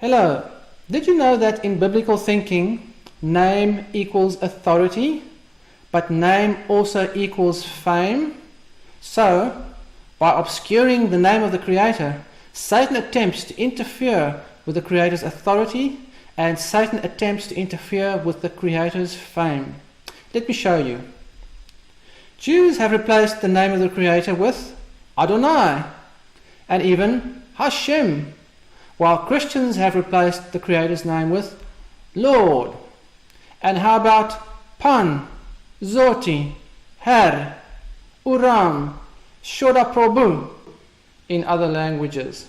Hello. Did you know that in biblical thinking, name equals authority, but name also equals fame? So, by obscuring the name of the Creator, Satan attempts to interfere with the Creator's authority, and Satan attempts to interfere with the Creator's fame. Let me show you. Jews have replaced the name of the Creator with Adonai, and even Hashem, while Christians have replaced the Creator's name with Lord. And how about Pan, Zoti, Her, Uram, Shoda Prabhu in other languages?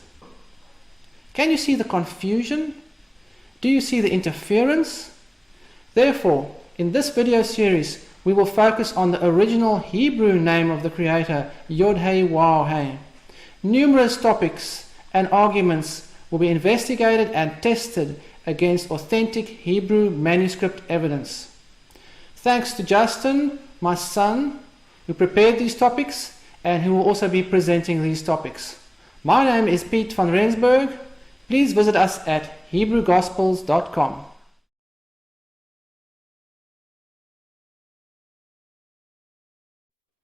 Can you see the confusion? Do you see the interference? Therefore, in this video series, we will focus on the original Hebrew name of the Creator, YHWH. Numerous topics and arguments will be investigated and tested against authentic Hebrew manuscript evidence. Thanks to Justin, my son, who prepared these topics and who will also be presenting these topics. My name is Piet van Rensburg. Please visit us at HebrewGospels.com.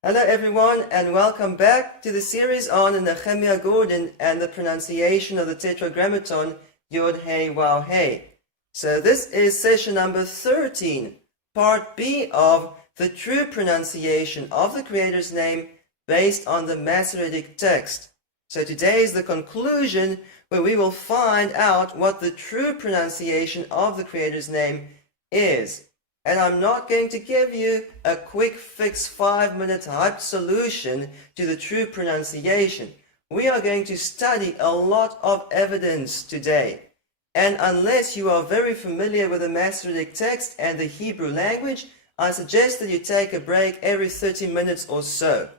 Hello everyone, and welcome back to the series on Nehemiah Gordon and the pronunciation of the Tetragrammaton Yod Hey Waw Hey. So this is session number 13, part B of the true pronunciation of the Creator's name based on the Masoretic Text. So today is the conclusion where we will find out what the true pronunciation of the Creator's name is. And I'm not going to give you a quick fix 5-minute hyped solution to the true pronunciation. We are going to study a lot of evidence today. And unless you are very familiar with the Masoretic Text and the Hebrew language, I suggest that you take a break every 30 minutes or so.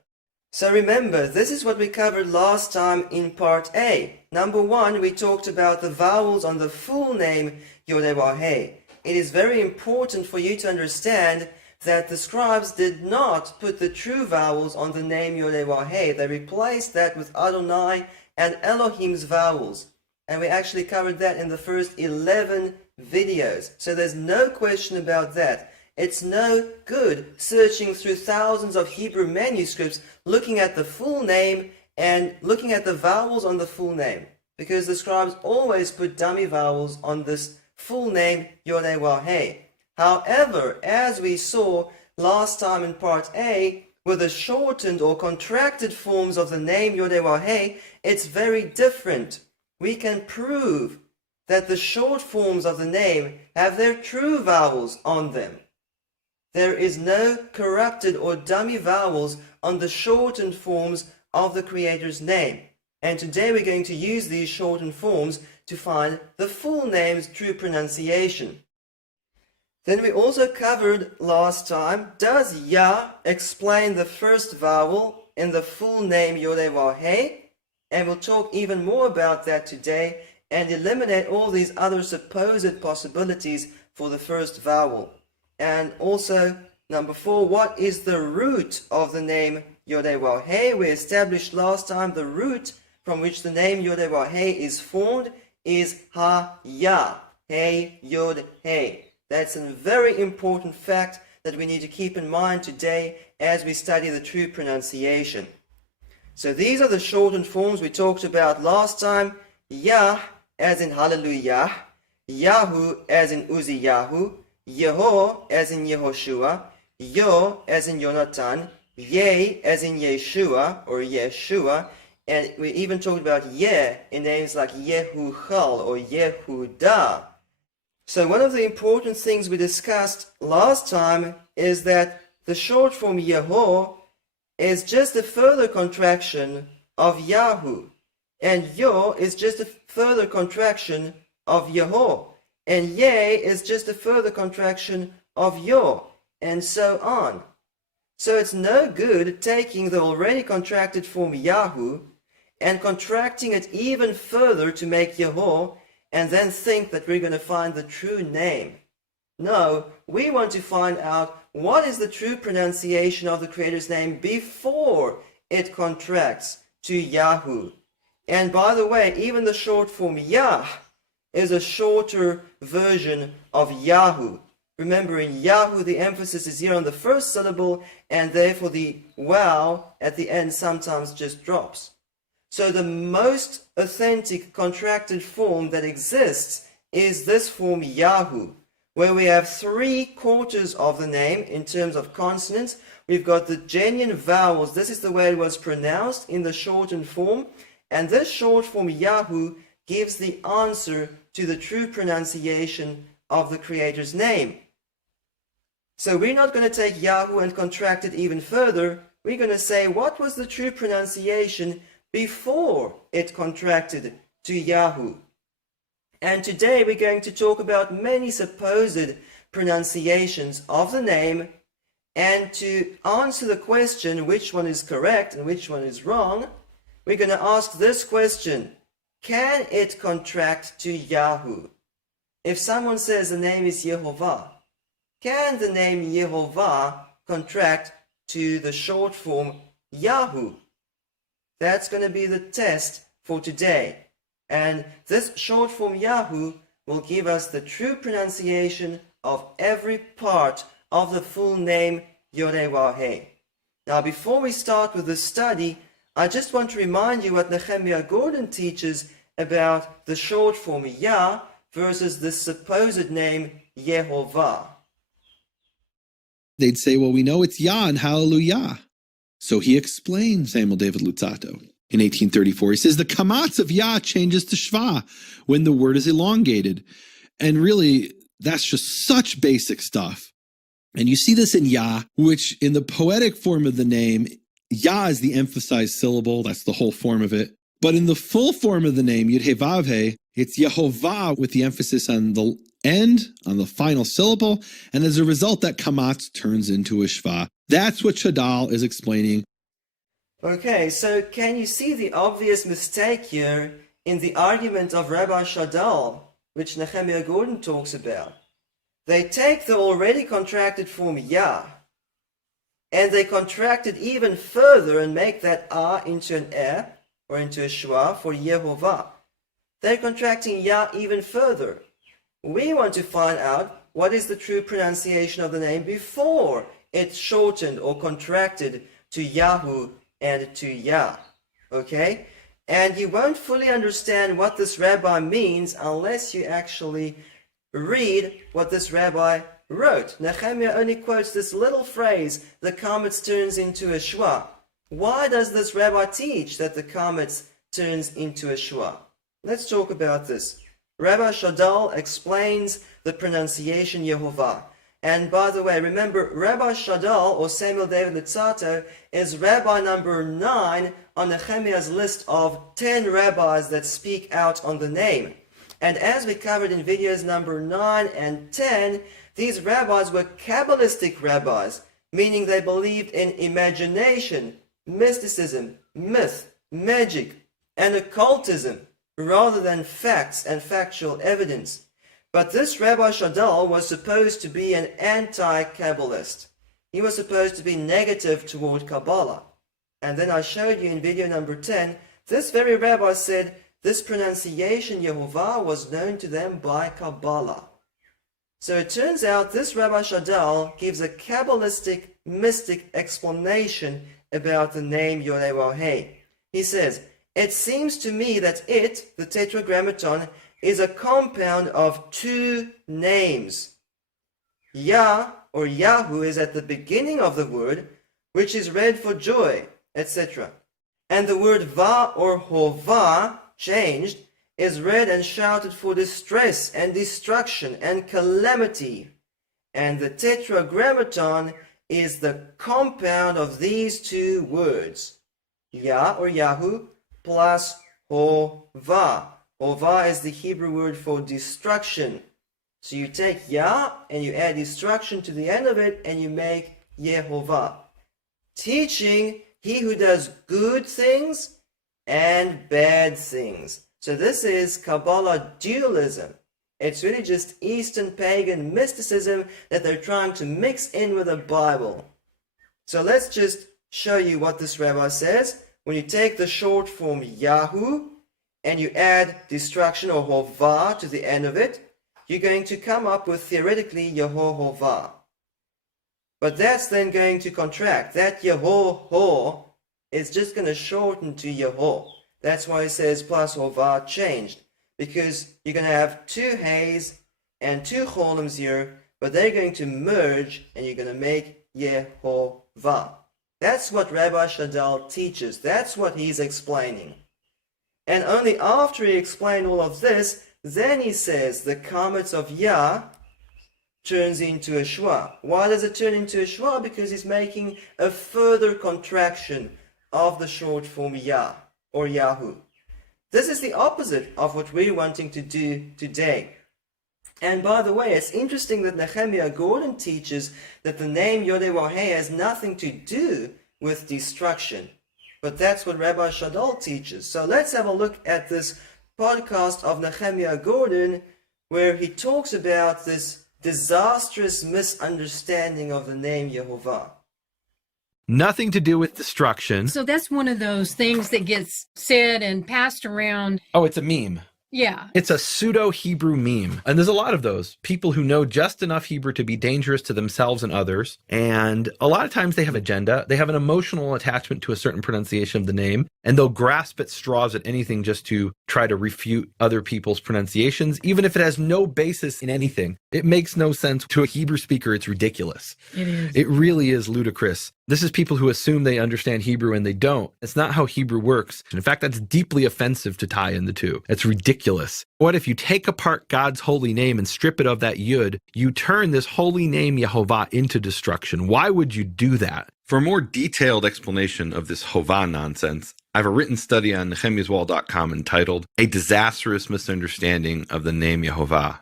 So remember, this is what we covered last time in part A. Number 1, we talked about the vowels on the full name YHWH. It is very important for you to understand that the scribes did not put the true vowels on the name YHWH. They replaced that with Adonai and Elohim's vowels. And we actually covered that in the first 11 videos. So there's no question about that. It's no good searching through thousands of Hebrew manuscripts, looking at the full name and looking at the vowels on the full name, because the scribes always put dummy vowels on this full name YHWH. However, as we saw last time in part A, with the shortened or contracted forms of the name YHWH, it's very different. We can prove that the short forms of the name have their true vowels on them. There is no corrupted or dummy vowels on the shortened forms of the Creator's name. And today we're going to use these shortened forms to find the full name's true pronunciation. Then we also covered last time, does Yah explain the first vowel in the full name YHWH? And we'll talk even more about that today and eliminate all these other supposed possibilities for the first vowel. And also, number 4, what is the root of the name YHWH? We established last time the root from which the name YHWH is formed is Ha-Yah, Hey Yod Hey. That's a very important fact that we need to keep in mind today as we study the true pronunciation. So these are the shortened forms we talked about last time. Yah as in Hallelujah, Yahu as in Uziyahu, Yeho as in Yehoshua, Yo as in Yonatan, Ye as in Yeshua or Yeshua, and we even talked about Yeh in names like Yehuchal or Yehudah. So one of the important things we discussed last time is that the short form Yeho is just a further contraction of Yahu, and Yo is just a further contraction of Yeho, and Yeh is just a further contraction of Yo, and so on. So it's no good taking the already contracted form Yahu and contracting it even further to make Yeho, and then think that we're going to find the true name. No, we want to find out what is the true pronunciation of the Creator's name before it contracts to Yahu. And by the way, even the short form Yah is a shorter version of Yahoo. Remember, in Yahoo, the emphasis is here on the first syllable, and therefore the wow at the end sometimes just drops. So the most authentic contracted form that exists is this form Yahoo, where we have 3/4 of the name in terms of consonants. We've got the genuine vowels. This is the way it was pronounced in the shortened form. And this short form Yahoo gives the answer to the true pronunciation of the Creator's name. So we're not going to take Yahoo and contract it even further. We're going to say, what was the true pronunciation before it contracted to Yahoo? And today we're going to talk about many supposed pronunciations of the name, and to answer the question which one is correct and which one is wrong, we're going to ask this question: can it contract to Yahoo? If someone says the name is Yehovah, can the name Yehovah contract to the short form Yahoo? That's going to be the test for today. And this short form Yahoo will give us the true pronunciation of every part of the full name YHWH. Now, before we start with the study, I just want to remind you what Nehemiah Gordon teaches about the short form Yah versus the supposed name Yehovah. They'd say, well, we know it's Yah and Hallelujah. So he explains, Samuel David Luzzatto, in 1834. He says the kamatz of Yah changes to Shva when the word is elongated. And really, that's just such basic stuff. And you see this in Yah, which in the poetic form of the name, Yah is the emphasized syllable. That's the whole form of it. But in the full form of the name, YHWH, it's Yehovah with the emphasis on the end, on the final syllable. And as a result, that kamatz turns into a Shva. That's what Shadal is explaining. Okay, so can you see the obvious mistake here in the argument of Rabbi Shadal, which Nehemiah Gordon talks about? They take the already contracted form Yah, and they contract it even further and make that Ah into an E, or into a Shwa for Yehovah. They're contracting Yah even further. We want to find out what is the true pronunciation of the name before it's shortened or contracted to Yahoo and to Yah. Okay? And you won't fully understand what this rabbi means unless you actually read what this rabbi wrote. Nehemiah only quotes this little phrase, the kametz turns into a shwa. Why does this rabbi teach that the kametz turns into a shwa? Let's talk about this. Rabbi Shadal explains the pronunciation Yehovah. And by the way, remember, Rabbi Shadal, or Samuel David Luzzatto, is rabbi number 9 on Nehemiah's list of 10 rabbis that speak out on the name. And as we covered in videos number 9 and 10, these rabbis were Kabbalistic rabbis, meaning they believed in imagination, mysticism, myth, magic, and occultism, rather than facts and factual evidence. But this Rabbi Shadal was supposed to be an anti-Kabbalist. He was supposed to be negative toward Kabbalah. And then I showed you in video number 10, this very rabbi said this pronunciation Yehovah was known to them by Kabbalah. So it turns out this Rabbi Shadal gives a Kabbalistic, mystic explanation about the name YHWH. He says, it seems to me that it, the Tetragrammaton, is a compound of 2 names. Yah or Yahoo is at the beginning of the word, which is read for joy, etc. And the word Va or Hova, changed, is read and shouted for distress and destruction and calamity. And the Tetragrammaton is the compound of these 2 words, Yah or Yahoo plus Hova. Hova is the Hebrew word for destruction. So you take Yah and you add destruction to the end of it and you make Yehovah. Teaching he who does good things and bad things. So this is Kabbalah dualism. It's really just Eastern pagan mysticism that they're trying to mix in with the Bible. So let's just show you what this rabbi says. When you take the short form Yahoo and you add destruction or hovah to the end of it, you're going to come up with theoretically Yehohovah. But that's then going to contract. That Yehoho is just going to shorten to Yeho. That's why it says plus hovah changed, because you're going to have two hays and two cholims here, but they're going to merge and you're going to make Yehovah. That's what Rabbi Shadal teaches. That's what he's explaining. And only after he explained all of this, then he says the comets of Yah turns into a shwa. Why does it turn into a shwa? Because he's making a further contraction of the short form Yah or Yahu. This is the opposite of what we're wanting to do today. And by the way, it's interesting that Nehemiah Gordon teaches that the name YHWH has nothing to do with destruction. But that's what Rabbi Shadal teaches. So let's have a look at this podcast of Nehemiah Gordon, where he talks about this disastrous misunderstanding of the name Yehovah. Nothing to do with destruction. So that's one of those things that gets said and passed around. Oh, it's a meme. Yeah. It's a pseudo-Hebrew meme. And there's a lot of those. People who know just enough Hebrew to be dangerous to themselves and others. And a lot of times they have agenda. They have an emotional attachment to a certain pronunciation of the name. And they'll grasp at straws at anything just to try to refute other people's pronunciations, even if it has no basis in anything. It makes no sense. To a Hebrew speaker, it's ridiculous. It is. It really is ludicrous. This is people who assume they understand Hebrew and they don't. It's not how Hebrew works. In fact, that's deeply offensive to tie in the two. It's ridiculous. What if you take apart God's holy name and strip it of that yud, you turn this holy name Yehovah into destruction? Why would you do that? For a more detailed explanation of this Hovah nonsense, I have a written study on nehemiaswall.com entitled A Disastrous Misunderstanding of the Name Yehovah.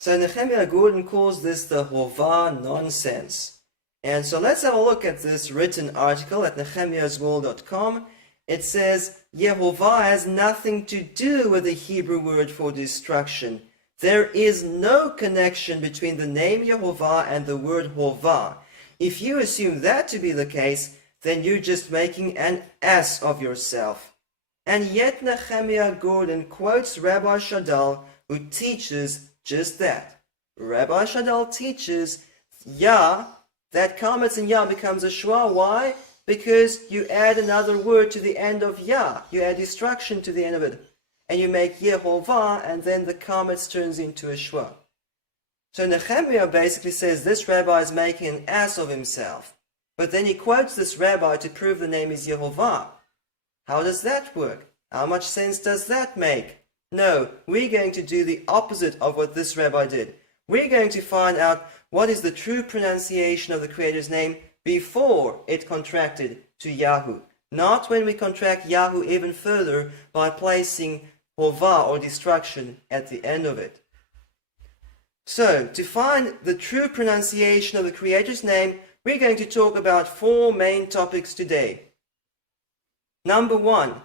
So Nehemiah Gordon calls this the Hovah nonsense. And so let's have a look at this written article at nehemiaswall.com. It says, Yehovah has nothing to do with the Hebrew word for destruction. There is no connection between the name Yehovah and the word Hovah. If you assume that to be the case, then you're just making an ass of yourself. And yet Nehemiah Gordon quotes Rabbi Shadal, who teaches just that. Rabbi Shadal teaches Yah, that comets in Yah becomes a shwa. Why? Because you add another word to the end of Yah. You add destruction to the end of it. And you make Yehovah, and then the comets turns into a shwa. So Nehemiah basically says this rabbi is making an ass of himself. But then he quotes this rabbi to prove the name is Yehovah. How does that work? How much sense does that make? No, we're going to do the opposite of what this rabbi did. We're going to find out what is the true pronunciation of the Creator's name before it contracted to Yahu. Not when we contract Yahu even further by placing Hovah or destruction at the end of it. So, to find the true pronunciation of the Creator's name, we're going to talk about four main topics today. Number one,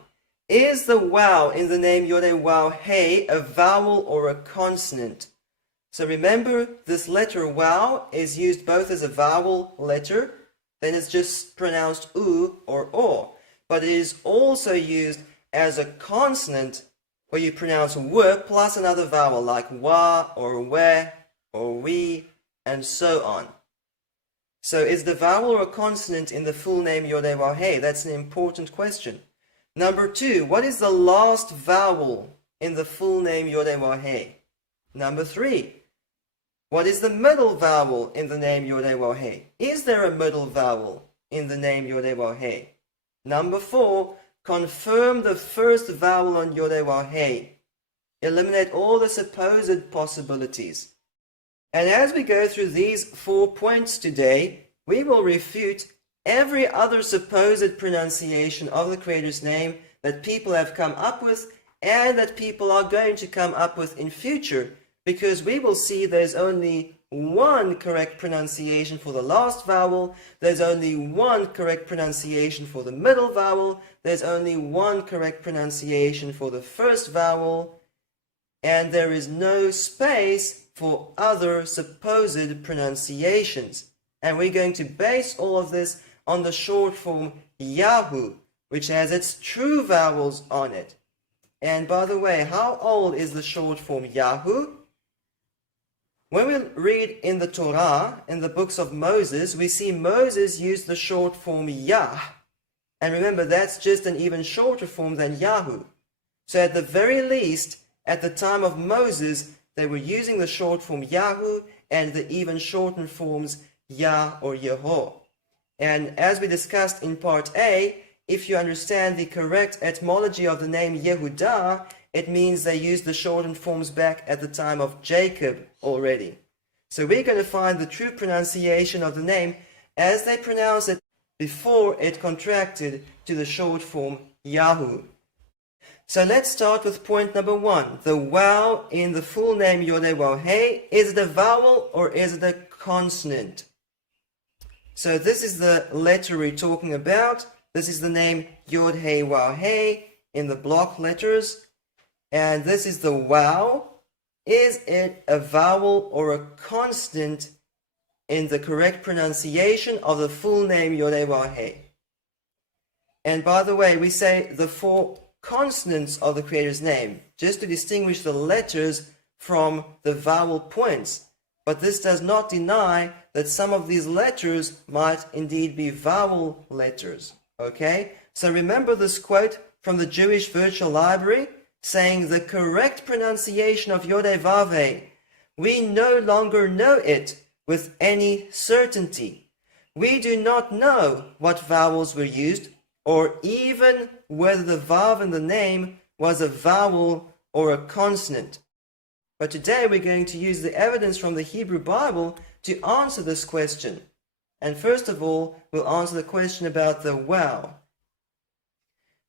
is the wow in the name YHWH a vowel or a consonant? So remember, this letter wow is used both as a vowel letter, then it's just pronounced oo or o, but it is also used as a consonant where you pronounce w plus another vowel like wa or we or we and so on. So is the vowel or a consonant in the full name YHWH? That's an important question. Number two, what is the last vowel in the full name YHWH? Number three, what is the middle vowel in the name YHWH? Is there a middle vowel in the name YHWH? Number four, confirm the first vowel on YHWH. Eliminate all the supposed possibilities. And as we go through these 4 points today, we will refute every other supposed pronunciation of the Creator's name that people have come up with and that people are going to come up with in future, because we will see there's only one correct pronunciation for the last vowel, there's only one correct pronunciation for the middle vowel, there's only one correct pronunciation for the first vowel, and there is no space for other supposed pronunciations. And we're going to base all of this on the short form Yahu, which has its true vowels on it. And by the way, how old is the short form Yahu? When we read in the Torah, in the books of Moses, we see Moses use the short form Yah. And remember, that's just an even shorter form than Yahu. So at the very least, at the time of Moses, they were using the short form Yahu and the even shortened forms Yah or Yeho. And as we discussed in part A, if you understand the correct etymology of the name Yehudah, it means they used the shortened forms back at the time of Jacob already. So we're going to find the true pronunciation of the name as they pronounce it before it contracted to the short form Yahu. So let's start with point number 1. The wow in the full name YHWH, is it a vowel or is it a consonant? So this is the letter we're talking about. This is the name YHWH in the block letters. And this is the wow. Is it a vowel or a consonant in the correct pronunciation of the full name YHWH? And by the way, we say the 4 consonants of the Creator's name, just to distinguish the letters from the vowel points. But this does not deny that some of these letters might indeed be vowel letters. Okay? So remember this quote from the Jewish Virtual Library saying the correct pronunciation of YHWH, we no longer know it with any certainty. We do not know what vowels were used or even whether the vav in the name was a vowel or a consonant. But today we're going to use the evidence from the Hebrew Bible to answer this question. And first of all, we'll answer the question about the wow.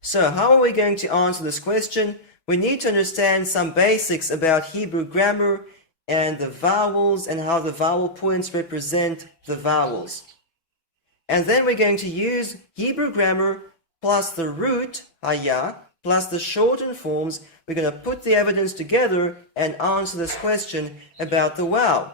So how are we going to answer this question? We need to understand some basics about Hebrew grammar and the vowels and how the vowel points represent the vowels. And then we're going to use Hebrew grammar plus the root, haya, plus the shortened forms. We're going to put the evidence together and answer this question about the wow.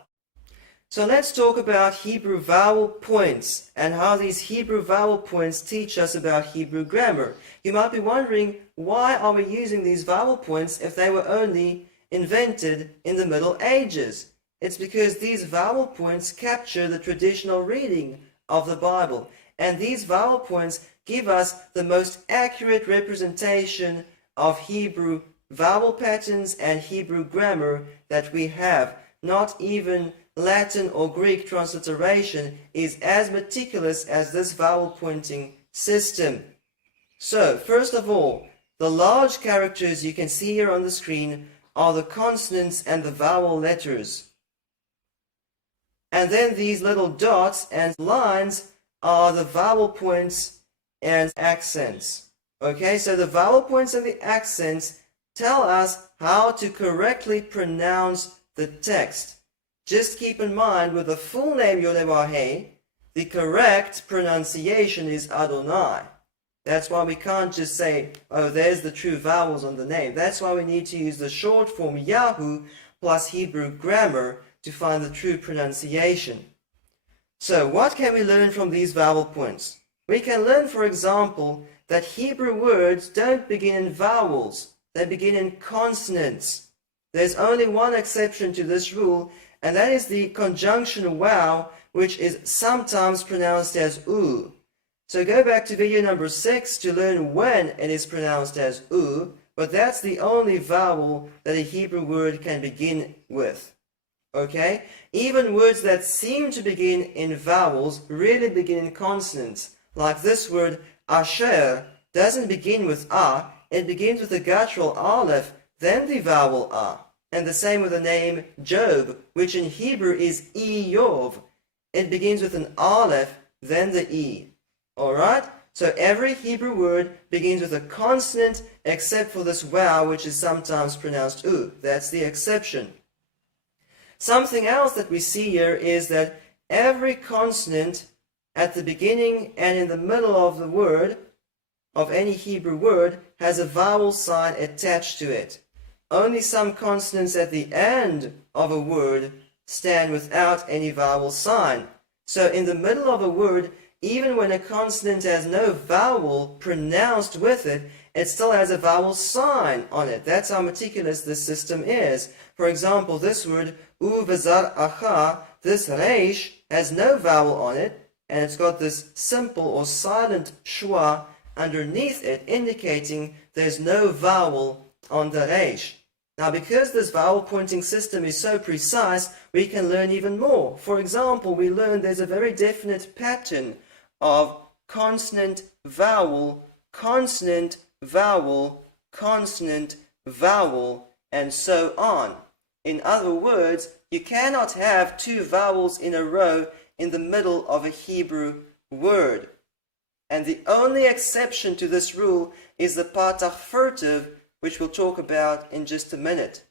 So let's talk about Hebrew vowel points and how these Hebrew vowel points teach us about Hebrew grammar. You might be wondering, why are we using these vowel points if they were only invented in the Middle Ages? It's because these vowel points capture the traditional reading of the Bible. And these vowel points give us the most accurate representation of Hebrew vowel patterns and Hebrew grammar that we have. Not even Latin or Greek transliteration is as meticulous as this vowel pointing system. So, first of all, the large characters you can see here on the screen are the consonants and the vowel letters. And then these little dots and lines are the vowel points and accents. Okay, so the vowel points and the accents tell us how to correctly pronounce the text. Just keep in mind, with the full name YHWH, the correct pronunciation is Adonai. That's why we can't just say, oh, there's the true vowels on the name. That's why we need to use the short form Yahu plus Hebrew grammar to find the true pronunciation. So what can we learn from these vowel points? We can learn, for example, that Hebrew words don't begin in vowels. They begin in consonants. There's only one exception to this rule, and that is the conjunction wow, which is sometimes pronounced as oo. So go back to video number 6 to learn when it is pronounced as oo, but that's the only vowel that a Hebrew word can begin with. Okay? Even words that seem to begin in vowels really begin in consonants. Like this word asher doesn't begin with a, it begins with the guttural aleph, then the vowel a. And the same with the name Job, which in Hebrew is Iyov. It begins with an aleph, then the e. Alright? So every Hebrew word begins with a consonant except for this wow, which is sometimes pronounced oo. That's the exception. Something else that we see here is that every consonant at the beginning and in the middle of the word, of any Hebrew word, has a vowel sign attached to it. Only some consonants at the end of a word stand without any vowel sign. So in the middle of a word, even when a consonant has no vowel pronounced with it, it still has a vowel sign on it. That's how meticulous this system is. For example, this word, u-vazar-acha, this reish has no vowel on it, and it's got this simple or silent schwa underneath it, indicating there's no vowel on the reish. Now, because this vowel pointing system is so precise, we can learn even more. For example, we learned there's a very definite pattern of consonant, vowel, consonant, vowel, consonant, vowel, and so on. In other words, you cannot have two vowels in a row in the middle of a Hebrew word. And the only exception to this rule is the patach furtive, which we'll talk about in just a minute.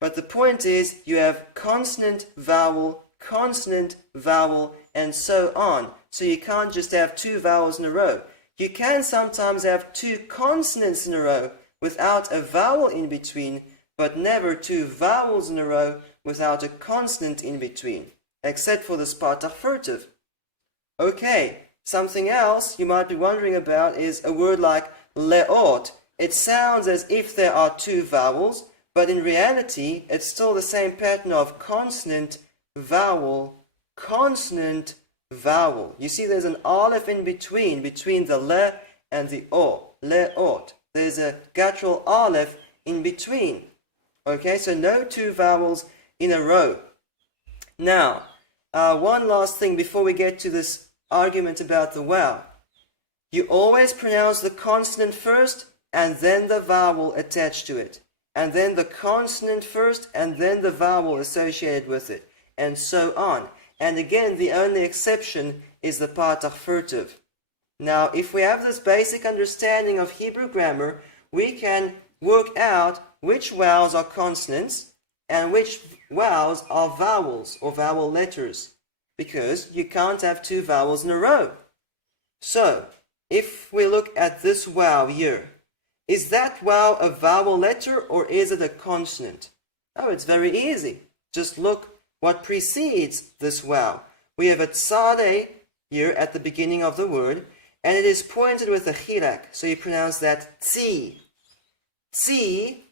But the point is, you have consonant, vowel, and so on. So you can't just have two vowels in a row. You can sometimes have two consonants in a row without a vowel in between, but never two vowels in a row without a consonant in between, except for this patach furtive. Okay, something else you might be wondering about is a word like leot. It sounds as if there are two vowels, but in reality, it's still the same pattern of consonant, vowel, consonant, vowel. You see there's an aleph in between the le and the o, leot. There's a guttural aleph in between. Okay, so no two vowels in a row. Now, one last thing before we get to this argument about the vowel. You always pronounce the consonant first, and then the vowel attached to it, and then the consonant first, and then the vowel associated with it, and so on. And again, the only exception is the patach furtive. Now, if we have this basic understanding of Hebrew grammar, we can work out which vowels are consonants and which vowels are vowels or vowel letters, because you can't have two vowels in a row. So, if we look at this vowel here, is that vowel a vowel letter or is it a consonant? Oh, it's very easy. Just look what precedes this vowel. We have a tsade here at the beginning of the word, and it is pointed with a chirak, so you pronounce that tzi. Tzi,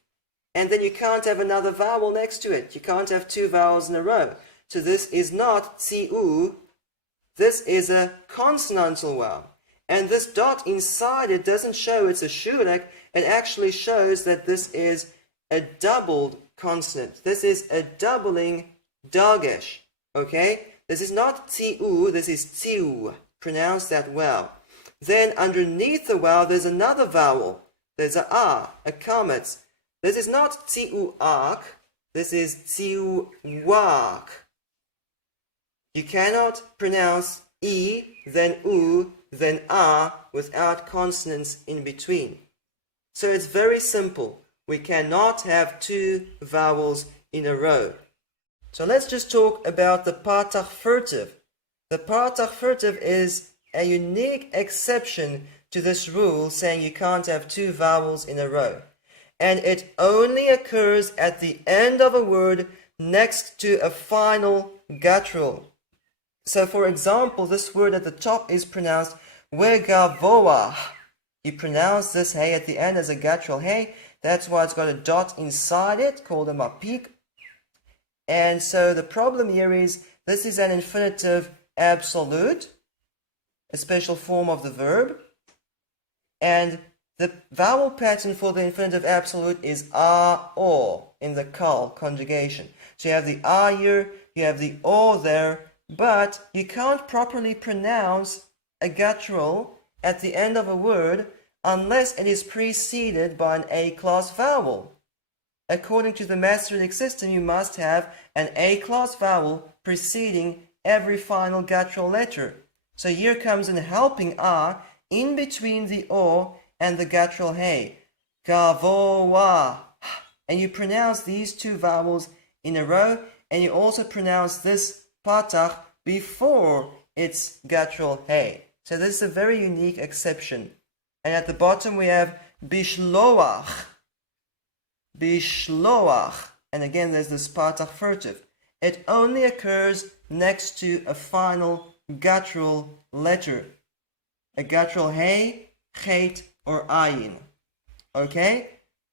and then you can't have another vowel next to it. You can't have two vowels in a row. So this is not tzi'u, this is a consonantal vowel. And this dot inside it doesn't show it's a shurek, it actually shows that this is a doubled consonant. This is a doubling dagesh, okay? This is not tzi'u, this is tzi'u. Pronounce that well. Then underneath the vowel there's another vowel. There's a kametz. This is not tzi'u-ak, this is tzi'u-wak. You cannot pronounce e, then u, then a without consonants in between. So it's very simple. We cannot have two vowels in a row. So let's just talk about the patach furtive. The patach furtive is a unique exception to this rule saying you can't have two vowels in a row. And it only occurs at the end of a word next to a final guttural. So for example, this word at the top is pronounced wegavoah. You pronounce this hey at the end as a guttural hey. That's why it's got a dot inside it called a mapik. And so the problem here is this is an infinitive absolute, a special form of the verb. And the vowel pattern for the infinitive absolute is a-o in the kal conjugation. So you have the a here, you have the o there, but you can't properly pronounce a guttural at the end of a word unless it is preceded by an A-class vowel. According to the Masoretic system, you must have an A-class vowel preceding every final guttural letter. So here comes an helping a in between the o and the guttural hey. Gavoa. And you pronounce these two vowels in a row, and you also pronounce this patach before its guttural hey. So this is a very unique exception. And at the bottom we have bishloach. Bishloach. And again there's this patach furtive. It only occurs next to a final guttural letter. A guttural hey, chet, or ayin. Okay?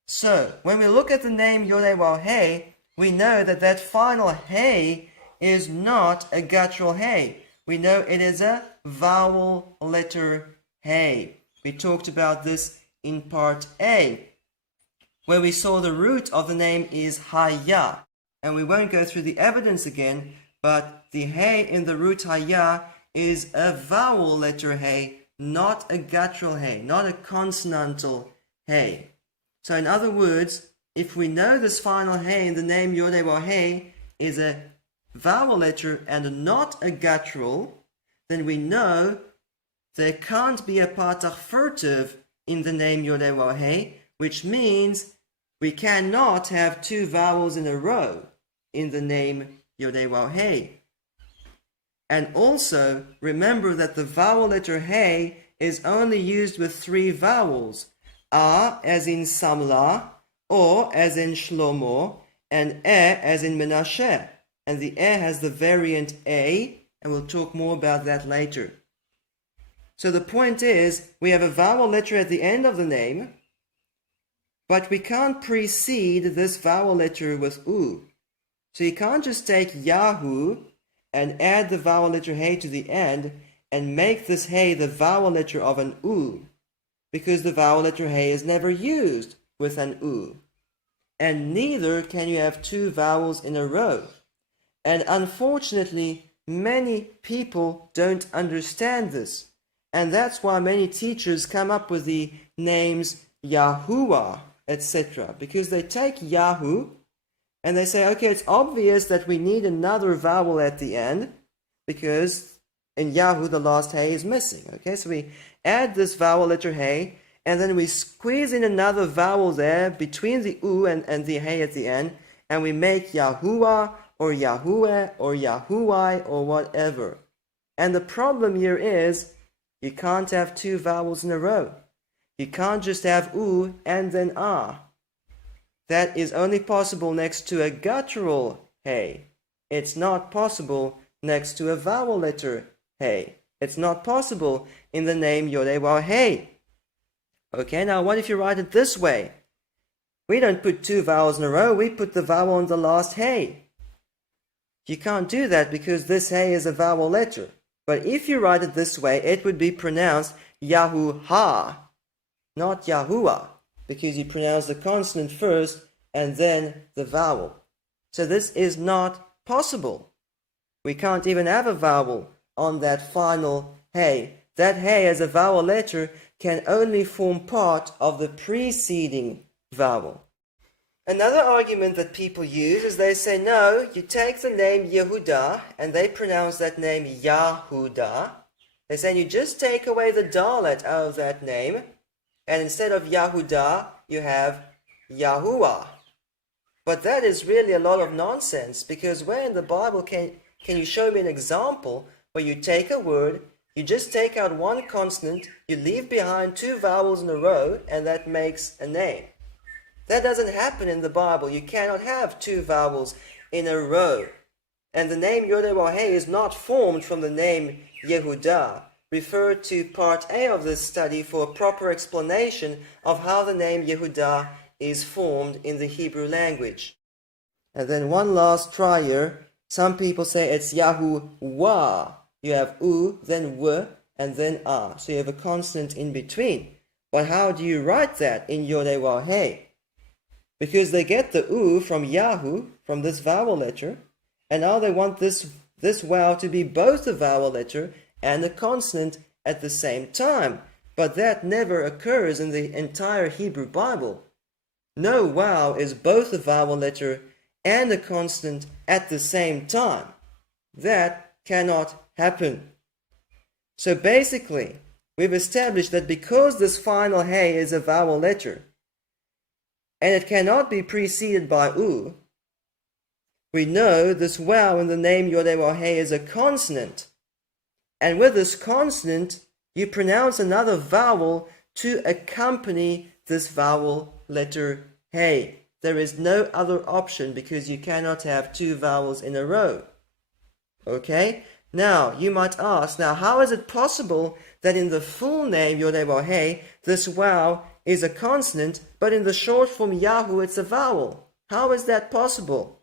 So, when we look at the name YHWH, we know that that final hey is not a guttural hey. We know it is a vowel letter hey. We talked about this in part A, where we saw the root of the name is haya. And we won't go through the evidence again, but the hey in the root haya is a vowel letter hey, not a guttural hey, not a consonantal hey. So in other words, if we know this final hey in the name YHWH is a vowel letter and not a guttural, then we know there can't be a patach furtive in the name YHWH, which means we cannot have two vowels in a row in the name YHWH. And also, remember that the vowel letter hey is only used with three vowels, a as in Samla, o as in Shlomo, and e as in Menashe. And the e has the variant a, and we'll talk more about that later. So the point is, we have a vowel letter at the end of the name, but we can't precede this vowel letter with u. So you can't just take Yahoo and add the vowel letter hey to the end and make this hey the vowel letter of an u, because the vowel letter hey is never used with an u. And neither can you have two vowels in a row. And unfortunately, many people don't understand this. And that's why many teachers come up with the names Yahuwah, etc. Because they take Yahoo and they say, okay, it's obvious that we need another vowel at the end because in Yahoo the last hey is missing. Okay, so we add this vowel letter hey, and then we squeeze in another vowel there between the u and the hey at the end, and we make Yahuwah or Yahuwah or Yahuwai or whatever. And the problem here is you can't have two vowels in a row. You can't just have u and then ah. That is only possible next to a guttural hey. It's not possible next to a vowel letter hey. It's not possible in the name YHWH. Okay, now what if you write it this way? We don't put two vowels in a row, we put the vowel on the last hey. You can't do that because this hey is a vowel letter. But if you write it this way, it would be pronounced Yahuha, not Yahuwah, because you pronounce the consonant first and then the vowel. So this is not possible. We can't even have a vowel on that final hey. That hey as a vowel letter can only form part of the preceding vowel. Another argument that people use is they say, no, you take the name Yehuda, and they pronounce that name Yahuda. They say you just take away the dalet out of that name, and instead of Yahuda, you have Yahuwah. But that is really a lot of nonsense, because where in the Bible can you show me an example where you take a word, you just take out one consonant, you leave behind two vowels in a row, and that makes a name? That doesn't happen in the Bible. You cannot have two vowels in a row. And the name YHWH is not formed from the name Yehuda. Refer to part A of this study for a proper explanation of how the name Yehuda is formed in the Hebrew language. And then one last try here. Some people say it's Yahuwah. You have u, then w, and then a. So you have a consonant in between. But how do you write that in YHWH? Because they get the u from Yahoo, from this vowel letter, and now they want this wow to be both a vowel letter and a consonant at the same time. But that never occurs in the entire Hebrew Bible. No wow is both a vowel letter and a consonant at the same time. That cannot happen. So basically, we've established that because this final hey is a vowel letter, and it cannot be preceded by u, we know this wow in the name YHWH is a consonant. And with this consonant, you pronounce another vowel to accompany this vowel letter hey. There is no other option because you cannot have two vowels in a row. Okay? Now, you might ask, now how is it possible that in the full name YHWH, this wow is a consonant, but in the short form Yahoo it's a vowel. How is that possible?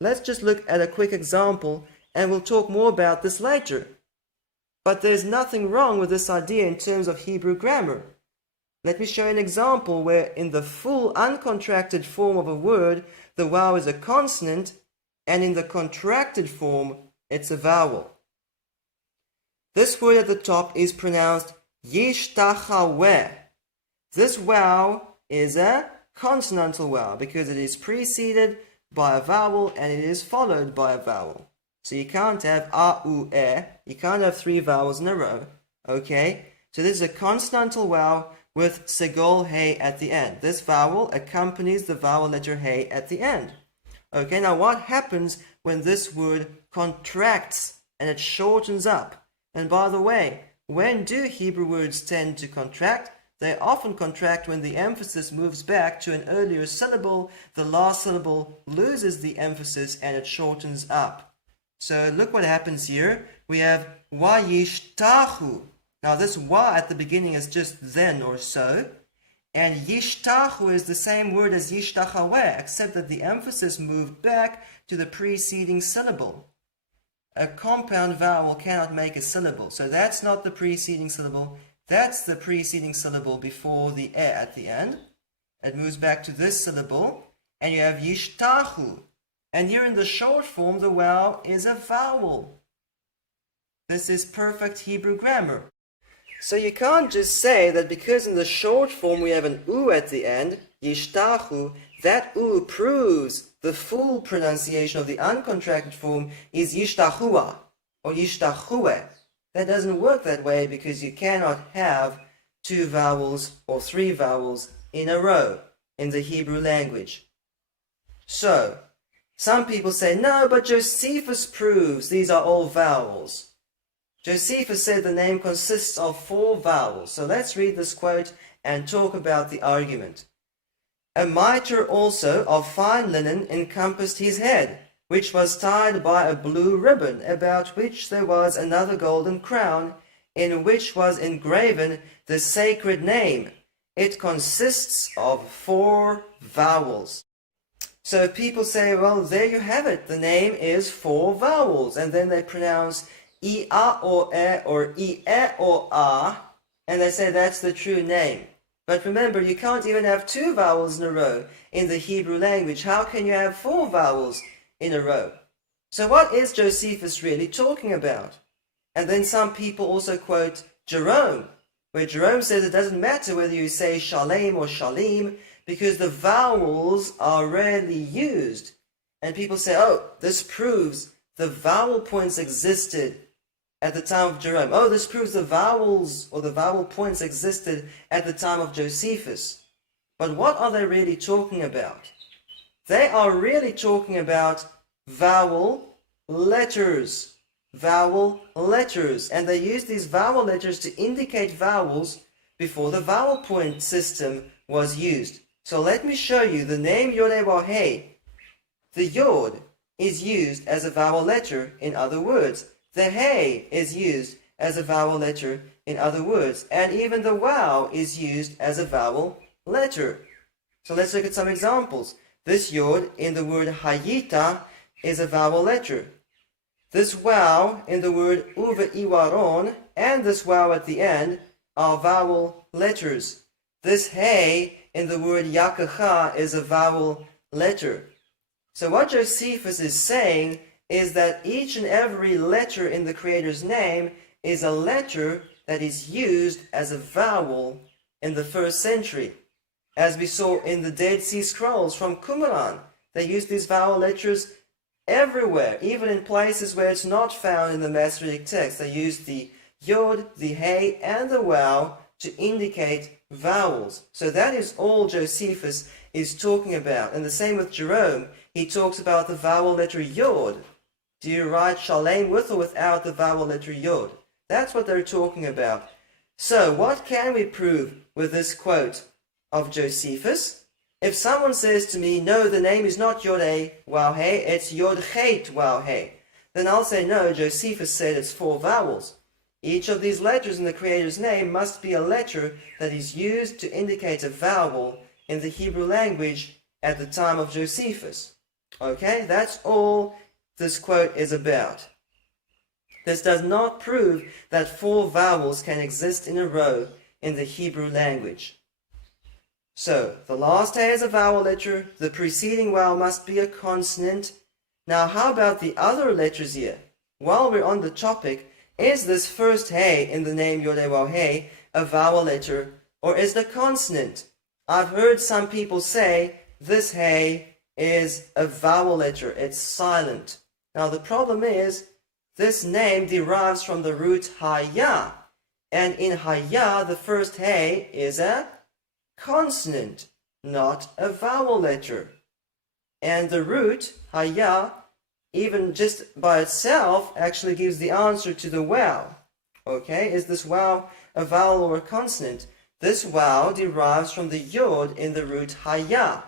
Let's just look at a quick example, and we'll talk more about this later. But there's nothing wrong with this idea in terms of Hebrew grammar. Let me show an example where in the full uncontracted form of a word, the vowel is a consonant, and in the contracted form, it's a vowel. This word at the top is pronounced YHWH. This vowel is a consonantal vowel because it is preceded by a vowel and it is followed by a vowel. So you can't have A, U, E. You can't have three vowels in a row. Okay? So this is a consonantal vowel with segol hey at the end. This vowel accompanies the vowel letter hey at the end. Okay, now what happens when this word contracts and it shortens up? And by the way, when do Hebrew words tend to contract? They often contract when the emphasis moves back to an earlier syllable. The last syllable loses the emphasis and it shortens up. So look what happens here. We have YHWH. Now this wa at the beginning is just then or so. And YHWH is the same word as YHWH, except that the emphasis moved back to the preceding syllable. A compound vowel cannot make a syllable. So that's not the preceding syllable. That's the preceding syllable before the e at the end. It moves back to this syllable. And you have YHWH. And here in the short form, the vowel is a vowel. This is perfect Hebrew grammar. So you can't just say that because in the short form we have an u at the end, YHWH, that u proves the full pronunciation of the uncontracted form is YHWH or YHWH. That doesn't work that way because you cannot have two vowels or three vowels in a row in the Hebrew language. So, some people say, no, but Josephus proves these are all vowels. Josephus said the name consists of 4 vowels. So let's read this quote and talk about the argument. A mitre also of fine linen encompassed his head, which was tied by a blue ribbon, about which there was another golden crown, in which was engraven the sacred name. It consists of 4 vowels. So people say, well, there you have it. The name is 4 vowels. And then they pronounce I-A or E or I-E or A. And they say that's the true name. But remember, you can't even have 2 vowels in a row in the Hebrew language. How can you have 4 vowels in a row? So what is Josephus really talking about? And then some people also quote Jerome, where Jerome says it doesn't matter whether you say shalem or shalim, because the vowels are rarely used. And people say, oh, this proves the vowel points existed at the time of Jerome. Oh, this proves the vowels or the vowel points existed at the time of Josephus. But what are they really talking about? They are really talking about vowel letters. Vowel letters. And they use these vowel letters to indicate vowels before the vowel point system was used. So let me show you the name YHWH. The Yod is used as a vowel letter in other words. The Hey is used as a vowel letter in other words. And even the Wow is used as a vowel letter. So let's look at some examples. This Yod in the word Hayita is a vowel letter. This Wow in the word Uve Iwaron and this Wow at the end are vowel letters. This Hey in the word Yakacha is a vowel letter. So what Josephus is saying is that each and every letter in the Creator's name is a letter that is used as a vowel in the 1st century. As we saw in the Dead Sea Scrolls from Qumran, they used these vowel letters everywhere, even in places where it's not found in the Masoretic Text. They used the Yod, the Hey, and the Wow to indicate vowels. So that is all Josephus is talking about. And the same with Jerome. He talks about the vowel letter Yod. Do you write Shalem with or without the vowel letter Yod? That's what they're talking about. So what can we prove with this quote of Josephus? If someone says to me, no, the name is not YHWH, it's YHWH, then I'll say, no, Josephus said it's 4 vowels. Each of these letters in the Creator's name must be a letter that is used to indicate a vowel in the Hebrew language at the time of Josephus. Okay, that's all this quote is about. This does not prove that 4 vowels can exist in a row in the Hebrew language. So, the last A is a vowel letter, the preceding vowel must be a consonant. Now, how about the other letters here? While we're on the topic, is this first Hey in the name YHWH a vowel letter, or is it a consonant? I've heard some people say this Hey is a vowel letter, it's silent. Now, the problem is, this name derives from the root Haya, and in Haya, the first Hey is a consonant, not a vowel letter. And the root, Haya, even just by itself, actually gives the answer to the wow. Okay, is this wow a vowel or a consonant? This wow derives from the yod in the root Haya.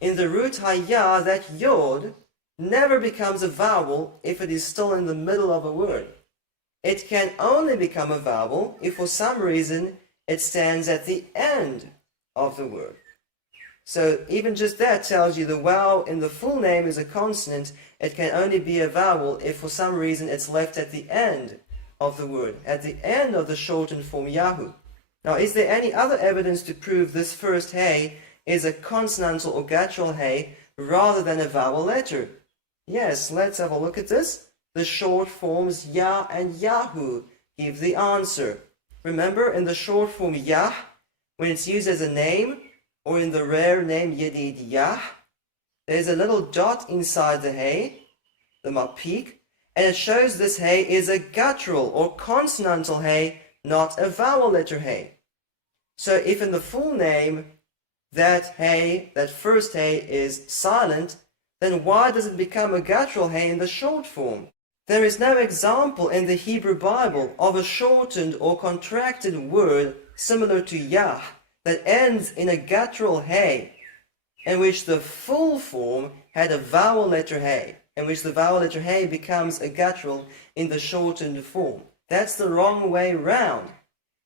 In the root Haya, that yod never becomes a vowel if it is still in the middle of a word. It can only become a vowel if for some reason it stands at the end of the word. So even just that tells you the vowel in the full name is a consonant. It can only be a vowel if for some reason it's left at the end of the word, at the end of the shortened form Yahu. Now, is there any other evidence to prove this first Hey is a consonantal or guttural Hey rather than a vowel letter? Yes, let's have a look at this. The short forms Yah and Yahu give the answer. Remember, in the short form Yah, when it's used as a name, or in the rare name Yedid Yah, there's a little dot inside the Hey, the mapik, and it shows this Hey is a guttural or consonantal Hey, not a vowel letter Hey. So if in the full name that Hey, that first Hey, is silent, then why does it become a guttural Hey in the short form? There is no example in the Hebrew Bible of a shortened or contracted word similar to Yah that ends in a guttural Hey, in which the full form had a vowel letter Hey, in which the vowel letter Hey becomes a guttural in the shortened form. That's the wrong way round.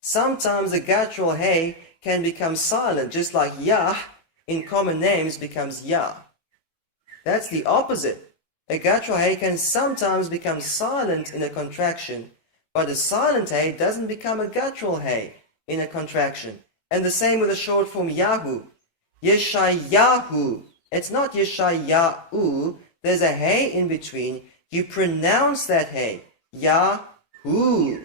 Sometimes a guttural Hey can become silent, just like Yah in common names becomes Yah. That's the opposite. A guttural Hey can sometimes become silent in a contraction, but a silent Hey doesn't become a guttural Hey in a contraction. And the same with the short form Yahu. Yeshayahu. It's not Yeshayahu. There's a Hey in between. You pronounce that Hey. Yahu.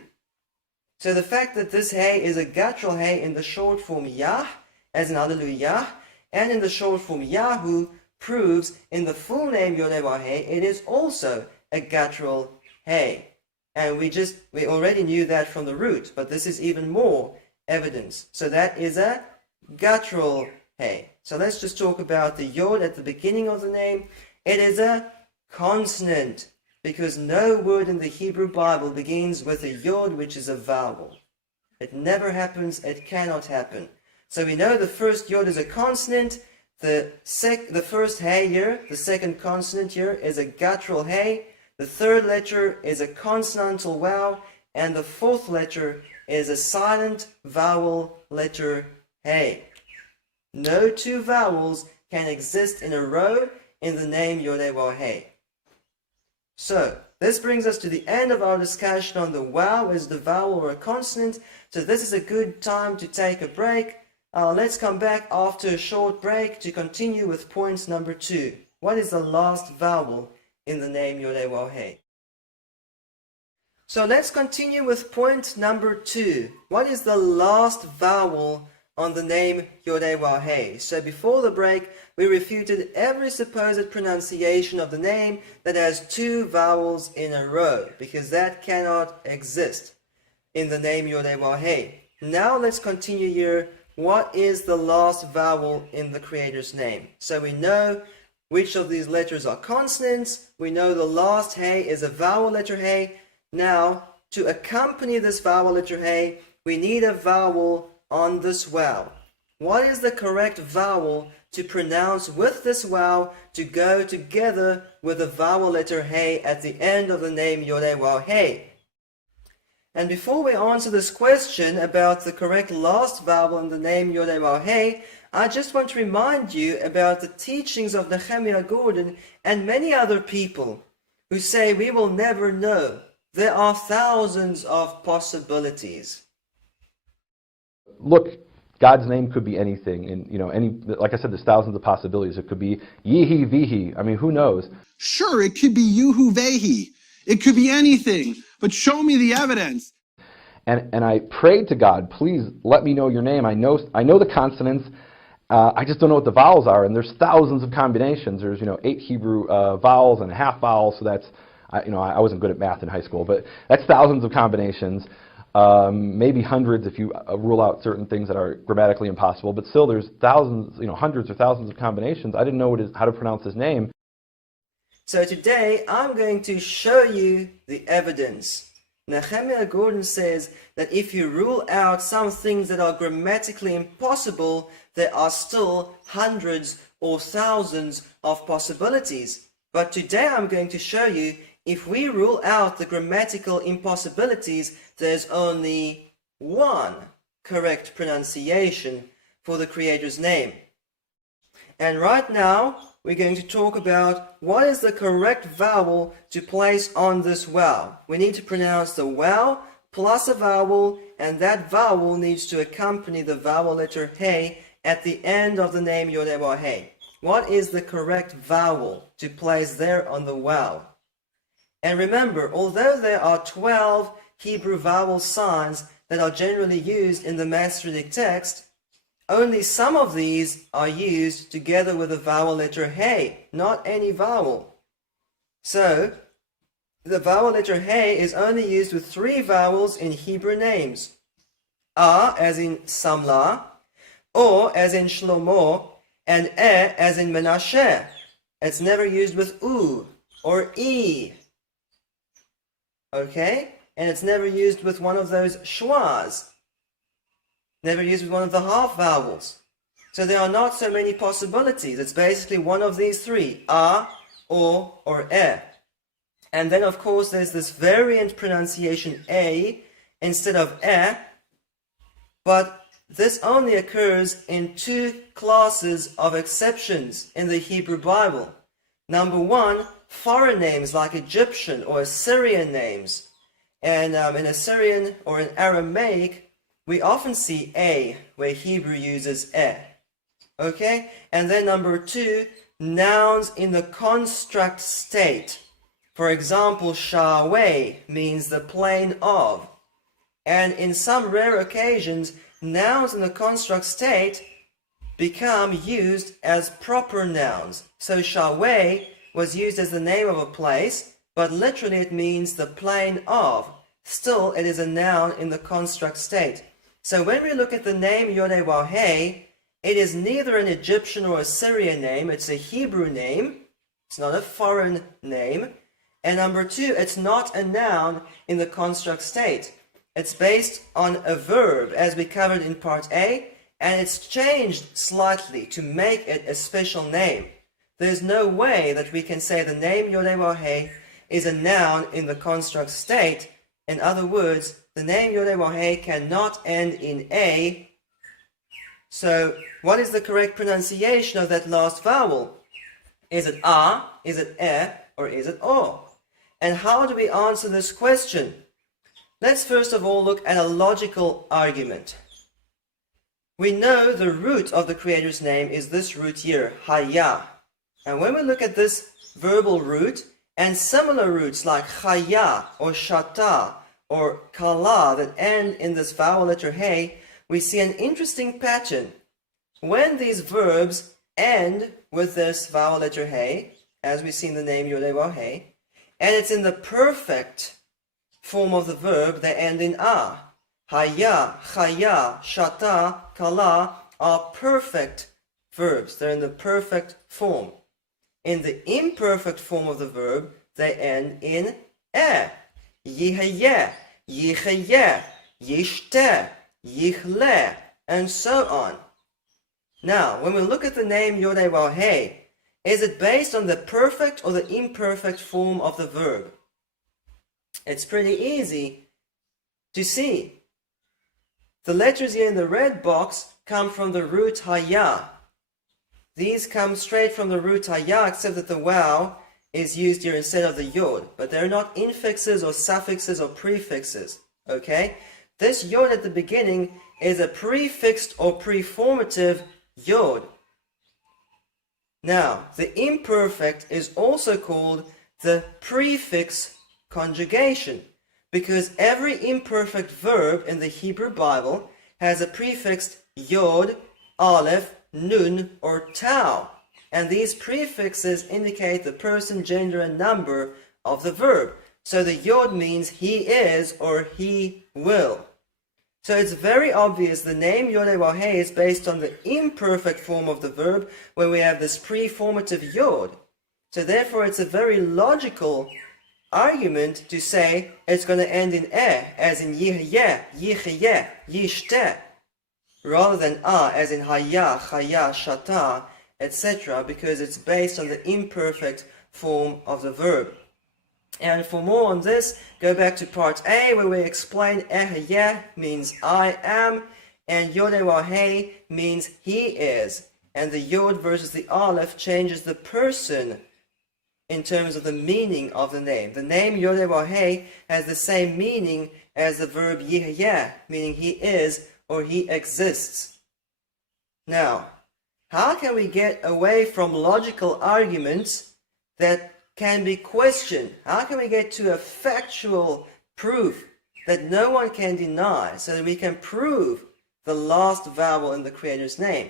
So the fact that this Hey is a guttural Hey in the short form Yah, as in Hallelujah, and in the short form Yahu, proves in the full name YHWH it is also a guttural Hey. And we already knew that from the root, but this is even more evidence. So that is a guttural Hey. So let's just talk about the yod at the beginning of the name. It is a consonant, because no word in the Hebrew Bible begins with a yod, which is a vowel. It never happens, it cannot happen. So we know the first yod is a consonant. The first Hey here, the second consonant here, is a guttural Hey. The third letter is a consonantal vowel, and the fourth letter is a silent vowel letter Hey. No 2 vowels can exist in a row in the name YHWH. So, this brings us to the end of our discussion on the wow as the vowel or a consonant. So this is a good time to take a break. Let's come back after a short break to continue with point number 2. What is the last vowel in the name YHWH? So let's continue with point number 2. What is the last vowel on the name YHWH? So before the break, we refuted every supposed pronunciation of the name that has 2 vowels in a row, because that cannot exist in the name YHWH. Now let's continue here. What is the last vowel in the Creator's name? So we know which of these letters are consonants. We know the last Hey is a vowel letter Hey. Now, to accompany this vowel letter Hey, we need a vowel on this vowel. What is the correct vowel to pronounce with this vowel to go together with the vowel letter Hey at the end of the name YHWH? And before we answer this question about the correct last vowel in the name YHWH, I just want to remind you about the teachings of Nehemiah Gordon and many other people who say we will never know. There are thousands of possibilities. Look, God's name could be anything, and like I said, there's thousands of possibilities. It could be Yihi Vihi. I mean, who knows? Sure, it could be Yuhu-Vehi. It could be anything, but show me the evidence. And I prayed to God, please let me know your name. I know the consonants. I just don't know what the vowels are, and there's thousands of combinations. There's 8 Hebrew vowels and a half vowel, so that's I wasn't good at math in high school, but that's thousands of combinations. Maybe hundreds if you rule out certain things that are grammatically impossible, but still there's thousands, hundreds or thousands of combinations. I didn't know how to pronounce his name. So today I'm going to show you the evidence. Nehemiah Gordon says that if you rule out some things that are grammatically impossible, there are still hundreds or thousands of possibilities. But today I'm going to show you if we rule out the grammatical impossibilities, there's only one correct pronunciation for the Creator's name. And right now, we're going to talk about what is the correct vowel to place on this vowel. We need to pronounce the vowel plus a vowel, and that vowel needs to accompany the vowel letter He at the end of the name YHWH. What is the correct vowel to place there on the vowel? And remember, although there are 12 Hebrew vowel signs that are generally used in the Masoretic Text, only some of these are used together with the vowel letter He, not any vowel. So, the vowel letter He is only used with 3 vowels in Hebrew names. A as in Samla, O as in Shlomo, and E as in Menashe. It's never used with U or E. Okay? And it's never used with one of those schwas. Never used with one of the half vowels. So there are not so many possibilities. It's basically one of these 3, A, O, or E. And then of course there's this variant pronunciation A instead of E, but this only occurs in 2 classes of exceptions in the Hebrew Bible. Number 1, foreign names like Egyptian or Assyrian names. And in Assyrian or in Aramaic, we often see A, where Hebrew uses E. Okay? And then number 2, nouns in the construct state. For example, Shaweh means the plain of. And in some rare occasions, nouns in the construct state become used as proper nouns. So Shaweh was used as the name of a place, but literally it means the plain of. Still, it is a noun in the construct state. So when we look at the name YHWH, it is neither an Egyptian or Assyrian name, it's a Hebrew name. It's not a foreign name. And number 2, it's not a noun in the construct state. It's based on a verb, as we covered in part A, and it's changed slightly to make it a special name. There's no way that we can say the name YHWH is a noun in the construct state. In other words, the name YHWH cannot end in A. So, what is the correct pronunciation of that last vowel? Is it A, is it E, or is it O? And how do we answer this question? Let's first of all look at a logical argument. We know the root of the Creator's name is this root here, Haya. And when we look at this verbal root and similar roots like Chaya or Shata or Kala that end in this vowel letter He, we see an interesting pattern. When these verbs end with this vowel letter He, as we see in the name YHWH, and it's in the perfect form of the verb, they end in A. Haya, Chaya, Shata, Kala are perfect verbs. They're in the perfect form. In the imperfect form of the verb, they end in E. Yihayeh, Yichayeh, Yishteh, Yichleh, and so on. Now, when we look at the name YHWH, is it based on the perfect or the imperfect form of the verb? It's pretty easy. to see. The letters here in the red box come from the root haya. These come straight from the root haya, except that the waw is used here instead of the yod. But they're not infixes or suffixes or prefixes. Okay? This yod at the beginning is a prefixed or preformative yod. Now, the imperfect is also called the prefix conjugation, because every imperfect verb in the Hebrew Bible has a prefix yod, aleph, nun, or tau, and these prefixes indicate the person, gender, and number of the verb. So the yod means he is or he will. So it's very obvious the name YHWH is based on the imperfect form of the verb when we have this preformative yod. So therefore it's a very logical argument to say it's going to end in as in yihyeh, yichiyeh, yishteh, rather than as in haya, chaya, shata, etc., because it's based on the imperfect form of the verb. And for more on this, go back to part A, where we explain ehyeh means I am, and YHWH means he is. And the yod versus the aleph changes the person in terms of the meaning of the name. The name YHWH has the same meaning as the verb yihyeh, meaning he is or he exists. Now, how can we get away from logical arguments that can be questioned? How can we get to a factual proof that no one can deny, so that we can prove the last vowel in the Creator's name?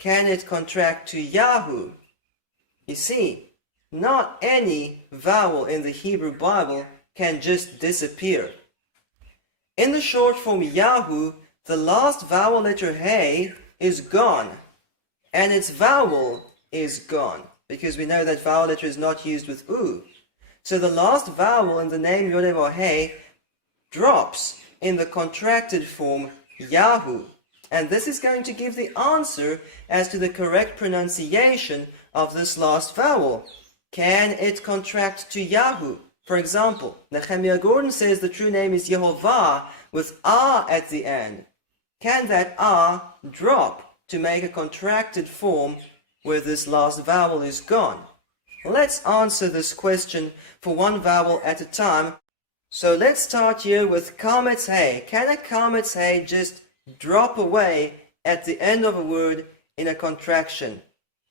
Can it contract to Yahoo? You see, not any vowel in the Hebrew Bible can just disappear. In the short form Yahoo, the last vowel letter Hey is gone, and its vowel is gone, because we know that vowel letter is not used with U. So the last vowel in the name YHWH drops in the contracted form Yahoo. And this is going to give the answer as to the correct pronunciation of this last vowel. Can it contract to Yahoo? For example, Nehemiah Gordon says the true name is Yehovah with A at the end. Can that A drop to make a contracted form where this last vowel is gone? Let's answer this question for one vowel at a time. So let's start here with Kametz Hey. Can a Kametz Hey just drop away at the end of a word in a contraction?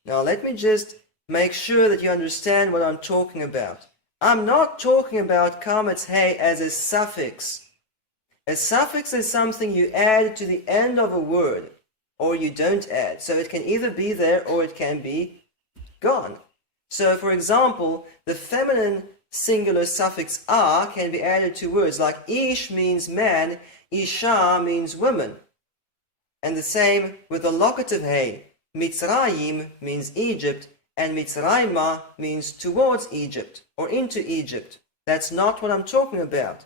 Now let me just make sure that you understand what I'm talking about. I'm not talking about Kametz Hey as a suffix. A suffix is something you add to the end of a word, or you don't add. So it can either be there or it can be gone. So for example, the feminine singular suffix a can be added to words like ish means man, isha means woman. And the same with the locative hey. Mitzrayim means Egypt, and Mitzrayma means towards Egypt or into Egypt. That's not what I'm talking about.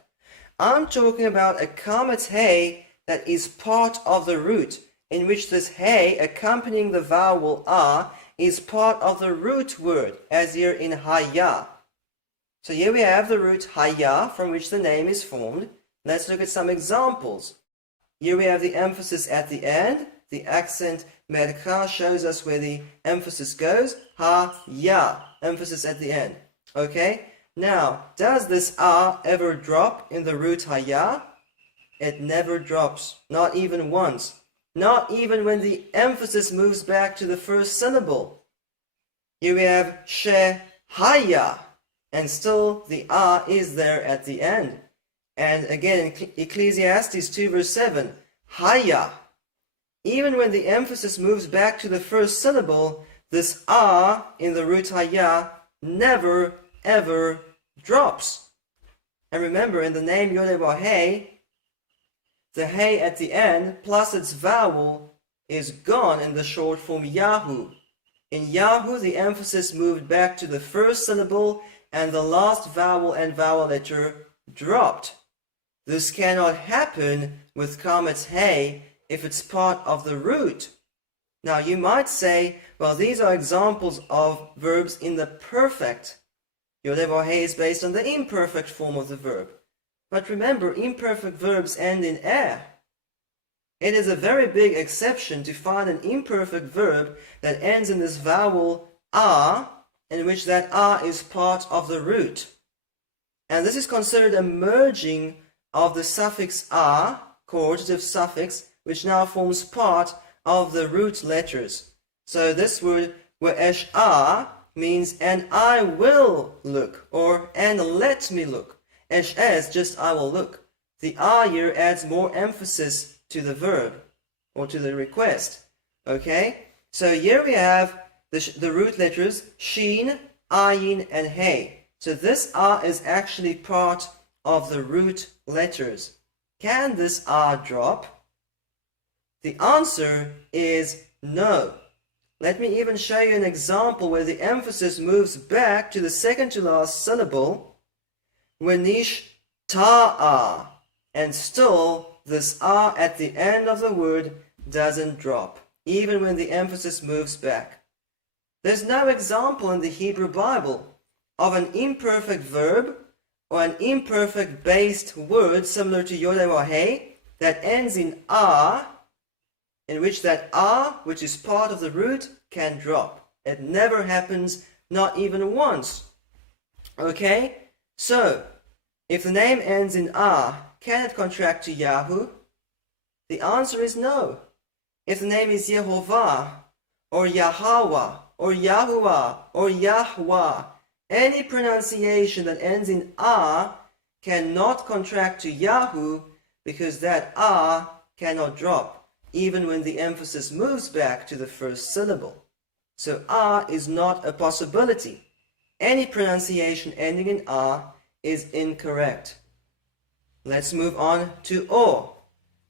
I'm talking about a Kametz Hey that is part of the root, in which this hey accompanying the vowel a is part of the root word, as here in haya. So here we have the root haya from which the name is formed. Let's look at some examples. Here we have the emphasis at the end. The accent merka shows us where the emphasis goes. Ha-ya, emphasis at the end. Okay? Now, does this a ever drop in the root haya? It never drops, not even once. Not even when the emphasis moves back to the first syllable. Here we have she-haya, and still the a is there at the end. And again, in Ecclesiastes 2 verse 7, haya. Even when the emphasis moves back to the first syllable, this a in the root haya never ever drops. And remember, in the name YHWH, the hey at the end plus its vowel is gone in the short form Yahoo. In Yahoo, the emphasis moved back to the first syllable and the last vowel and vowel letter dropped. This cannot happen with Kametz Hey if it's part of the root. Now you might say, well, these are examples of verbs in the perfect. YHWH is based on the imperfect form of the verb. But remember, imperfect verbs end in "er." It is a very big exception to find an imperfect verb that ends in this vowel "a", in which that "a" is part of the root. And this is considered a merging of the suffix "a", coordinative suffix, which now forms part of the root letters. So this word "a" means "and I will look," or "and let me look." As just "I will look." The "a" here adds more emphasis to the verb, or to the request. Okay? So here we have the root letters shin, ayin, and hey. So this "a" is actually part of the root letters. Can this "a" drop? The answer is no. Let me even show you an example where the emphasis moves back to the second to last syllable, wenish ta'a, and still this "a" at the end of the word doesn't drop, even when the emphasis moves back. There's no example in the Hebrew Bible of an imperfect verb or an imperfect based word similar to YHWH that ends in "a", in which that "a", which is part of the root, can drop. It never happens, not even once. Okay? So, if the name ends in "a", can it contract to Yahoo? The answer is no. If the name is Yehovah, or Yahweh, or Yahuwah, or Yahweh, any pronunciation that ends in "a" cannot contract to Yahoo, because that "a" cannot drop, even when the emphasis moves back to the first syllable. So "a" is not a possibility. Any pronunciation ending in "a" is incorrect. Let's move on to "o".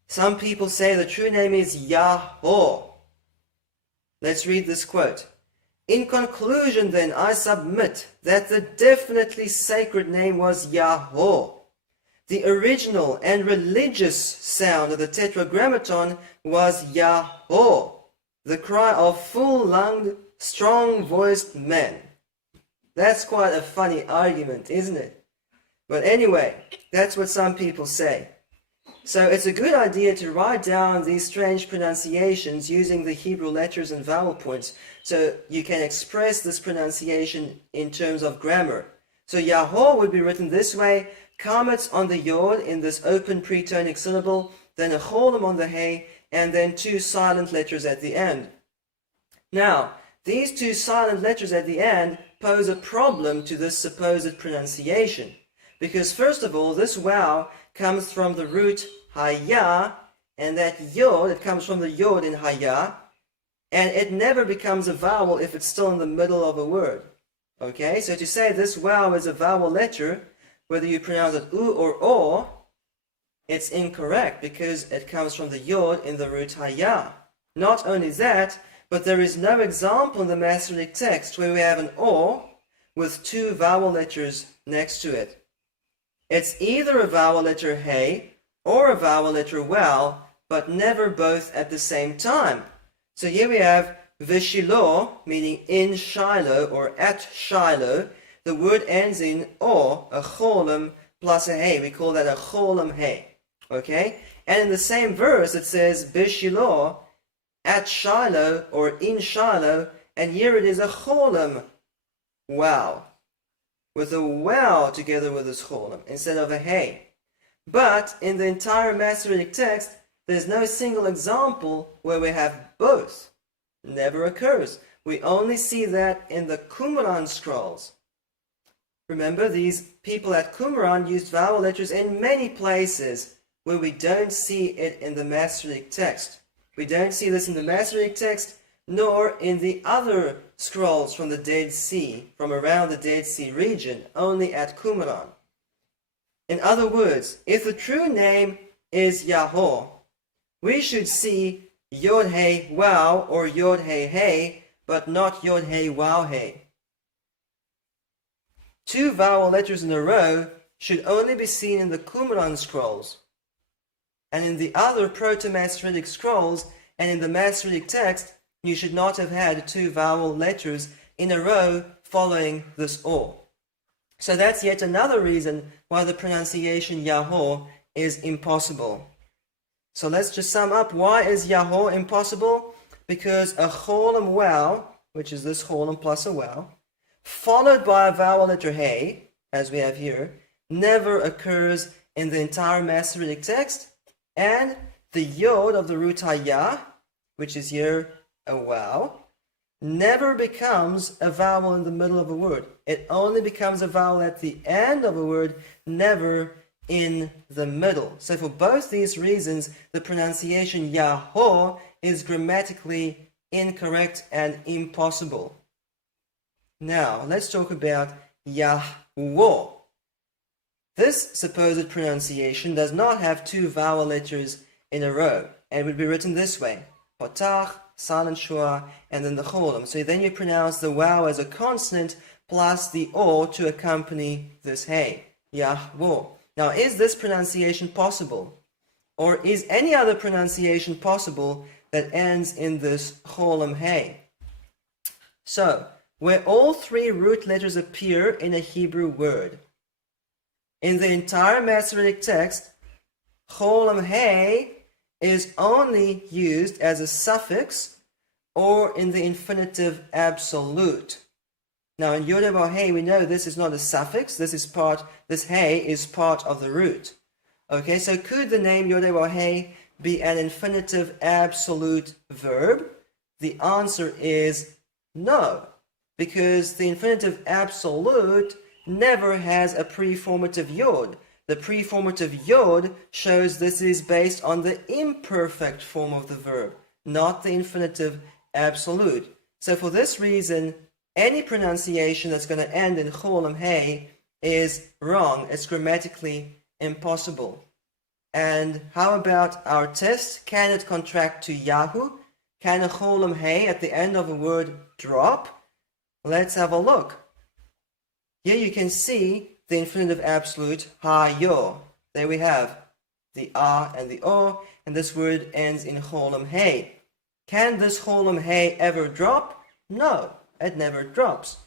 Some people say the true name is Yahweh. Let's read this quote. "In conclusion, then, I submit that the definitely sacred name was Yahweh. The original and religious sound of the Tetragrammaton was Yahweh, the cry of full-lunged, strong-voiced men." That's quite a funny argument, isn't it? But anyway, that's what some people say. So it's a good idea to write down these strange pronunciations using the Hebrew letters and vowel points, so you can express this pronunciation in terms of grammar. So Yahweh would be written this way: kametz on the yod in this open pretonic syllable, then a cholim on the hey, and then two silent letters at the end. Now, these two silent letters at the end pose a problem to this supposed pronunciation, because first of all, this wow comes from the root haya, and that yod, it comes from the yod in haya, and it never becomes a vowel if it's still in the middle of a word. Okay, so to say this wow is a vowel letter, whether you pronounce it u or o, it's incorrect because it comes from the yod in the root haya. Not only that, but there is no example in the Masoretic text where we have an o with two vowel letters next to it. It's either a vowel letter hey or a vowel letter wow, but never both at the same time. So here we have Vishilo, meaning in Shiloh or at Shiloh. The word ends in o, a cholim, plus a hey. We call that a cholim hey. Okay? And in the same verse it says Bishilo, at Shiloh or in Shiloh, and here it is a cholim, wow, with a wow together with this cholim instead of a hey. But in the entire Masoretic text, there's no single example where we have both. Never occurs. We only see that in the Qumran scrolls. Remember, these people at Qumran used vowel letters in many places where we don't see it in the Masoretic text. We don't see this in the Masoretic text, nor in the other scrolls from the Dead Sea, from around the Dead Sea region, only at Qumran. In other words, if the true name is Yahweh, we should see Yod Hey Wow or Yod Hey Hey, but not Yod Hey Wow Hey. Two vowel letters in a row should only be seen in the Qumran scrolls. And in the other Proto-Masoretic scrolls and in the Masoretic text, you should not have had two vowel letters in a row following this O. So that's yet another reason why the pronunciation Yahweh is impossible. So let's just sum up. Why is Yahweh impossible? Because a cholam wow, which is this cholam plus a wow, followed by a vowel letter hey, as we have here, never occurs in the entire Masoretic text, and the yod of the root hayah, which is here a wow, never becomes a vowel in the middle of a word. It only becomes a vowel at the end of a word, never in the middle. So for both these reasons, the pronunciation Yahweh is grammatically incorrect and impossible. Now, let's talk about Yahweh. This supposed pronunciation does not have two vowel letters in a row, and would be written this way: Potach, silent shua, and then the cholam. So then you pronounce the wow as a consonant plus the o to accompany this hey, Yahweh. Now, is this pronunciation possible? Or is any other pronunciation possible that ends in this cholam hey? So, where all three root letters appear in a Hebrew word, in the entire Masoretic text, cholam hey is only used as a suffix or in the infinitive absolute. Now in YHWH we know this is not a suffix, this hey is part of the root. Okay, so could the name YHWH be an infinitive absolute verb? The answer is no, because the infinitive absolute never has a preformative yod. The preformative yod shows this is based on the imperfect form of the verb, not the infinitive absolute. So for this reason, any pronunciation that's going to end in cholam hey is wrong. It's grammatically impossible. And how about our test? Can it contract to Yahu? Can a cholam hey at the end of a word drop? Let's have a look. Here you can see the infinitive absolute ha-yo. There we have the ah and the o, and this word ends in cholam hey. Can this cholam hey ever drop? No, it never drops.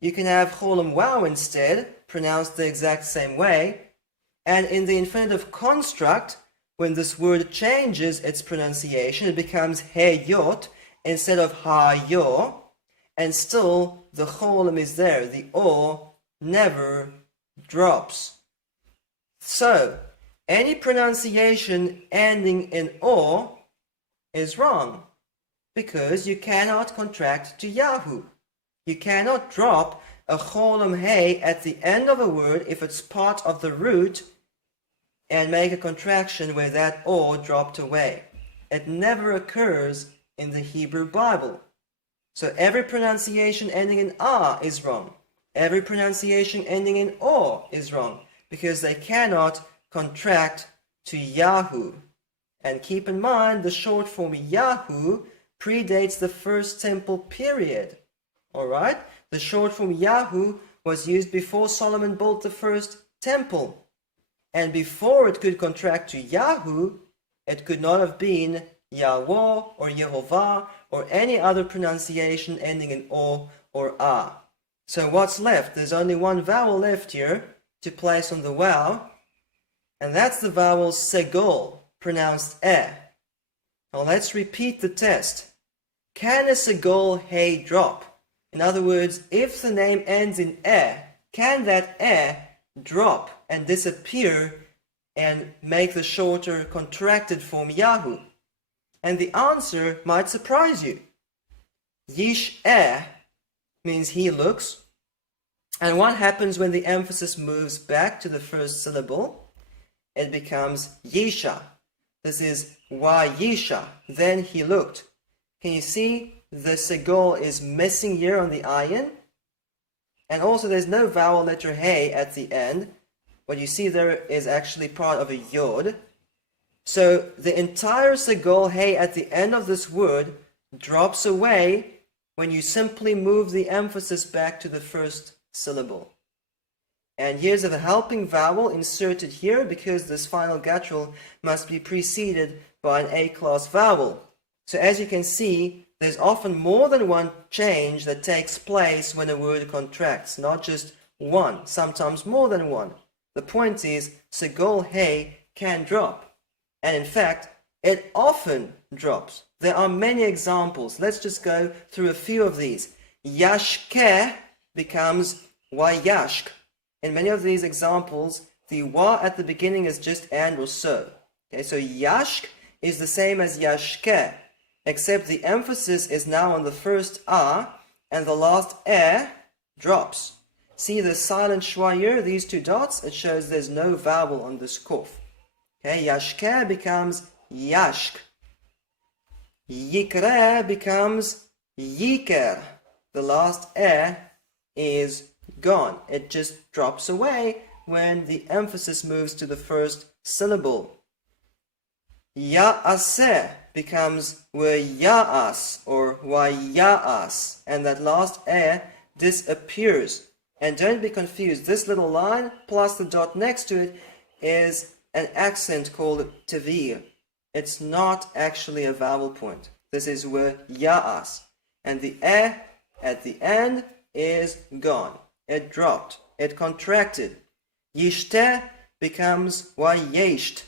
You can have cholam wow instead, pronounced the exact same way, and in the infinitive construct, when this word changes its pronunciation, it becomes he-yot instead of ha-yo, and still the cholam is there, the o never drops. So, any pronunciation ending in o is wrong, because you cannot contract to Yahu. You cannot drop a cholam hey at the end of a word if it's part of the root and make a contraction where that o dropped away. It never occurs in the Hebrew Bible. So every pronunciation ending in ah is wrong. Every pronunciation ending in o is wrong, because they cannot contract to Yahu. And keep in mind, the short form Yahu predates the First Temple period. Alright? The short form Yahu was used before Solomon built the first temple. And before it could contract to Yahu, it could not have been Yahweh or Yehovah or any other pronunciation ending in o or ah. So what's left? There's only one vowel left here to place on the wow, and that's the vowel segol, pronounced eh. Now let's repeat the test. Can a segol hey drop? In other words, if the name ends in eh, can that eh drop and disappear and make the shorter contracted form Yahu? And the answer might surprise you. Yish eh means he looks. And what happens when the emphasis moves back to the first syllable? It becomes yisha. This is why yisha. Then he looked. Can you see the segol is missing here on the ayin? And also there's no vowel letter hey at the end. What you see there is actually part of a yod. So the entire segol hey at the end of this word drops away when you simply move the emphasis back to the first syllable. And here's a helping vowel inserted here because this final guttural must be preceded by an A-class vowel. So as you can see, there's often more than one change that takes place when a word contracts, not just one, sometimes more than one. The point is, segol hey can drop. And in fact, it often drops. There are many examples. Let's just go through a few of these. Yashke becomes wayashk. In many of these examples, the wa at the beginning is just and or so. Okay, so yashk is the same as yashke, except the emphasis is now on the first a and the last drops. See the silent schwa here, these two dots? It shows there's no vowel on this kof. Okay, yashke becomes yashk. Yikre becomes yiker. The last is gone. It just drops away when the emphasis moves to the first syllable. Ya'ase becomes ya'as or ya'as, and that last disappears. And don't be confused, this little line plus the dot next to it is an accent called tavir. It's not actually a vowel point. This is ya'as. And the at the end is gone. It dropped. It contracted. Yishte becomes yesht.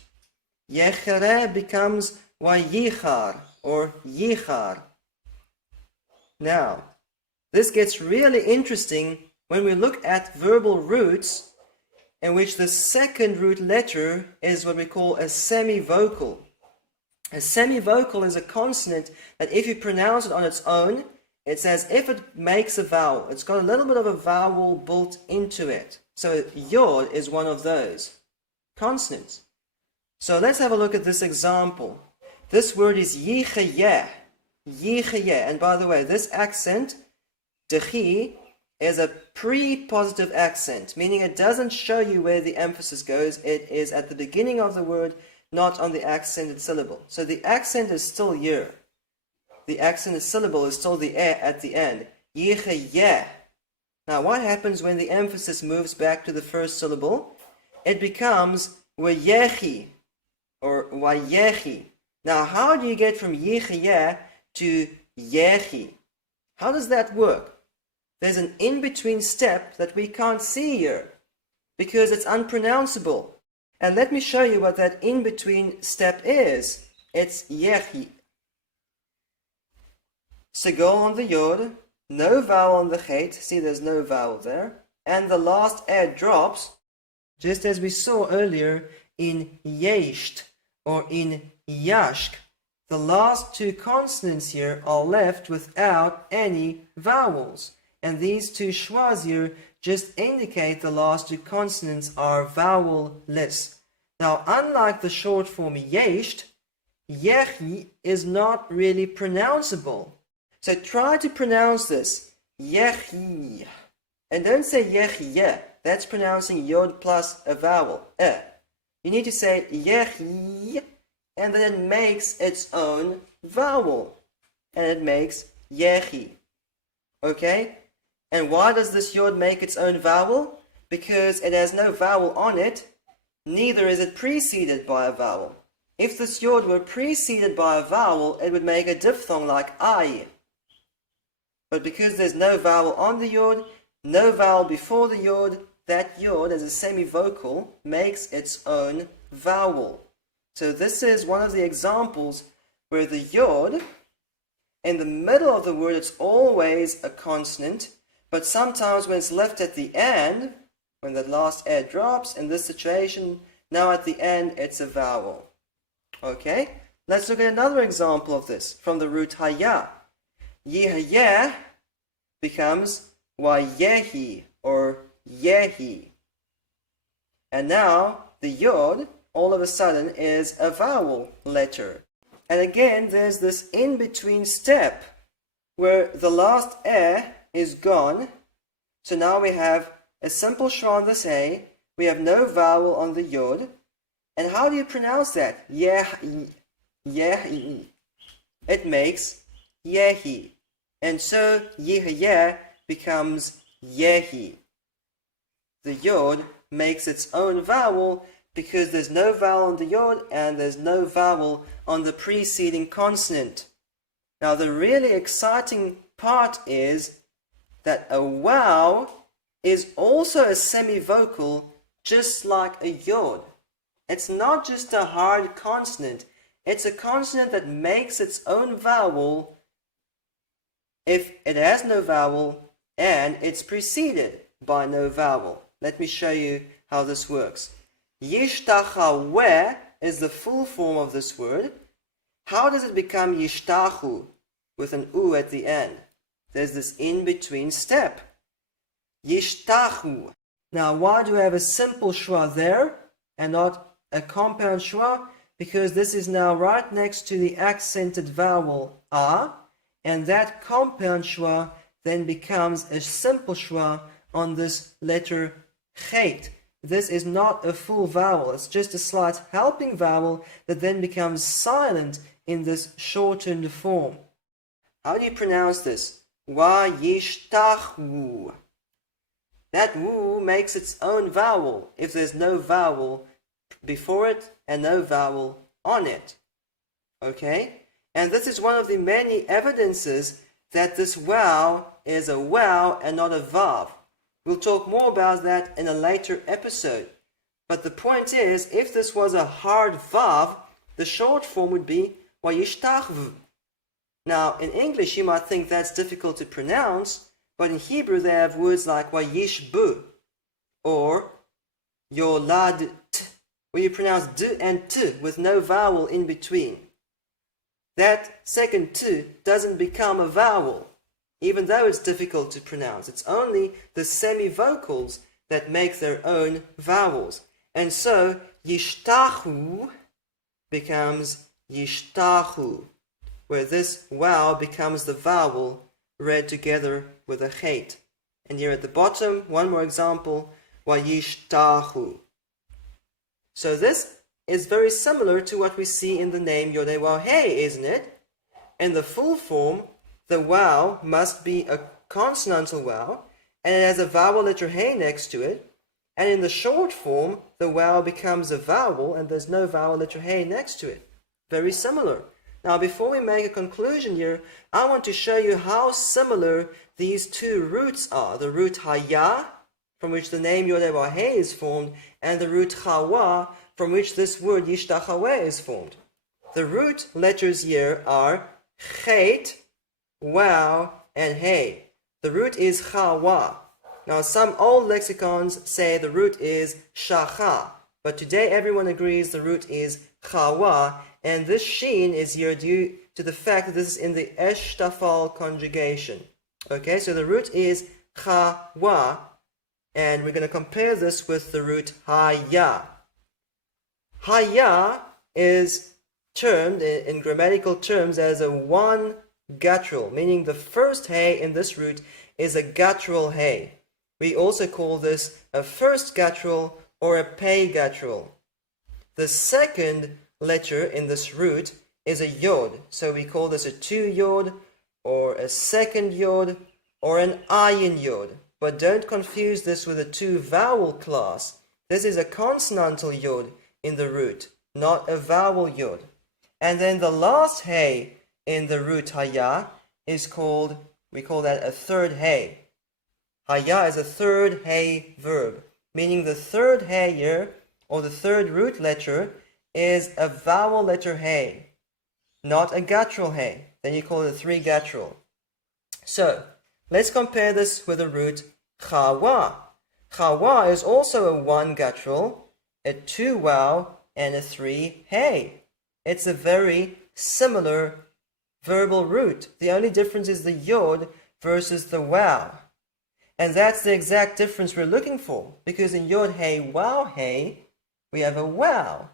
Yechere becomes yichar or yichar. Now, this gets really interesting when we look at verbal roots in which the second root letter is what we call a semivocal. A semivocal is a consonant that if you pronounce it on its own, it's as if it makes a vowel. It's got a little bit of a vowel built into it. So yod is one of those consonants. So let's have a look at this example. This word is yichayeh. Yichayeh. And by the way, this accent, dechi, is a pre-positive accent, meaning it doesn't show you where the emphasis goes. It is at the beginning of the word, not on the accented syllable. So the accent is still here. The accented syllable is still the at the end. Yichayeh. Now what happens when the emphasis moves back to the first syllable? It becomes wayechi or wayechi. Now how do you get from yichayeh to yechi? How does that work? There's an in-between step that we can't see here because it's unpronounceable. And let me show you what that in-between step is. It's yechi. Segol on the yod, no vowel on the chet, see there's no vowel there, and the last drops, just as we saw earlier in yesht or in yashk. The last two consonants here are left without any vowels, and these two schwas here just indicate the last two consonants are vowel-less. Now, unlike the short form yesht, yechi is not really pronounceable. So try to pronounce this, yechi. And don't say yechi, that's pronouncing yod plus a vowel, You need to say yechi, and then it makes its own vowel. And it makes yechi. Okay? And why does this yod make its own vowel? Because it has no vowel on it, neither is it preceded by a vowel. If this yod were preceded by a vowel, it would make a diphthong like I. But because there's no vowel on the yod, no vowel before the yod, that yod as a semivocal makes its own vowel. So this is one of the examples where the yod, in the middle of the word, it's always a consonant, but sometimes when it's left at the end, when the last drops, in this situation, now at the end, it's a vowel. Okay? Let's look at another example of this from the root haya. Yihayeh becomes wayehi or yehi. And now the yod all of a sudden is a vowel letter. And again there's this in-between step where the last is gone. So now we have a simple schwa on this a, we have no vowel on the yod. And how do you pronounce that? Yehi. Yehi. It makes yehi. And so yihayeh becomes yehi. The yod makes its own vowel because there's no vowel on the yod and there's no vowel on the preceding consonant. Now the really exciting part is that a wow is also a semi-vocal, just like a yod. It's not just a hard consonant, it's a consonant that makes its own vowel if it has no vowel and it's preceded by no vowel. Let me show you how this works. Yishtachawe is the full form of this word. How does it become yishtachu with an u at the end? There's this in-between step. Yishtachu. Now, why do I have a simple schwa there and not a compound schwa? Because this is now right next to the accented vowel a, and that compound schwa then becomes a simple schwa on this letter chet. This is not a full vowel, it's just a slight helping vowel that then becomes silent in this shortened form. How do you pronounce this? Wa-yish-tach-wu. That wu makes its own vowel if there's no vowel before it and no vowel on it. Okay? And this is one of the many evidences that this wow is a wow and not a vav. We'll talk more about that in a later episode. But the point is, if this was a hard vav, the short form would be wa-yish-tach-v. Now, in English, you might think that's difficult to pronounce, but in Hebrew, they have words like wa-yish-bu or yolad t, where you pronounce d and t with no vowel in between. That second t doesn't become a vowel, even though it's difficult to pronounce. It's only the semi-vocals that make their own vowels. And so, yishtachu becomes yishtachu, where this wow becomes the vowel read together with a chet. And here at the bottom, one more example, wa-yishtachu. So this is very similar to what we see in the name YHWH, isn't it? In the full form, the wow must be a consonantal wow, and it has a vowel letter hey next to it. And in the short form, the wow becomes a vowel, and there's no vowel letter hey next to it. Very similar. Now, before we make a conclusion here, I want to show you how similar these two roots are. The root haya, from which the name YHWH is formed, and the root chawa, from which this word yishtachawe is formed. The root letters here are chet, wow, and hey. The root is chawa. Now, some old lexicons say the root is shacha, but today everyone agrees the root is chawa, and this sheen is here due to the fact that this is in the eshtafal conjugation. Okay, so the root is chawa, and we're going to compare this with the root haya. Haya is termed in grammatical terms as a one guttural, meaning the first hey in this root is a guttural hey. We also call this a first guttural or a pay guttural. The second letter in this root is a yod, so we call this a two yod or a second yod or an ayin yod. But don't confuse this with a two vowel class. This is a consonantal yod in the root, not a vowel yod. And then the last hey in the root haya is called, we call that a third hey. Haya is a third hey verb, meaning the third hey here, or the third root letter, is a vowel letter hey, not a guttural hey. Then you call it a three guttural. So, let's compare this with the root chawa. Chawa is also a one guttural, a two wow, and a three hey. It's a very similar verbal root. The only difference is the yod versus the wow. And that's the exact difference we're looking for, because in yod hey wow hey, we have a wow.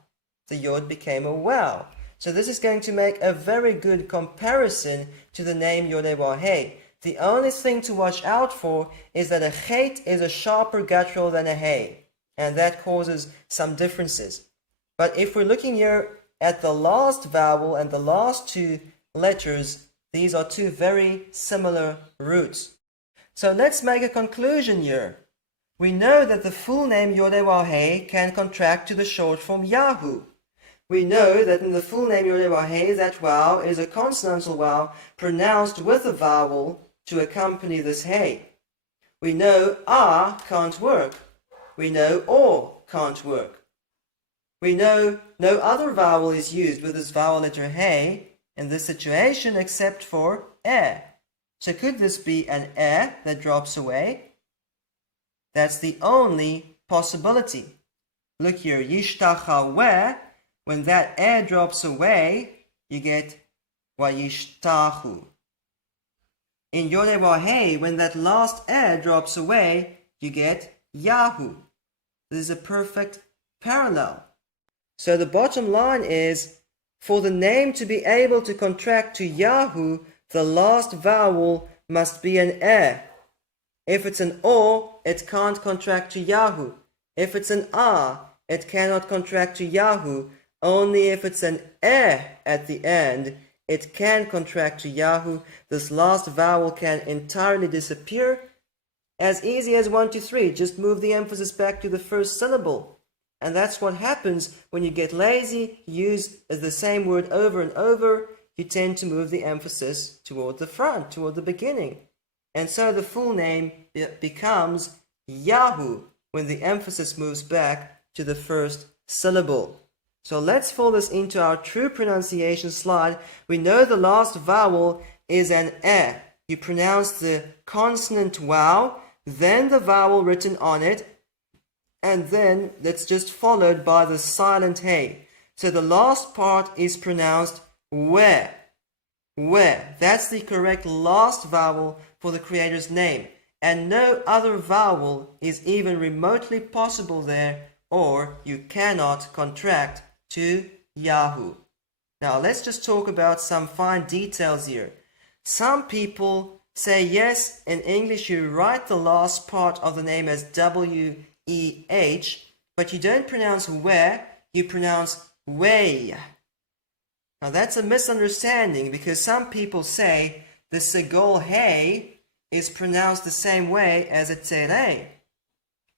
The yod became a wow. So this is going to make a very good comparison to the name YHWH. The only thing to watch out for is that a chet is a sharper guttural than a hey, and that causes some differences. But if we're looking here at the last vowel and the last two letters, these are two very similar roots. So let's make a conclusion here. We know that the full name YHWH can contract to the short form Yahoo. We know that in the full name YHWH, that wow is a consonantal wow pronounced with a vowel to accompany this hey. We know can't work. We know or can't work. We know no other vowel is used with this vowel letter hey in this situation except for So could this be an that drops away? That's the only possibility. Look here, yishtachawe, when that drops away, you get wayishtachu. In Yodhe, when that last drops away, you get Yahu. This is a perfect parallel. So the bottom line is, for the name to be able to contract to Yahu, the last vowel must be an If it's an O, it can't contract to Yahu. If it's an it cannot contract to Yahu. Only if it's an at the end, it can contract to Yahu. This last vowel can entirely disappear. As easy as 1, 2, 3. Just move the emphasis back to the first syllable. And that's what happens when you get lazy, use the same word over and over. You tend to move the emphasis toward the front, toward the beginning. And so the full name becomes Yahu when the emphasis moves back to the first syllable. So let's fold this into our true pronunciation slide. We know the last vowel is an You pronounce the consonant wow, then the vowel written on it, and then that's just followed by the silent hey. So the last part is pronounced we. That's the correct last vowel for the Creator's name. And no other vowel is even remotely possible there, or you cannot contract to Yahu. Now let's just talk about some fine details here. Some people say yes, in English you write the last part of the name as W-E-H, but you don't pronounce we, you pronounce way. Now that's a misunderstanding because some people say the Segol Hey is pronounced the same way as a Tere.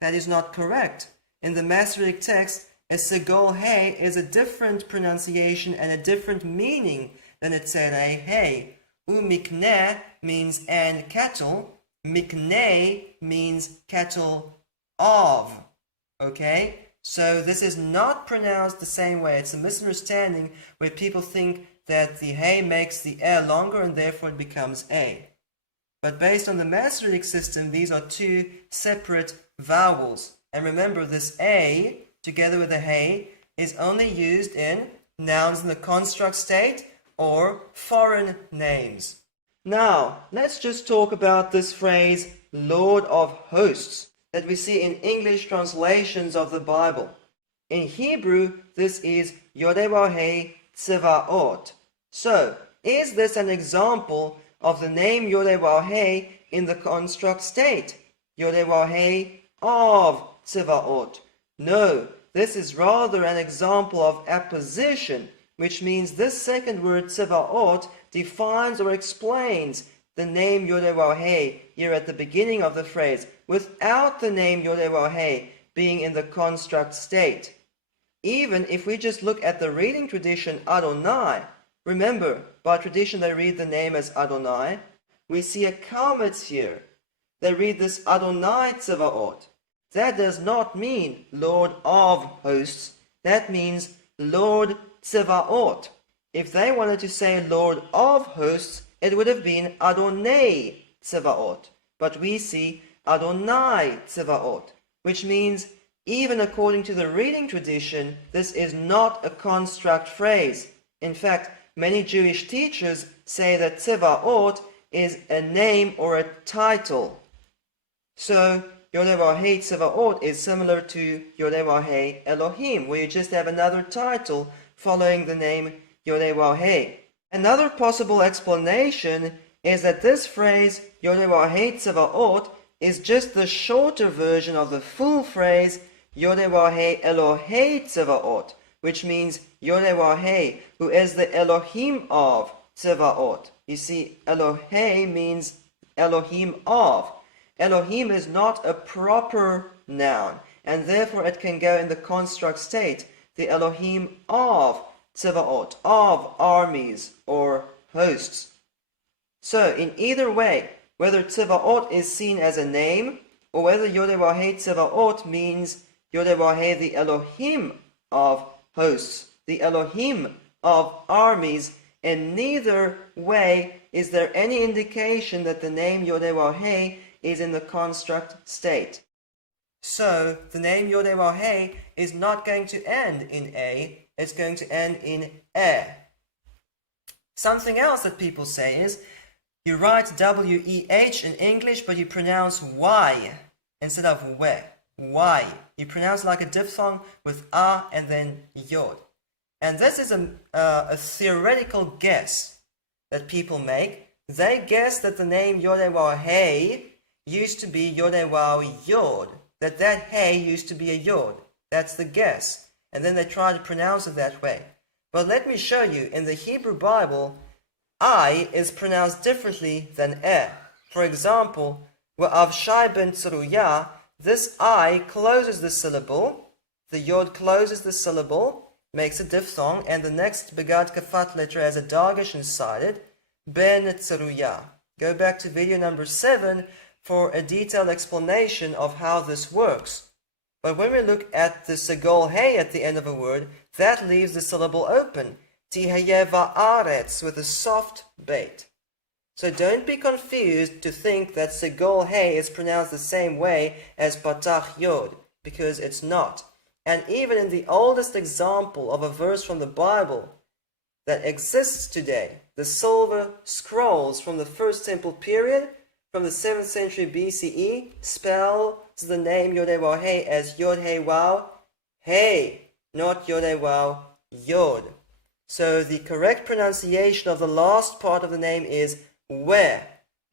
That is not correct. In the Masoretic Text, a Segol Hey is a different pronunciation and a different meaning than a Tere Hey. Mikne means and cattle. Mikne means cattle of. Okay? So this is not pronounced the same way. It's a misunderstanding where people think that the hey makes the longer and therefore it becomes a. But based on the Masoretic system, these are two separate vowels. And remember, this a together with the hey is only used in nouns in the construct state or foreign names. Now, let's just talk about this phrase, Lord of Hosts, that we see in English translations of the Bible. In Hebrew, this is Yodewahei Tsevaot. So, is this an example of the name Yodewahei in the construct state? Yodewahei of Tsevaot. No, this is rather an example of apposition, which means this second word Tsevaot defines or explains the name Yodewahei here at the beginning of the phrase, without the name Yodewahei being in the construct state. Even if we just look at the reading tradition Adonai, remember, by tradition they read the name as Adonai, we see a Kalmetz here. They read this Adonai Tsevaot. That does not mean Lord of Hosts, that means Lord Tsevaot. If they wanted to say Lord of Hosts, it would have been Adonai Tsevaot. But we see Adonai Tsevaot, which means even according to the reading tradition, this is not a construct phrase. In fact, many Jewish teachers say that Tsevaot is a name or a title. So, Yodewahei Tsevaot is similar to Yodewahei Elohim, where you just have another title following the name Yodewahei. Another possible explanation is that this phrase, Yodewahei Tsevaot, is just the shorter version of the full phrase, Yodewahei Elohei Tsevaot, which means Yodewahei, who is the Elohim of Tsevaot. You see, Elohei means Elohim of. Elohim is not a proper noun, and therefore it can go in the construct state, the Elohim of Tsevaot, of armies or hosts. So, in either way, whether Tzevaot is seen as a name, or whether Yodewahei Tzevaot means Yodewahei, the Elohim of hosts, the Elohim of armies. In neither way is there any indication that the name Yodewahei is in the construct state. So the name Yodewahei is not going to end in A, it's going to end in E. Something else that people say is, you write W-E-H in English, but you pronounce Y instead of we. Y. You pronounce like a diphthong with A and then Yod. And this is a theoretical guess that people make. They guess that the name Yodewahei used to be Yodewaw Yod, that Hey used to be a Yod. That's the guess. And then they try to pronounce it that way. But let me show you, in the Hebrew Bible, I is pronounced differently than E. For example, Avshai ben Tzeruya, this I closes the syllable, the Yod closes the syllable, makes a diphthong, and the next Begad Kafat letter has a dagesh inside it, ben Tzeruya. Go back to video number 7 for a detailed explanation of how this works. But when we look at the Segol Hey at the end of a word, that leaves the syllable open, Tihayeva Aretz, with a soft bait. So don't be confused to think that Segol Hey is pronounced the same way as Patach Yod, because it's not. And even in the oldest example of a verse from the Bible that exists today, the silver scrolls from the First Temple period, from the 7th century BCE, spells the name Yodewahei as Yod-Hei-Waw, Hey, not Yod-Hei-Waw, Yod. So the correct pronunciation of the last part of the name is We,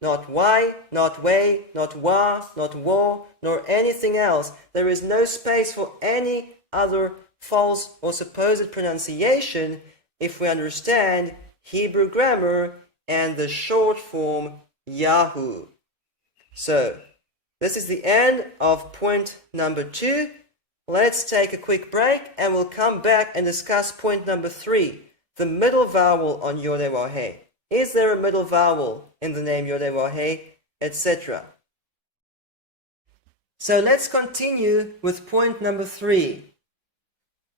not Y, not Way, not Wa, not Wo, nor anything else. There is no space for any other false or supposed pronunciation if we understand Hebrew grammar and the short form Yahoo. So, this is the end of point number 2. Let's take a quick break and we'll come back and discuss point number 3, the middle vowel on Yodewahei. Is there a middle vowel in the name Yodewahei, etc.? So let's continue with point number 3.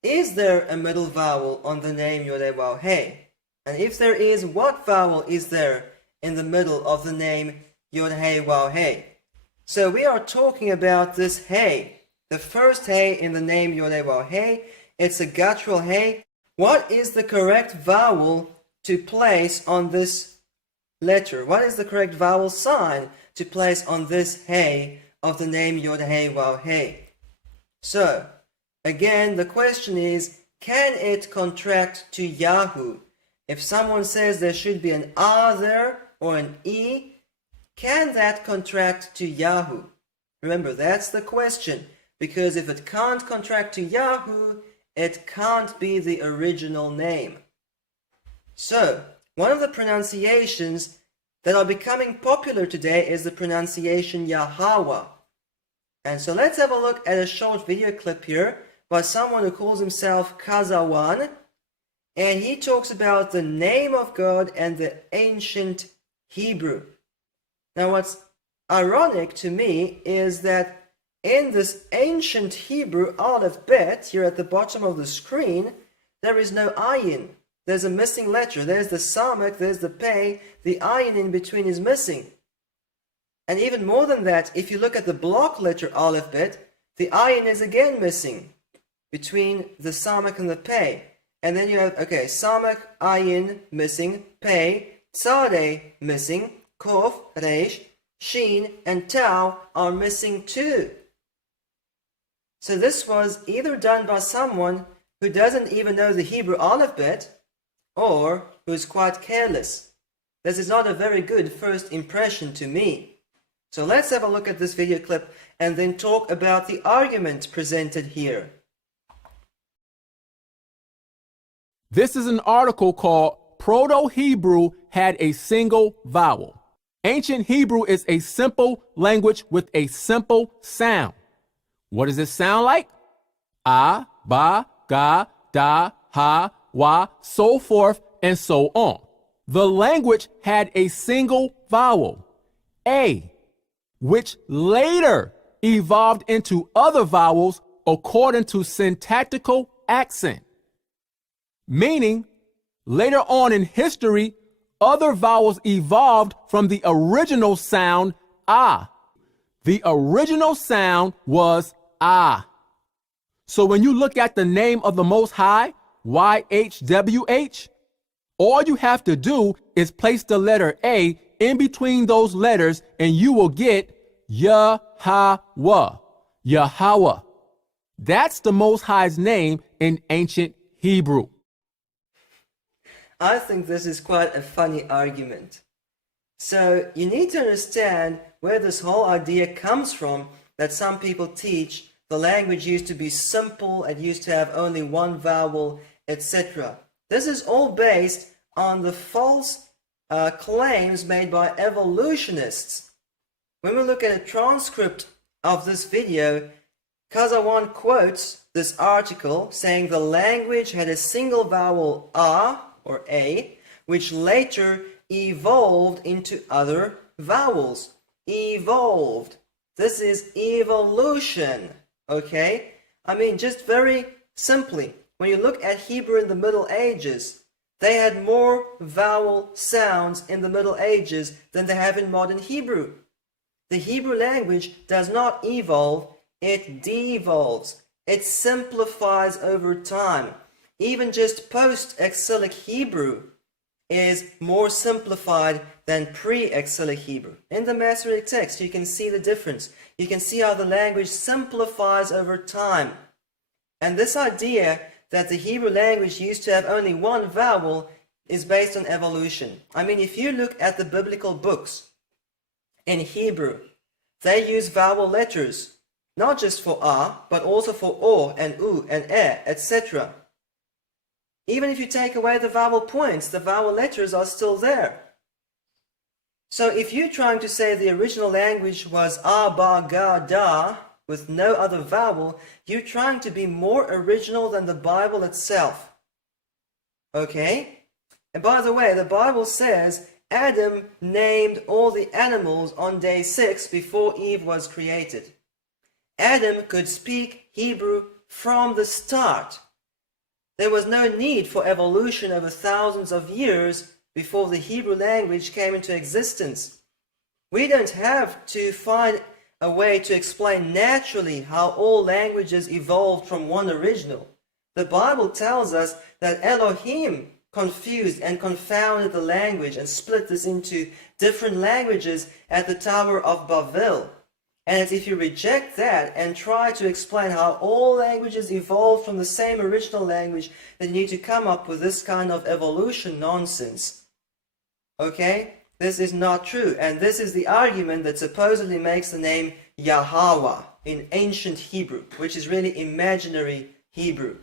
Is there a middle vowel on the name Yodewahei? And if there is, what vowel is there in the middle of the name Yod-Hei-Waw-Hei? So we are talking about this Hey, the first Hey in the name Yod-Hei-Waw-Hei. It's a guttural Hey. What is the correct vowel to place on this letter? What is the correct vowel sign to place on this Hey of the name Yod-Hei-Waw-Hei? So, again, the question is, can it contract to Yahoo? If someone says there should be an A there or an E, can that contract to Yahoo? Remember, that's the question, because if it can't contract to Yahoo, it can't be the original name. So, one of the pronunciations that are becoming popular today is the pronunciation Yahweh. And so let's have a look at a short video clip here by someone who calls himself Kazawan, and he talks about the name of God and the ancient Hebrew. Now what's ironic to me is that in this ancient Hebrew Aleph Bet, here at the bottom of the screen, there is no ayin. There's a missing letter. There's the samak, there's the pei, the ayin in between is missing. And even more than that, if you look at the block letter Aleph Bet, the ayin is again missing between the samak and the pei. And then you have, okay, samak, ayin, missing, pei, tzadeh, missing, kof, reish, shin, and tau are missing too. So this was either done by someone who doesn't even know the Hebrew Aleph Bet, or who is quite careless. This is not a very good first impression to me. So let's have a look at this video clip and then talk about the argument presented here. This is an article called Proto-Hebrew Had a Single Vowel. Ancient Hebrew is a simple language with a simple sound. What does it sound like? A, ba, ga, da, ha, wa, so forth, and so on. The language had a single vowel. A, which later evolved into other vowels according to syntactical accent. Meaning, later on in history, other vowels evolved from the original sound ah. The original sound was ah. So when you look at the name of the Most High, YHWH, all you have to do is place the letter A in between those letters and you will get Yahweh, Yahweh. That's the Most High's name in ancient Hebrew. I think this is quite a funny argument. So you need to understand where this whole idea comes from, that some people teach the language used to be simple, it used to have only one vowel, etc. This is all based on the false claims made by evolutionists. When we look at a transcript of this video, Kazawan quotes this article saying the language had a single vowel ah or a, which later evolved into other vowels. Evolved. This is evolution. Okay? I mean, just very simply, when you look at Hebrew in the Middle Ages, they had more vowel sounds in the Middle Ages than they have in modern Hebrew. The Hebrew language does not evolve, it devolves. It simplifies over time. Even just post-exilic Hebrew is more simplified than pre-exilic Hebrew. In the Masoretic Text, you can see the difference. You can see how the language simplifies over time. And this idea that the Hebrew language used to have only one vowel is based on evolution. I mean, if you look at the biblical books in Hebrew, they use vowel letters, not just for ah, but also for o and u and e, etc. Even if you take away the vowel points, the vowel letters are still there. So if you're trying to say the original language was ah, ba, ga, da, with no other vowel, you're trying to be more original than the Bible itself. Okay? And by the way, the Bible says Adam named all the animals on day 6 before Eve was created. Adam could speak Hebrew from the start. There was no need for evolution over thousands of years before the Hebrew language came into existence. We don't have to find a way to explain naturally how all languages evolved from one original. The Bible tells us that Elohim confused and confounded the language and split this into different languages at the Tower of Babel. And if you reject that and try to explain how all languages evolved from the same original language, then you need to come up with this kind of evolution nonsense. Okay? This is not true. And this is the argument that supposedly makes the name Yahweh in ancient Hebrew, which is really imaginary Hebrew.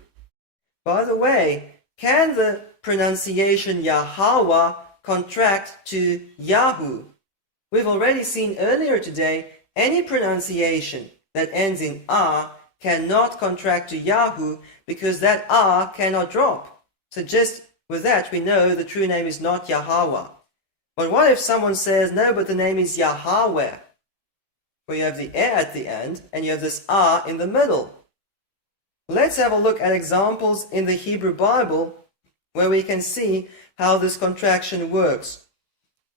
By the way, can the pronunciation Yahweh contract to Yahoo? We've already seen earlier today any pronunciation that ends in ah cannot contract to Yahoo because that ah cannot drop. So just with that we know the true name is not Yahweh. But what if someone says, no, but the name is Yahweh? Well, you have the e at the end and you have this ah in the middle. Let's have a look at examples in the Hebrew Bible where we can see how this contraction works.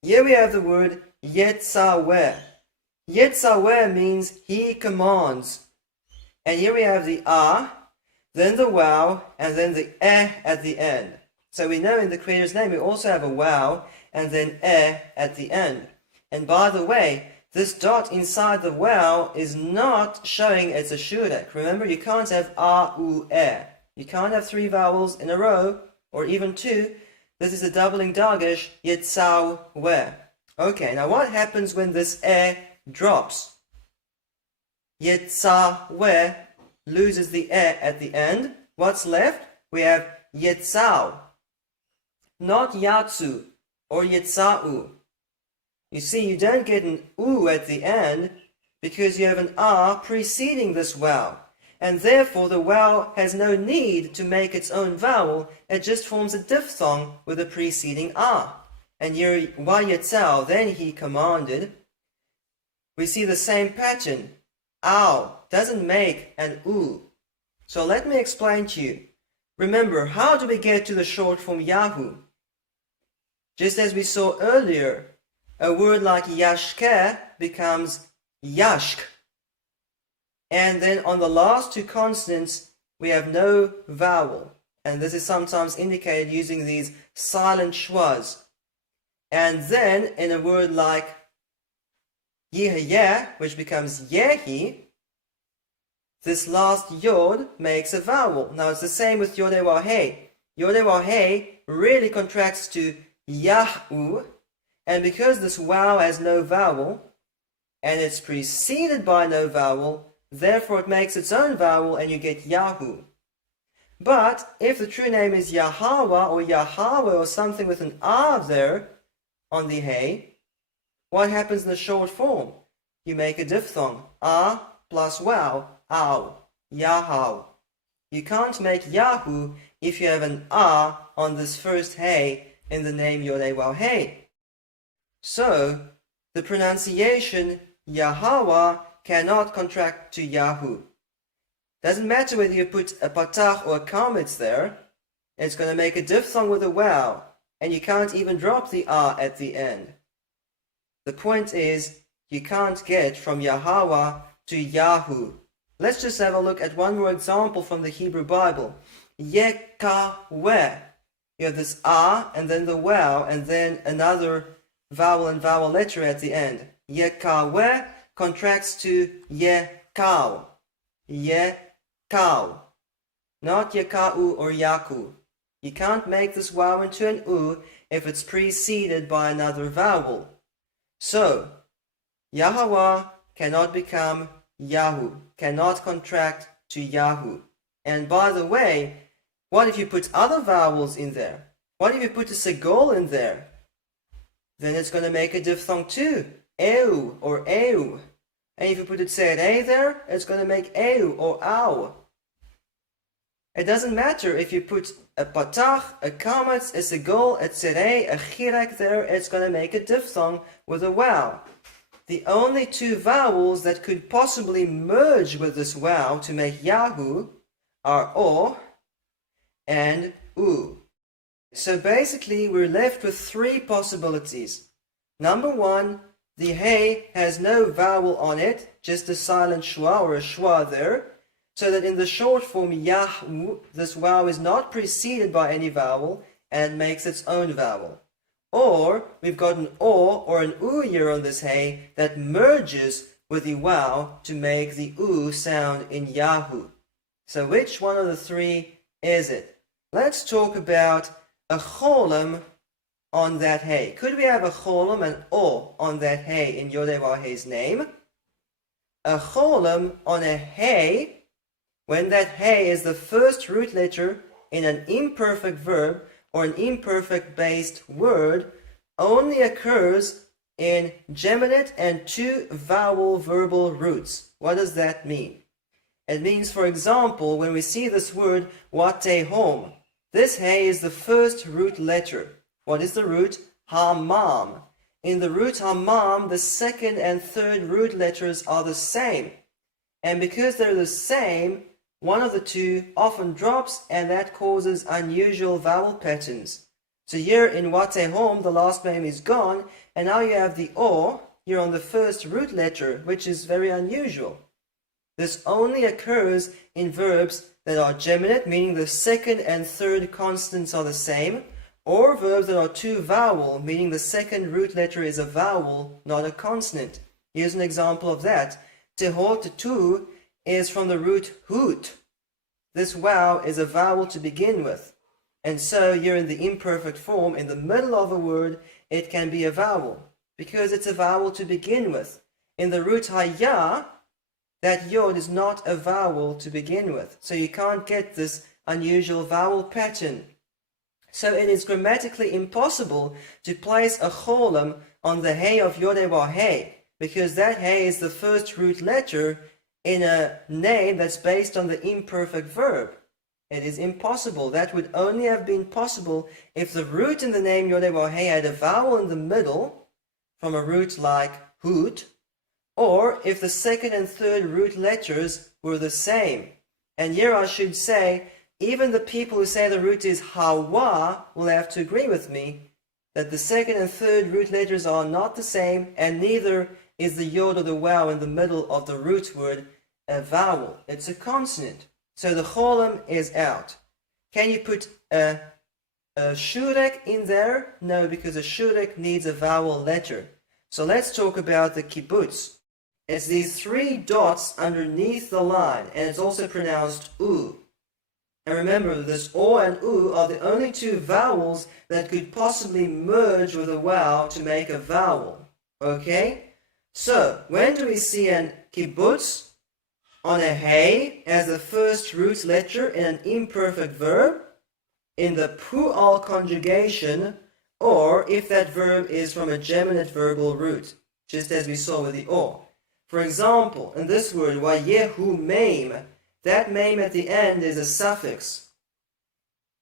Here we have the word Yetzaweh. Yetzaweh means he commands. And here we have the ah, then the wow, and then the at the end. So we know in the Creator's name we also have a wow, and then at the end. And by the way, this dot inside the wow is not showing it's a shudek. Remember, you can't have ah, u, e. You can't have 3 vowels in a row, or even 2. This is a doubling dagesh, Yetzaweh. Okay, now what happens when this drops? Yetzaweh loses the at the end. What's left? We have Yetzaw, not Yatsu or Yetzau. You see, you don't get an u at the end because you have an ah preceding this vowel, and therefore the vowel has no need to make its own vowel. It just forms a diphthong with a preceding ah. And here, Vayetzau, then he commanded. we see the same pattern. Ow doesn't make an oo. So let me explain to you. Remember, how do we get to the short form Yahoo? Just as we saw earlier, a word like yashke becomes yashk. And then on the last two consonants, we have no vowel. And this is sometimes indicated using these silent schwas. And then in a word like yeh, which becomes yehi, this last yod makes a vowel. Now it's the same with yodewahei. Yodewahei really contracts to yahu, and because this wow has no vowel, and it's preceded by no vowel, therefore it makes its own vowel and you get Yahoo. But if the true name is Yahweh or Yahweh or something with an R there on the hey, what happens in the short form? You make a diphthong. Ah plus wow. Ow. Yahoo. You can't make Yahoo if you have an ah on this first hey in the name Yodewahei. So, the pronunciation Yahweh cannot contract to Yahoo. Doesn't matter whether you put a patach or a kametz there, it's going to make a diphthong with a wow, and you can't even drop the ah at the end. The point is, you can't get from Yahweh to Yahoo. Let's just have a look at one more example from the Hebrew Bible. Yekaweh. You have this ah, and then the wow, and then another vowel and vowel letter at the end. Yekaweh contracts to yekau. Yekau. Not yekau or yaku. You can't make this wow into an u if it's preceded by another vowel. So, Yahweh cannot become Yahoo, cannot contract to Yahoo. And by the way, what if you put other vowels in there? What if you put a segol in there? Then it's going to make a diphthong too. Eu or eu. And if you put a tzere there, it's going to make eu or au. It doesn't matter if you put a patach, a kametz, a segol, a tzere, a chirek there, it's going to make a diphthong with a wow. The only two vowels that could possibly merge with this wow to make Yahoo are o and u. So basically we're left with three possibilities. Number one, the hey has no vowel on it, just a silent schwa or a schwa there, so that in the short form Yahoo, this wow is not preceded by any vowel and makes its own vowel. Or we've got an o or an u here on this hey that merges with the wow to make the u sound in Yahoo. So which one of the three is it? Let's talk about a cholam on that hey. Could we have a cholam and o on that hey in Yodewahei's name? A cholam on a hey, when that hey is the first root letter in an imperfect verb or an imperfect based word, only occurs in geminate and two vowel verbal roots. What does that mean? It means, for example, when we see this word watehom, this hey is the first root letter. What is the root? Hamam. In the root hamam, the second and third root letters are the same. And because they're the same, one of the two often drops, and that causes unusual vowel patterns. So here in watehom, the last name is gone, and now you have the o here on the first root letter, which is very unusual. This only occurs in verbs that are geminate, meaning the second and third consonants are the same, or verbs that are two vowel, meaning the second root letter is a vowel, not a consonant. Here's an example of that. Tehotetu is from the root hoot. This wow is a vowel to begin with. And so you're in the imperfect form, in the middle of a word, it can be a vowel, because it's a vowel to begin with. In the root haya, that yod is not a vowel to begin with. So you can't get this unusual vowel pattern. So it is grammatically impossible to place a cholam on the hey of Yodewahei, because that hey is the first root letter in a name that's based on the imperfect verb. It is impossible. That would only have been possible if the root in the name Yodewahei had a vowel in the middle, from a root like hoot, or if the second and third root letters were the same. And here I should say, even the people who say the root is Hawa will have to agree with me that the second and third root letters are not the same, and neither is the yod or the waw in the middle of the root word a vowel. It's a consonant. So the cholam is out. Can you put a shurek in there? No, because a shurek needs a vowel letter. So let's talk about the kibbutz. It's these three dots underneath the line, and it's also pronounced u. And remember, this o and u are the only two vowels that could possibly merge with a waw to make a vowel. Okay? So, when do we see an kibbutz? On a hey as the first root letter in an imperfect verb, in the pu'al conjugation, or if that verb is from a geminate verbal root, just as we saw with the or. For example, in this word, wayehu meim, that meim at the end is a suffix,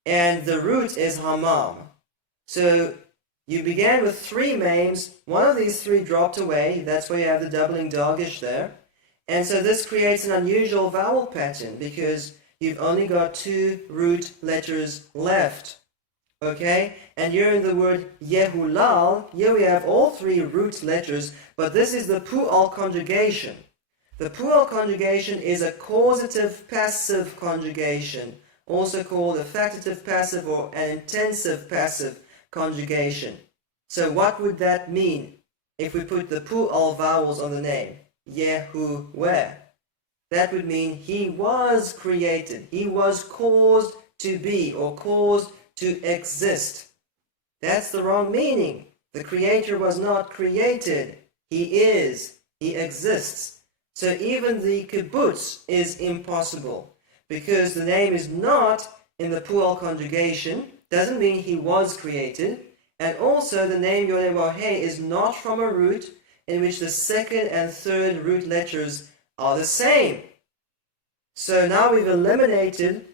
and the root is hamam. So you began with three meims, one of these three dropped away, that's why you have the doubling dagish there, and so this creates an unusual vowel pattern because you've only got two root letters left. Okay, and here in the word Yehulal, here we have all three root letters, but this is the pu'al conjugation. The pu'al conjugation is a causative passive conjugation, also called a factative passive or an intensive passive conjugation. So what would that mean if we put the pu'al vowels on the name? Yehuweh. That would mean he was created, he was caused to be or caused to exist. That's the wrong meaning. The creator was not created. He is. He exists. So even the kibbutz is impossible because the name is not in the pu'al conjugation. Doesn't mean he was created. And also the name YHWH is not from a root in which the second and third root letters are the same. So now we've eliminated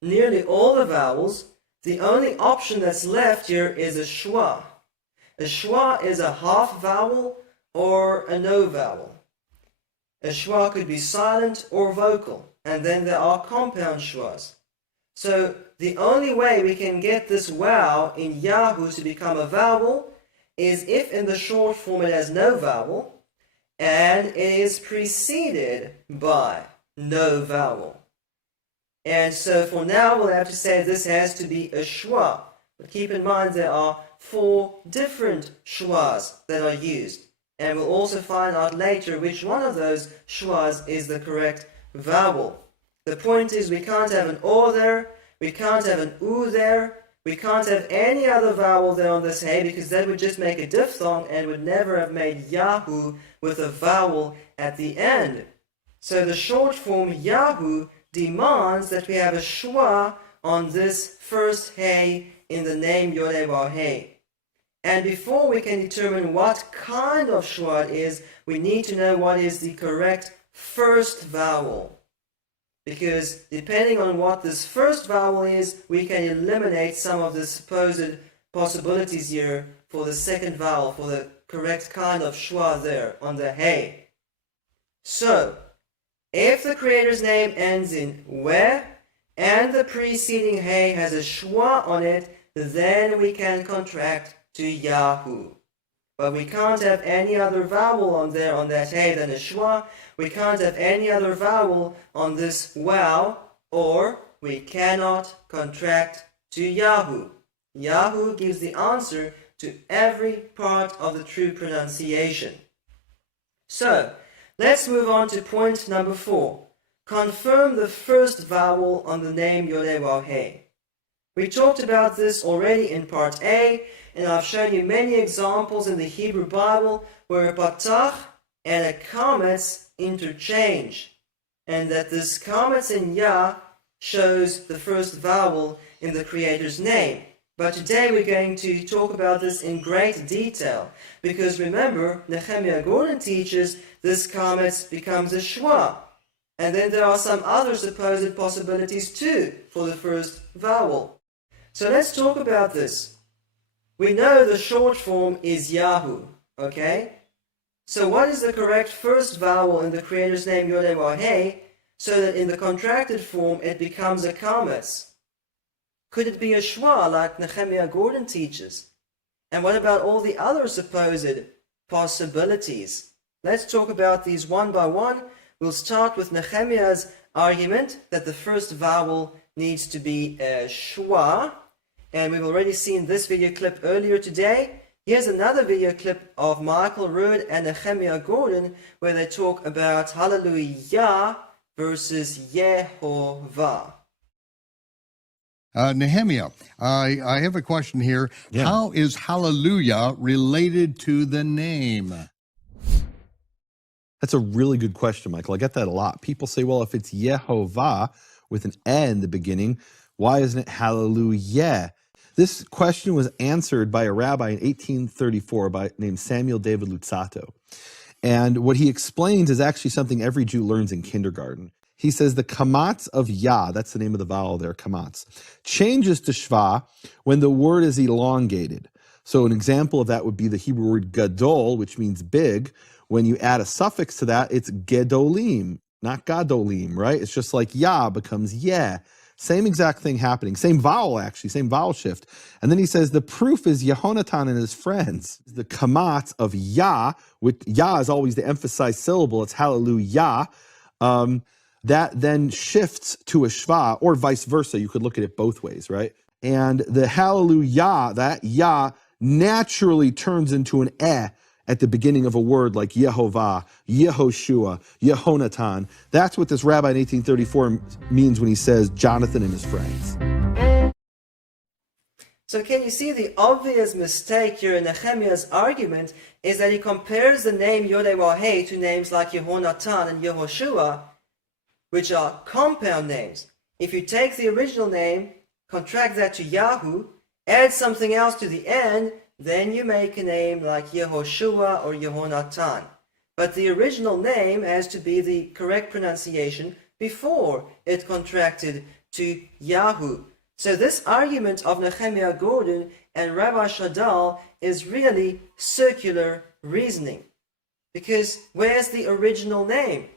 nearly all the vowels. The only option that's left here is a schwa. A schwa is a half vowel or a no vowel. A schwa could be silent or vocal, and then there are compound schwas. So the only way we can get this waw in Yahoo to become a vowel is if in the short form it has no vowel and it is preceded by no vowel. And so for now we'll have to say this has to be a schwa. But keep in mind there are 4 different schwas that are used. And we'll also find out later which one of those schwas is the correct vowel. The point is we can't have an o there, we can't have an u there, we can't have any other vowel there on this hey because that would just make a diphthong and would never have made Yahoo with a vowel at the end. So the short form Yahoo demands that we have a schwa on this first hey in the name YHWH. And before we can determine what kind of schwa it is, we need to know what is the correct first vowel. Because depending on what this first vowel is, we can eliminate some of the supposed possibilities here for the second vowel, for the correct kind of schwa there on the hey. So, if the creator's name ends in we and the preceding hey has a schwa on it, then we can contract to Yahoo. But we can't have any other vowel on there on that hey than a schwa. We can't have any other vowel on this wow, or we cannot contract to Yahoo. Yahoo gives the answer to every part of the true pronunciation. So, let's move on to point number 4. Confirm the first vowel on the name YHWH. We talked about this already in part A, and I've shown you many examples in the Hebrew Bible where a patach and a kametz interchange, and that this kametz in Yah shows the first vowel in the Creator's name. But today we're going to talk about this in great detail, because remember, Nehemiah Gordon teaches this kametz becomes a schwa, and then there are some other supposed possibilities too for the first vowel. So let's talk about this. We know the short form is Yahoo, okay? So what is the correct first vowel in the Creator's name YHWH so that in the contracted form it becomes a kametz? Could it be a schwa like Nehemiah Gordon teaches? And what about all the other supposed possibilities? Let's talk about these one by one. We'll start with Nehemiah's argument that the first vowel needs to be a schwa. And we've already seen this video clip earlier today. Here's another video clip of Michael Rood and Nehemiah Gordon where they talk about hallelujah versus Yehovah. Nehemiah, I have a question here. Yeah. How is hallelujah related to the name? That's a really good question, Michael. I get that a lot. People say, well, if it's Yehovah with an E in the beginning, why isn't it hallelujah? This question was answered by a rabbi in 1834 named Samuel David Luzzatto. And what he explains is actually something every Jew learns in kindergarten. He says the kamatz of Yah, that's the name of the vowel there, kamatz, changes to shva when the word is elongated. So an example of that would be the Hebrew word gadol, which means big. When you add a suffix to that, it's gedolim, not gadolim, right? It's just like Yah becomes yeh. Same exact thing happening. Same vowel, actually, same vowel shift. And then he says the proof is Yehonatan and his friends. The kamatz of Yah, with Yah is always the emphasized syllable, it's hallelujah. That then shifts to a shva, or vice versa. You could look at it both ways, right? And the hallelujah, that Yah, naturally turns into an at the beginning of a word like Yehovah, Yehoshua, Yehonatan. That's what this rabbi in 1834 means when he says Jonathan and his friends. So can you see the obvious mistake here in Nehemiah's argument is that he compares the name YHWH to names like Yehonatan and Yehoshua, which are compound names. If you take the original name, contract that to Yahu, add something else to the end, then you make a name like Yehoshua or Yehonatan. But the original name has to be the correct pronunciation before it contracted to Yahu. So this argument of Nehemiah Gordon and Rabbi Shadal is really circular reasoning. Because where's the original name?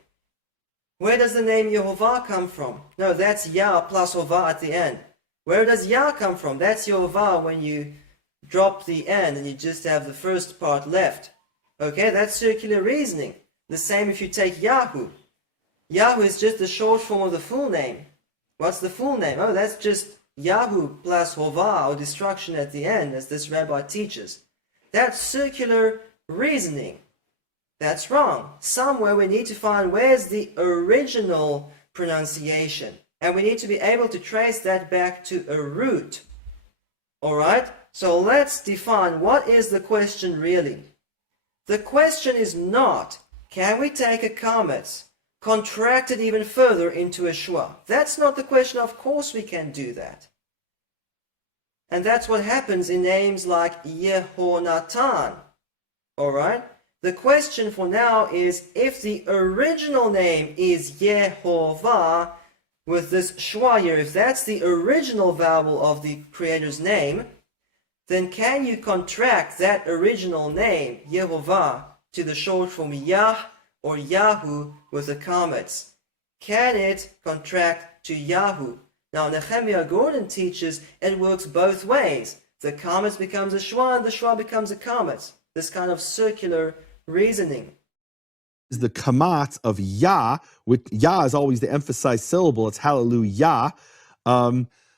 Where does the name Yehovah come from? No, that's Yah plus Hovah at the end. Where does Yah come from? That's Yehovah when you drop the end and you just have the first part left. Okay, that's circular reasoning. The same if you take Yahu. Yahu is just the short form of the full name. What's the full name? Oh, that's just Yahu plus Hovah, or destruction at the end, as this rabbi teaches. That's circular reasoning. That's wrong. Somewhere we need to find where's the original pronunciation. And we need to be able to trace that back to a root. Alright? So let's define what is the question really. The question is not, can we take a kametz, contract it even further into a shwa? That's not the question. Of course we can do that. And that's what happens in names like Yehonatan. Alright? The question for now is, if the original name is Yehovah, with this shwa here, if that's the original vowel of the Creator's name, then can you contract that original name, Yehovah, to the short form Yah or Yahu with a kametz? Can it contract to Yahu? Now Nehemiah Gordon teaches it works both ways. The kametz becomes a shwa and the shwa becomes a kametz. This kind of circular reasoning. Is the kamatz of Yah, with Yah is always the emphasized syllable, it's hallelujah.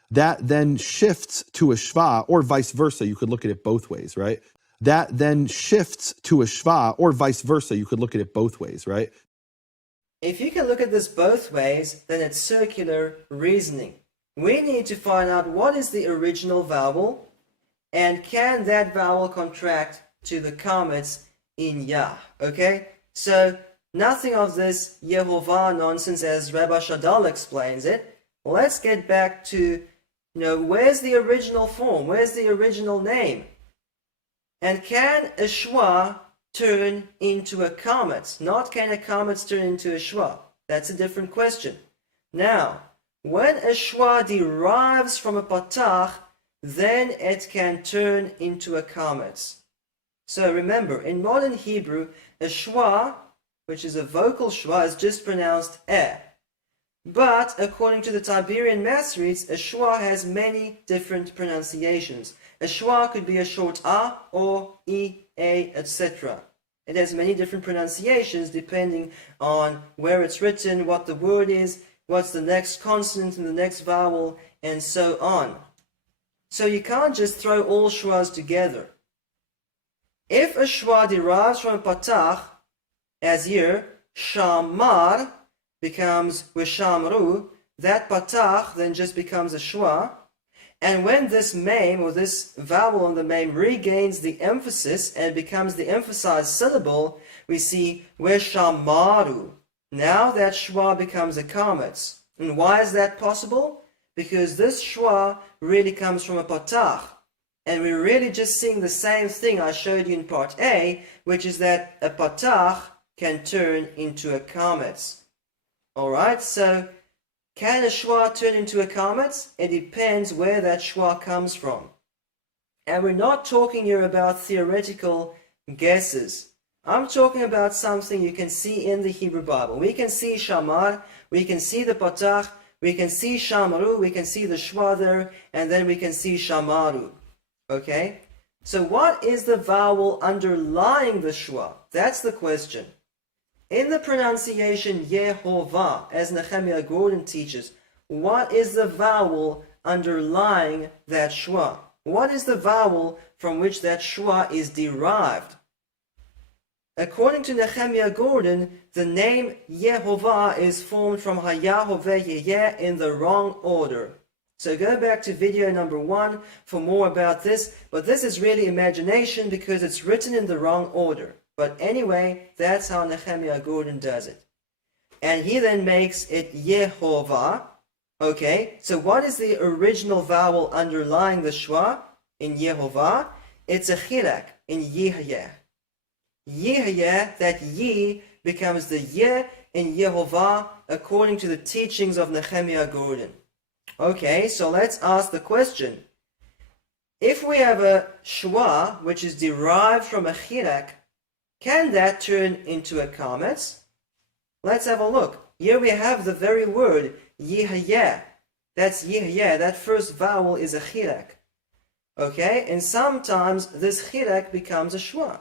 That then shifts to a shva, or vice versa. You could look at it both ways, right? That then shifts to a shva, or vice versa. You could look at it both ways, right? If you can look at this both ways, then it's circular reasoning. We need to find out what is the original vowel, and can that vowel contract to the kametz in Yah, okay? So nothing of this Yehovah nonsense as Rabbi Shadal explains it. Let's get back to, where's the original form? Where's the original name? And can a shwa turn into a kametz? Not can a kametz turn into a shwa. That's a different question. Now, when a shwa derives from a patach, then it can turn into a kametz. So remember, in modern Hebrew, a schwa, which is a vocal schwa, is just pronounced eh. But according to the Tiberian Masoretes, a schwa has many different pronunciations. A schwa could be a short a, or, e, a, etc. It has many different pronunciations depending on where it's written, what the word is, what's the next consonant and the next vowel, and so on. So you can't just throw all schwas together. If a schwa derives from a patach, as here, shamar becomes wishamru, that patach then just becomes a schwa. And when this mem, or this vowel on the mem, regains the emphasis and becomes the emphasized syllable, we see wishamaru. Now that schwa becomes a kametz. And why is that possible? Because this schwa really comes from a patach. And we're really just seeing the same thing I showed you in part A, which is that a patach can turn into a kametz. Alright, so can a schwa turn into a kametz? It depends where that schwa comes from. And we're not talking here about theoretical guesses. I'm talking about something you can see in the Hebrew Bible. We can see shamar, we can see the patach, we can see shamaru, we can see the schwa there, and then we can see shamaru. Okay? So what is the vowel underlying the schwa? That's the question. In the pronunciation Yehovah, as Nehemiah Gordon teaches, what is the vowel underlying that schwa? What is the vowel from which that schwa is derived? According to Nehemiah Gordon, the name Yehovah is formed from Hayahoveh in the wrong order. So go back to video number 1 for more about this, but this is really imagination because it's written in the wrong order. But anyway, that's how Nehemiah Gordon does it. And he then makes it Yehovah. Okay, so what is the original vowel underlying the schwa in Yehovah? It's a chilak in Yehyeh. Yehyeh, that ye becomes the ye in Yehovah according to the teachings of Nehemiah Gordon. Okay, so let's ask the question. If we have a schwa which is derived from a chilak, can that turn into a kametz? Let's have a look. Here we have the very word, Yehyeh. That's Yehyeh. That first vowel is a chilak. Okay, and sometimes this chilak becomes a schwa.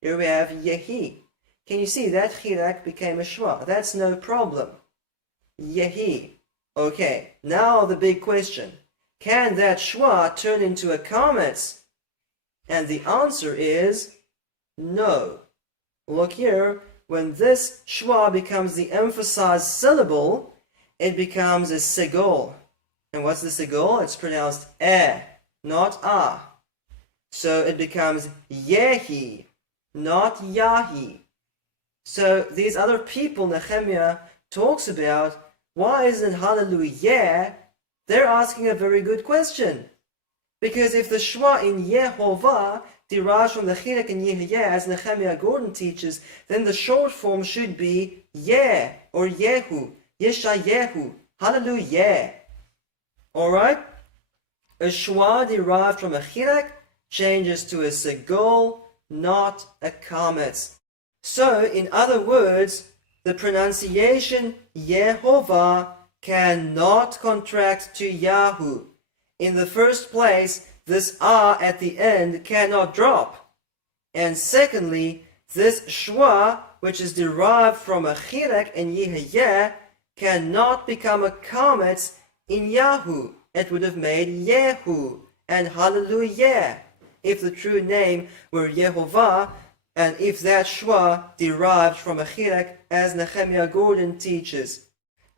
Here we have Yehi. Can you see that chilak became a schwa? That's no problem. Yehi. Okay, now the big question. Can that schwa turn into a kametz? And the answer is no. Look here, when this schwa becomes the emphasized syllable, it becomes a segol. And what's the segol? It's pronounced eh, not ah. So it becomes yehi, not yahi. So these other people Nehemiah talks about, why isn't hallelujah? They're asking a very good question. Because if the schwa in Yehovah derives from the chilak in Yehyeh, as Nehemiah Gordon teaches, then the short form should be Yeh or Yehu, Yeshayehu, Hallelujah. Alright? A schwa derived from a chilak changes to a segol, not a kametz. So, in other words, the pronunciation Yehovah cannot contract to Yahu. In the first place, this ah at the end cannot drop. And secondly, this schwa, which is derived from a chilak in Yehyeh, cannot become a kametz in Yahu. It would have made Yehu and Hallelujah if the true name were Yehovah, and if that schwa derived from a chilak, as Nehemiah Gordon teaches.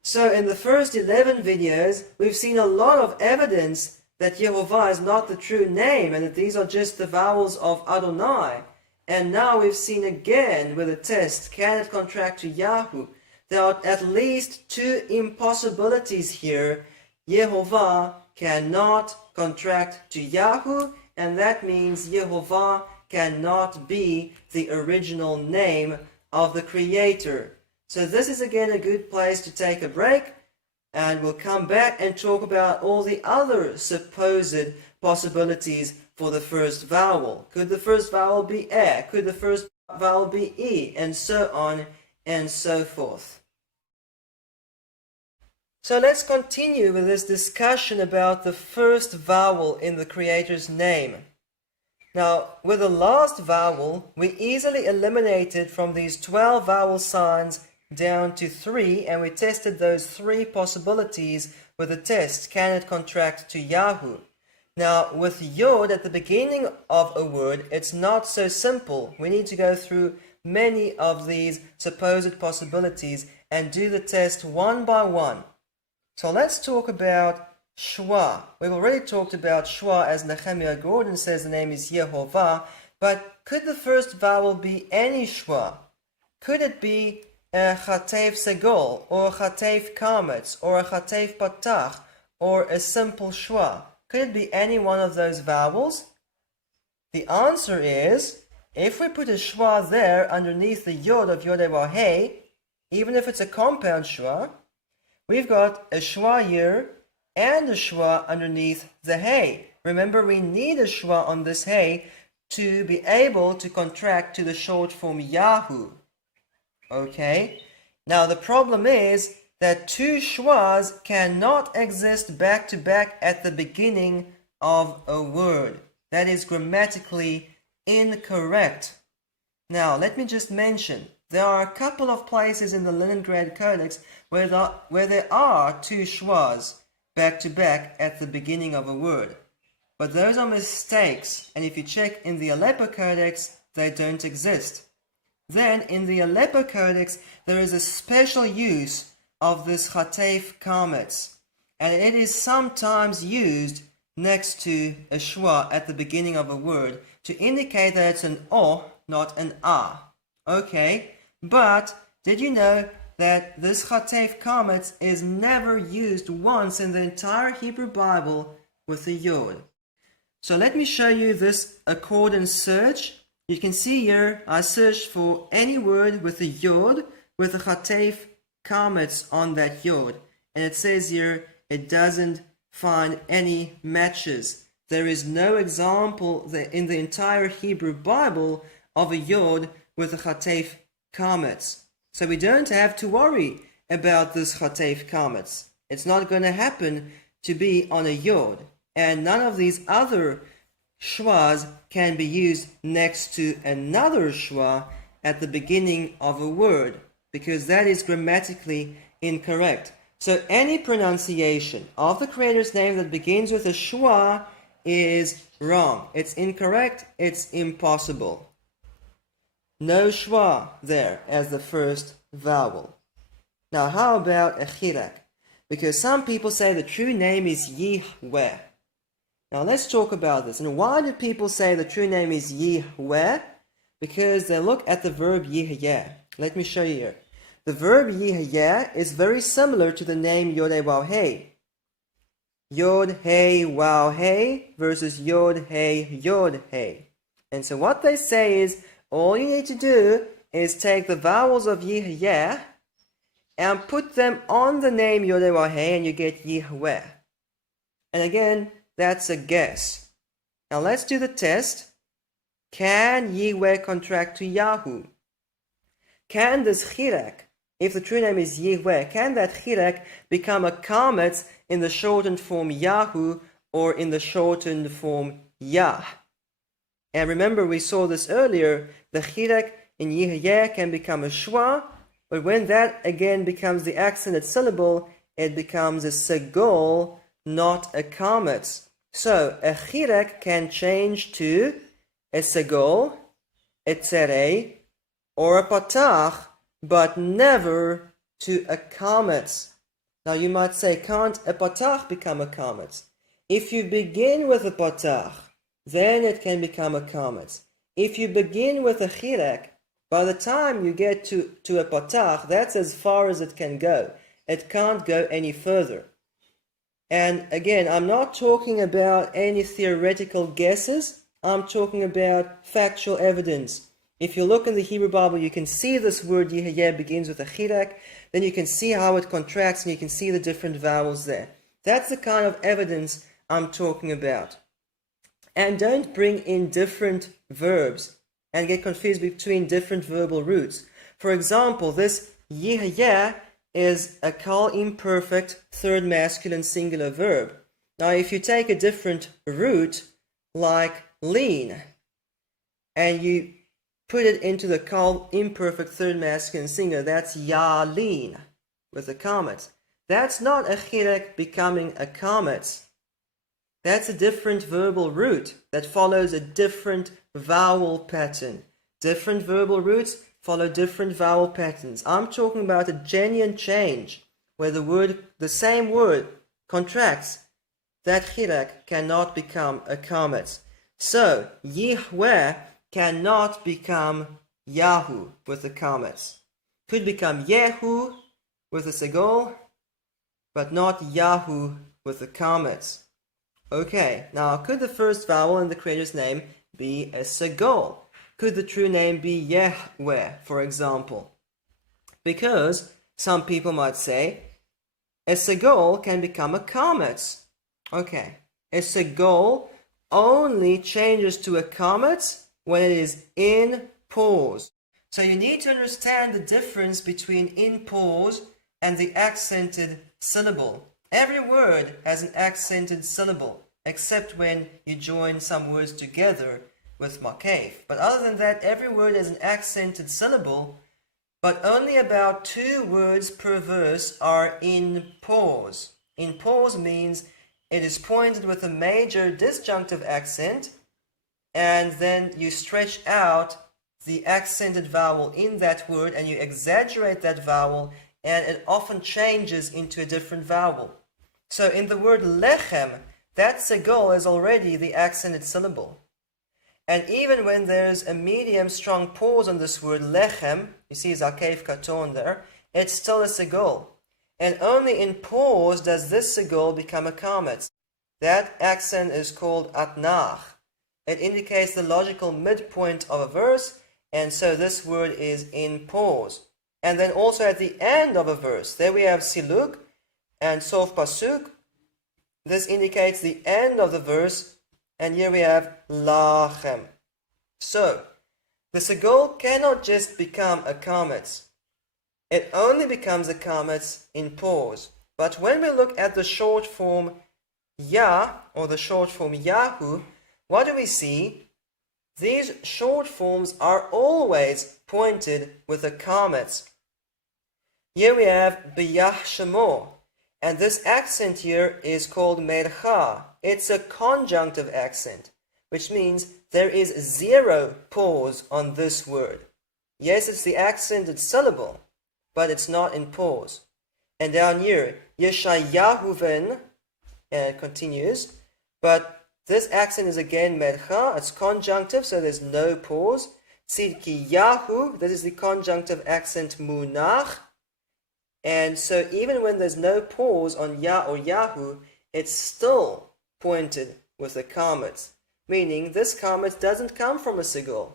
So in the first 11 videos, we've seen a lot of evidence that Yehovah is not the true name and that these are just the vowels of Adonai. And now we've seen again with a test, can it contract to Yahu? There are at least 2 impossibilities here. Yehovah cannot contract to Yahu, and that means Yehovah cannot be the original name of the Creator. So this is again a good place to take a break, and we'll come back and talk about all the other supposed possibilities for the first vowel. Could the first vowel be E? Could the first vowel be E? And so on and so forth. So let's continue with this discussion about the first vowel in the Creator's name. Now, with the last vowel, we easily eliminated from these 12 vowel signs down to 3, and we tested those 3 possibilities with a test. Can it contract to Yahoo? Now, with Yod at the beginning of a word, it's not so simple. We need to go through many of these supposed possibilities and do the test one by one. So let's talk about Shwa. We've already talked about Shwa, as Nehemiah Gordon says the name is Yehovah, but could the first vowel be any Shwa? Could it be a Chatef Segol, or a Chatef Kametz, or a Chatef Patach, or a simple Shwa? Could it be any one of those vowels? The answer is, if we put a Shwa there underneath the Yod of YHWH, even if it's a compound Shwa, we've got a Shwa here and a Shwa underneath the Hey. Remember, we need a Shwa on this Hey to be able to contract to the short form Yahoo. Okay? Now the problem is that 2 Shwas cannot exist back to back at the beginning of a word. That is grammatically incorrect. Now let me just mention, there are a couple of places in the Leningrad Codex where there are 2 Shwas back to back at the beginning of a word. But those are mistakes, and if you check in the Aleppo Codex, they don't exist. Then in the Aleppo Codex, there is a special use of this Chatef Kametz, and it is sometimes used next to a Shwa at the beginning of a word to indicate that it's an O, not an A. Okay, but did you know that this Chatef Kametz is never used once in the entire Hebrew Bible with the Yod? So let me show you this accordance search. You can see here I searched for any word with a Yod with a Chatef Kametz on that Yod, and it says here it doesn't find any matches. There is no example in the entire Hebrew Bible of a Yod with a Chatef Kametz. So we don't have to worry about this Chatef Kametz. It's not going to happen to be on a Yod. And none of these other Shwas can be used next to another Shwa at the beginning of a word, because that is grammatically incorrect. So any pronunciation of the Creator's name that begins with a Shwa is wrong. It's incorrect. It's impossible. No Shwa there as the first vowel. Now how about a Chirak? Because some people say the true name is Yihweh. Now let's talk about this. And why do people say the true name is Yihweh? Because they look at the verb Yihyeh. Let me show you here. The verb Yihyeh is very similar to the name YHWH. Yod Hey Wow Hey versus Yod Hey Yod Hey. And so what they say is, all you need to do is take the vowels of Yihyeh and put them on the name YHWH, and you get Yihweh. And again, that's a guess. Now let's do the test. Can Yihweh contract to Yahoo? Can this Chirak, if the true name is Yihweh, can that Chirak become a Kametz in the shortened form Yahoo or in the shortened form Yah? And remember, we saw this earlier, the Chirak in Yihyeh can become a Shwa, but when that again becomes the accented syllable, it becomes a Segol, not a Kametz. So a Chirak can change to a Segol, a Tzerei, or a Patach, but never to a Kametz. Now you might say, can't a Patach become a Kametz? If you begin with a Patach, then it can become a Kametz. If you begin with a Chirak, by the time you get to a Patach, that's as far as it can go. It can't go any further. And again, I'm not talking about any theoretical guesses. I'm talking about factual evidence. If you look in the Hebrew Bible, you can see this word Yihyeh begins with a Chirak. Then you can see how it contracts, and you can see the different vowels there. That's the kind of evidence I'm talking about. And don't bring in different verbs and get confused between different verbal roots. For example, this yihya is a call imperfect third masculine singular verb. Now, if you take a different root, like lean, and you put it into the call imperfect third masculine singular, that's yalin with a comet. That's not a chilek becoming a comet. That's a different verbal root that follows a different vowel pattern. Different verbal roots follow different vowel patterns. I'm talking about a genuine change where the same word contracts. That chilek cannot become a comet. So, Yihweh cannot become Yahu with the comet. Could become Yehu with a segol, but not Yahu with the comet. Okay, now could the first vowel in the creator's name be a segol? Could the true name be Yahweh, for example? Because some people might say a segol can become a comet. Okay, a segol only changes to a comet when it is in pause. So you need to understand the difference between in pause and the accented syllable. Every word has an accented syllable, except when you join some words together with makef. But other than that, every word has an accented syllable, but only about 2 words per verse are in pause. In pause means it is pointed with a major disjunctive accent, and then you stretch out the accented vowel in that word and you exaggerate that vowel, and it often changes into a different vowel. So in the word lechem, that segol is already the accented syllable. And even when there's a medium strong pause on this word lechem, you see zakef katon there, it's still a segol. And only in pause does this segol become a comet. That accent is called atnach. It indicates the logical midpoint of a verse, and so this word is in pause. And then also at the end of a verse, there we have siluk and sof pasuk. This indicates the end of the verse, and here we have lachem. So, the segol cannot just become a comet. It only becomes a comet in pause. But when we look at the short form ya, or the short form yahu, what do we see? These short forms are always pointed with a comet. Here we have biyah shemo, and this accent here is called mercha. It's a conjunctive accent, which means there is 0 pause on this word. Yes, it's the accented syllable, but it's not in pause. And down here, Yeshayahuven, and it continues, but this accent is again mercha, it's conjunctive, so there's no pause. Tzidki Yahu, this is the conjunctive accent munach, and so even when there's no pause on ya or yahu, it's still pointed with a comet, meaning this comet doesn't come from a segol.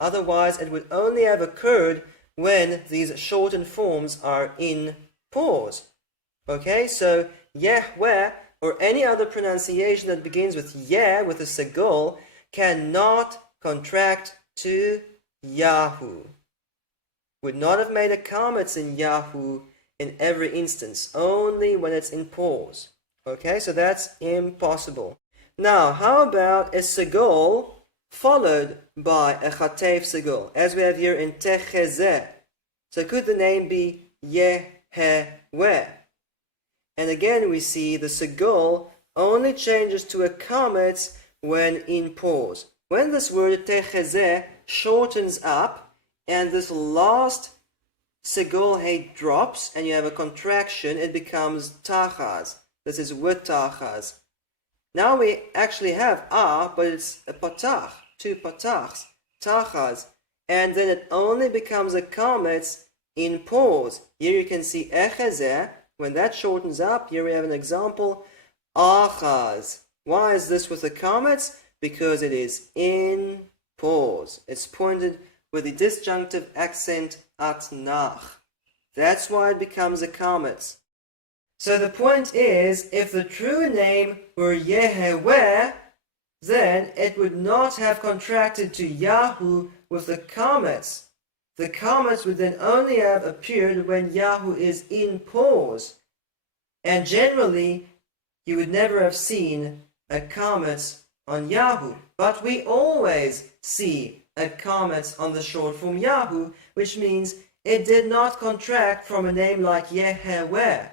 Otherwise, it would only have occurred when these shortened forms are in pause. Okay, so Yahweh, or any other pronunciation that begins with Yeh, with a segol, cannot contract to Yahu. Would not have made a comet in Yahu in every instance, only when it's in pause. Okay, so that's impossible. Now, how about a segol followed by a chatef segol, as we have here in techezeh? So could the name be Yeheweh? And again we see the segol only changes to a comet when in pause. When this word techezeh shortens up and this last segol hey drops and you have a contraction, it becomes tachaz. This is with tachaz. Now we actually have but it's a patach, 2 patachs, tachaz, and then it only becomes a comet in pause. Here you can see echezeh. When that shortens up, here we have an example, achaz. Why is this with a comet? Because it is in pause. It's pointed with the disjunctive accent atnach. That's why it becomes a comet. So the point is, if the true name were Yeheweh, then it would not have contracted to Yahoo with the comets. The comets would then only have appeared when Yahoo is in pause. And generally, you would never have seen a comet on Yahoo. But we always see a comet on the short form Yahoo, which means it did not contract from a name like YHWH,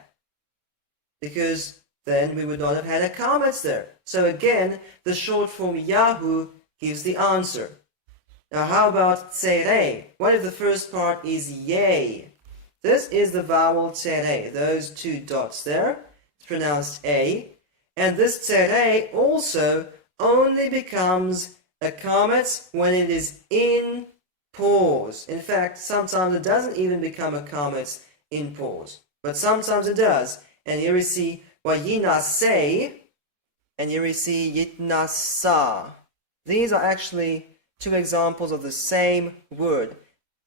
because then we would not have had a comet there. So again, the short form Yahoo gives the answer. Now how about tzere? What if the first part is yay? This is the vowel tzere, those two dots there. It's pronounced a. And this tzere also only becomes a comet when it is in pause. In fact, sometimes it doesn't even become a comet in pause, but sometimes it does. And here we see Wayinase, and here we see Yitnasa. These are actually two examples of the same word.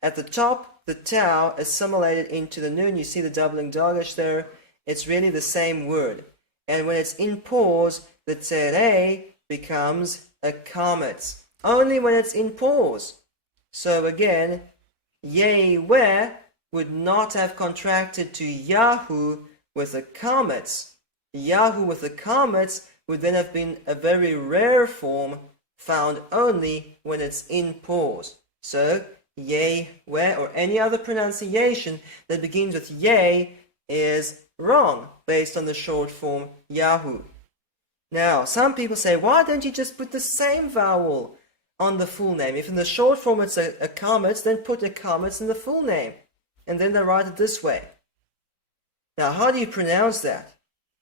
At the top, the tau assimilated into the nun. You see the doubling dagesh there. It's really the same word. And when it's in pause, the tzere becomes a comet. Only when it's in pause. So again, Yahweh would not have contracted to Yahoo with the comets. Yahoo with the comets would then have been a very rare form found only when it's in pause. So Yahweh or any other pronunciation that begins with Yeh is wrong based on the short form Yahoo. Now, some people say, why don't you just put the same vowel on the full name? If in the short form it's a comet, then put a comet in the full name. And then they write it this way. Now, how do you pronounce that?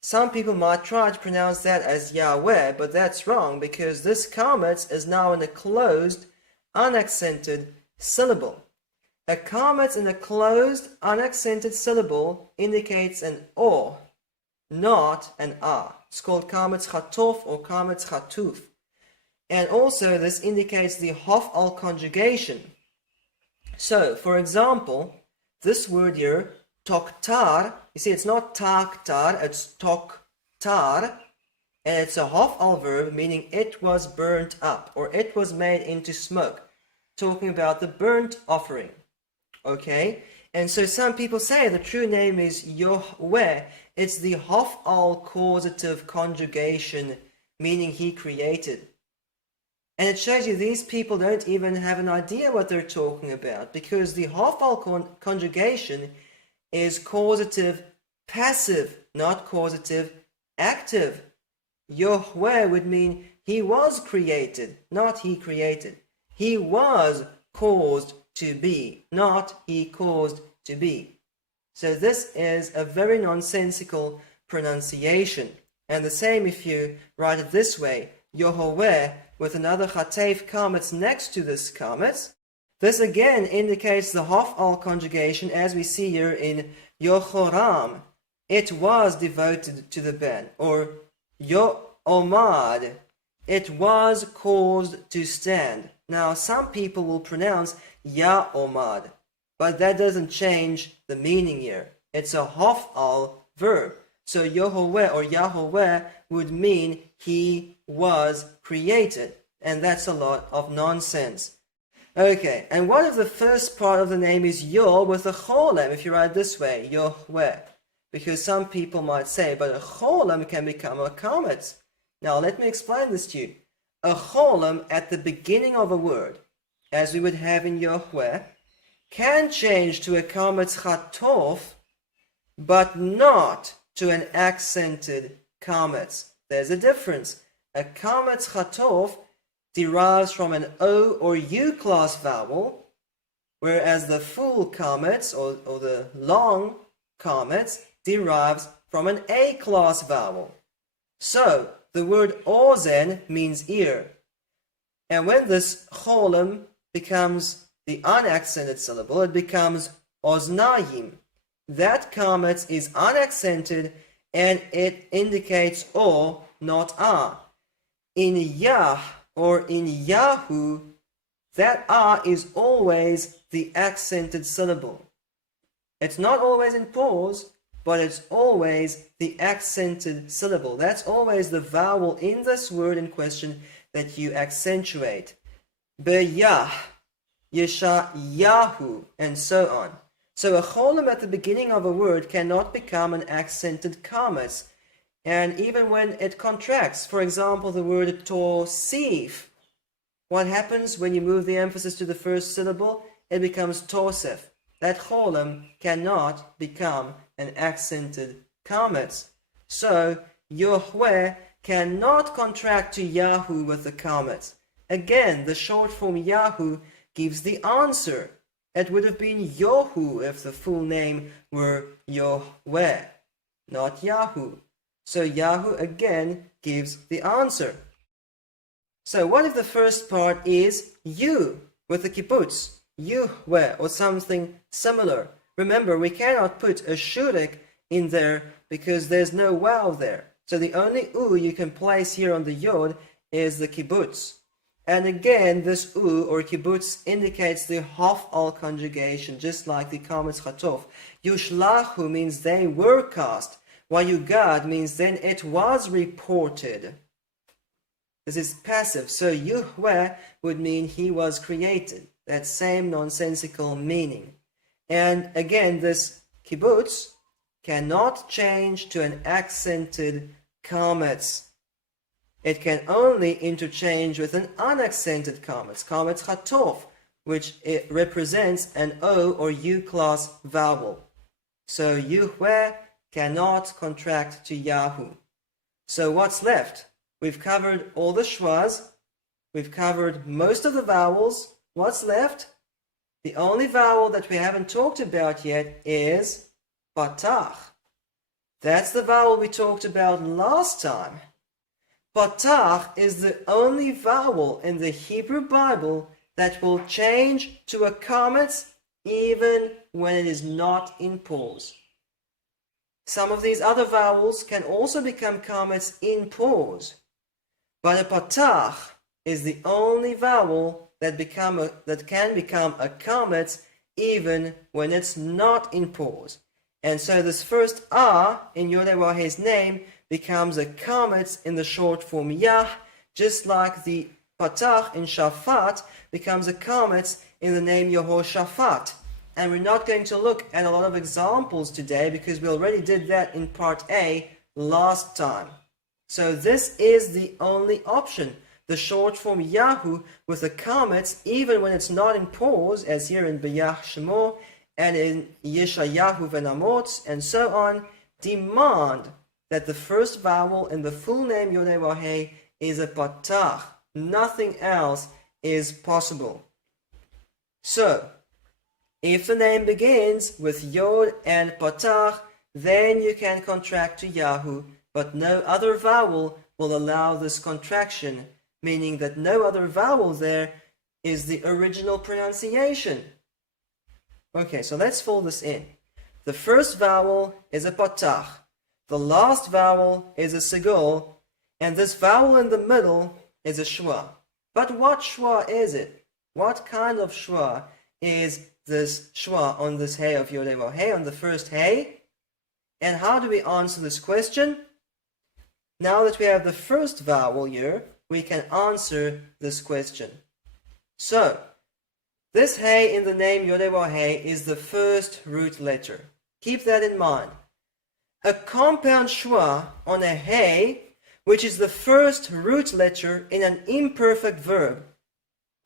Some people might try to pronounce that as Yahweh, but that's wrong because this comet is now in a closed, unaccented syllable. A comet in a closed, unaccented syllable indicates an O, not an A. It's called kametz chatof or kametz chatuf. And also this indicates the hofal conjugation. So, for example, this word here, toktar, you see it's not taktar, it's toktar, and it's a hofal verb meaning it was burnt up or it was made into smoke, talking about the burnt offering. Okay? And so some people say the true name is Yahweh. It's the hofal causative conjugation, meaning he created. And it shows you these people don't even have an idea what they're talking about, because the hofal conjugation is causative passive, not causative active. Yahweh would mean he was created, not he created. He was caused to be, not he caused to be. So this is a very nonsensical pronunciation. And the same if you write it this way, Yahweh, with another chatef kametz next to this kametz. This again indicates the hofal conjugation as we see here in Yochoram. It was devoted to the ben. Or Yo'omad. It was caused to stand. Now some people will pronounce Ya'omad, but that doesn't change the meaning here. It's a hofal verb. So Yahweh or Yahweh would mean he was created. And that's a lot of nonsense. Okay, and what if the first part of the name is Yod with a cholem, if you write it this way, Yahweh? Because some people might say, but a cholem can become a comet. Now let me explain this to you. A cholem at the beginning of a word, as we would have in Yahweh, can change to a kametz chatof, but not to an accented kametz. There's a difference. A kametz chatof derives from an O or U class vowel, whereas the full kametz or the long kametz derives from an A class vowel. So the word ozen means ear. And when this cholem becomes the unaccented syllable, it becomes oznayim. That kametz is unaccented and it indicates O, not A. In Yah or in Yahoo, that A is always the accented syllable. It's not always in pause, but it's always the accented syllable. That's always the vowel in this word in question that you accentuate. Beyah, Yeshayahu, and so on. So a cholam at the beginning of a word cannot become an accented kametz. And even when it contracts, for example, the word tosif, what happens when you move the emphasis to the first syllable? It becomes tosef. That cholam cannot become an accented kametz. So Yohweh cannot contract to Yahu with the kametz. Again, the short form Yahu gives the answer. It would have been Yohu if the full name were Yohweh, not Yahu. So Yahu again gives the answer. So what if the first part is you with the kibbutz, Yuhweh, or something similar? Remember, we cannot put a shurik in there because there's no wow there. So the only u you can place here on the yod is the kibbutz. And again, this u or kibbutz indicates the hafal conjugation, just like the kametz chatov. Yushlahu means they were cast, while yugad means then it was reported. This is passive, so Yuhweh would mean he was created. That same nonsensical meaning. And again, this kibbutz cannot change to an accented kametz. It can only interchange with an unaccented kametz, kametz chatov, which it represents an O or U class vowel. So Yuhweh cannot contract to Yahu. So what's left? We've covered all the shwas. We've covered most of the vowels. What's left? The only vowel that we haven't talked about yet is patach. That's the vowel we talked about last time. Patach is the only vowel in the Hebrew Bible that will change to a kametz even when it is not in pause. Some of these other vowels can also become kametz in pause, but a patach is the only vowel that can become a kametz even when it's not in pause. And so this first a in Yod-Heh-Wah-Heh's name becomes a kametz in the short form yah, just like the patach in shafat becomes a kametz in the name Yehoshaphat. And we're not going to look at a lot of examples today because we already did that in part A last time. So this is the only option. The short form Yahu with the kametz, even when it's not in pause, as here in B'yah Shemo and in Yeshayahu Venamot and so on, demand that the first vowel in the full name Yod-Heh-Wah-Heh is a patach. Nothing else is possible. So, if the name begins with Yod and patach, then you can contract to Yahu, but no other vowel will allow this contraction, meaning that no other vowel there is the original pronunciation. Okay, so let's fill this in. The first vowel is a patach. The last vowel is a segol, and this vowel in the middle is a shwa. But what shwa is it? What kind of shwa is this shwa on this hey of Yod-Heh-Wah-Heh, on the first hey? And how do we answer this question? Now that we have the first vowel here, we can answer this question. So, this hey in the name Yod-Heh-Wah-Heh is the first root letter. Keep that in mind. A compound shwa on a hey, which is the first root letter in an imperfect verb,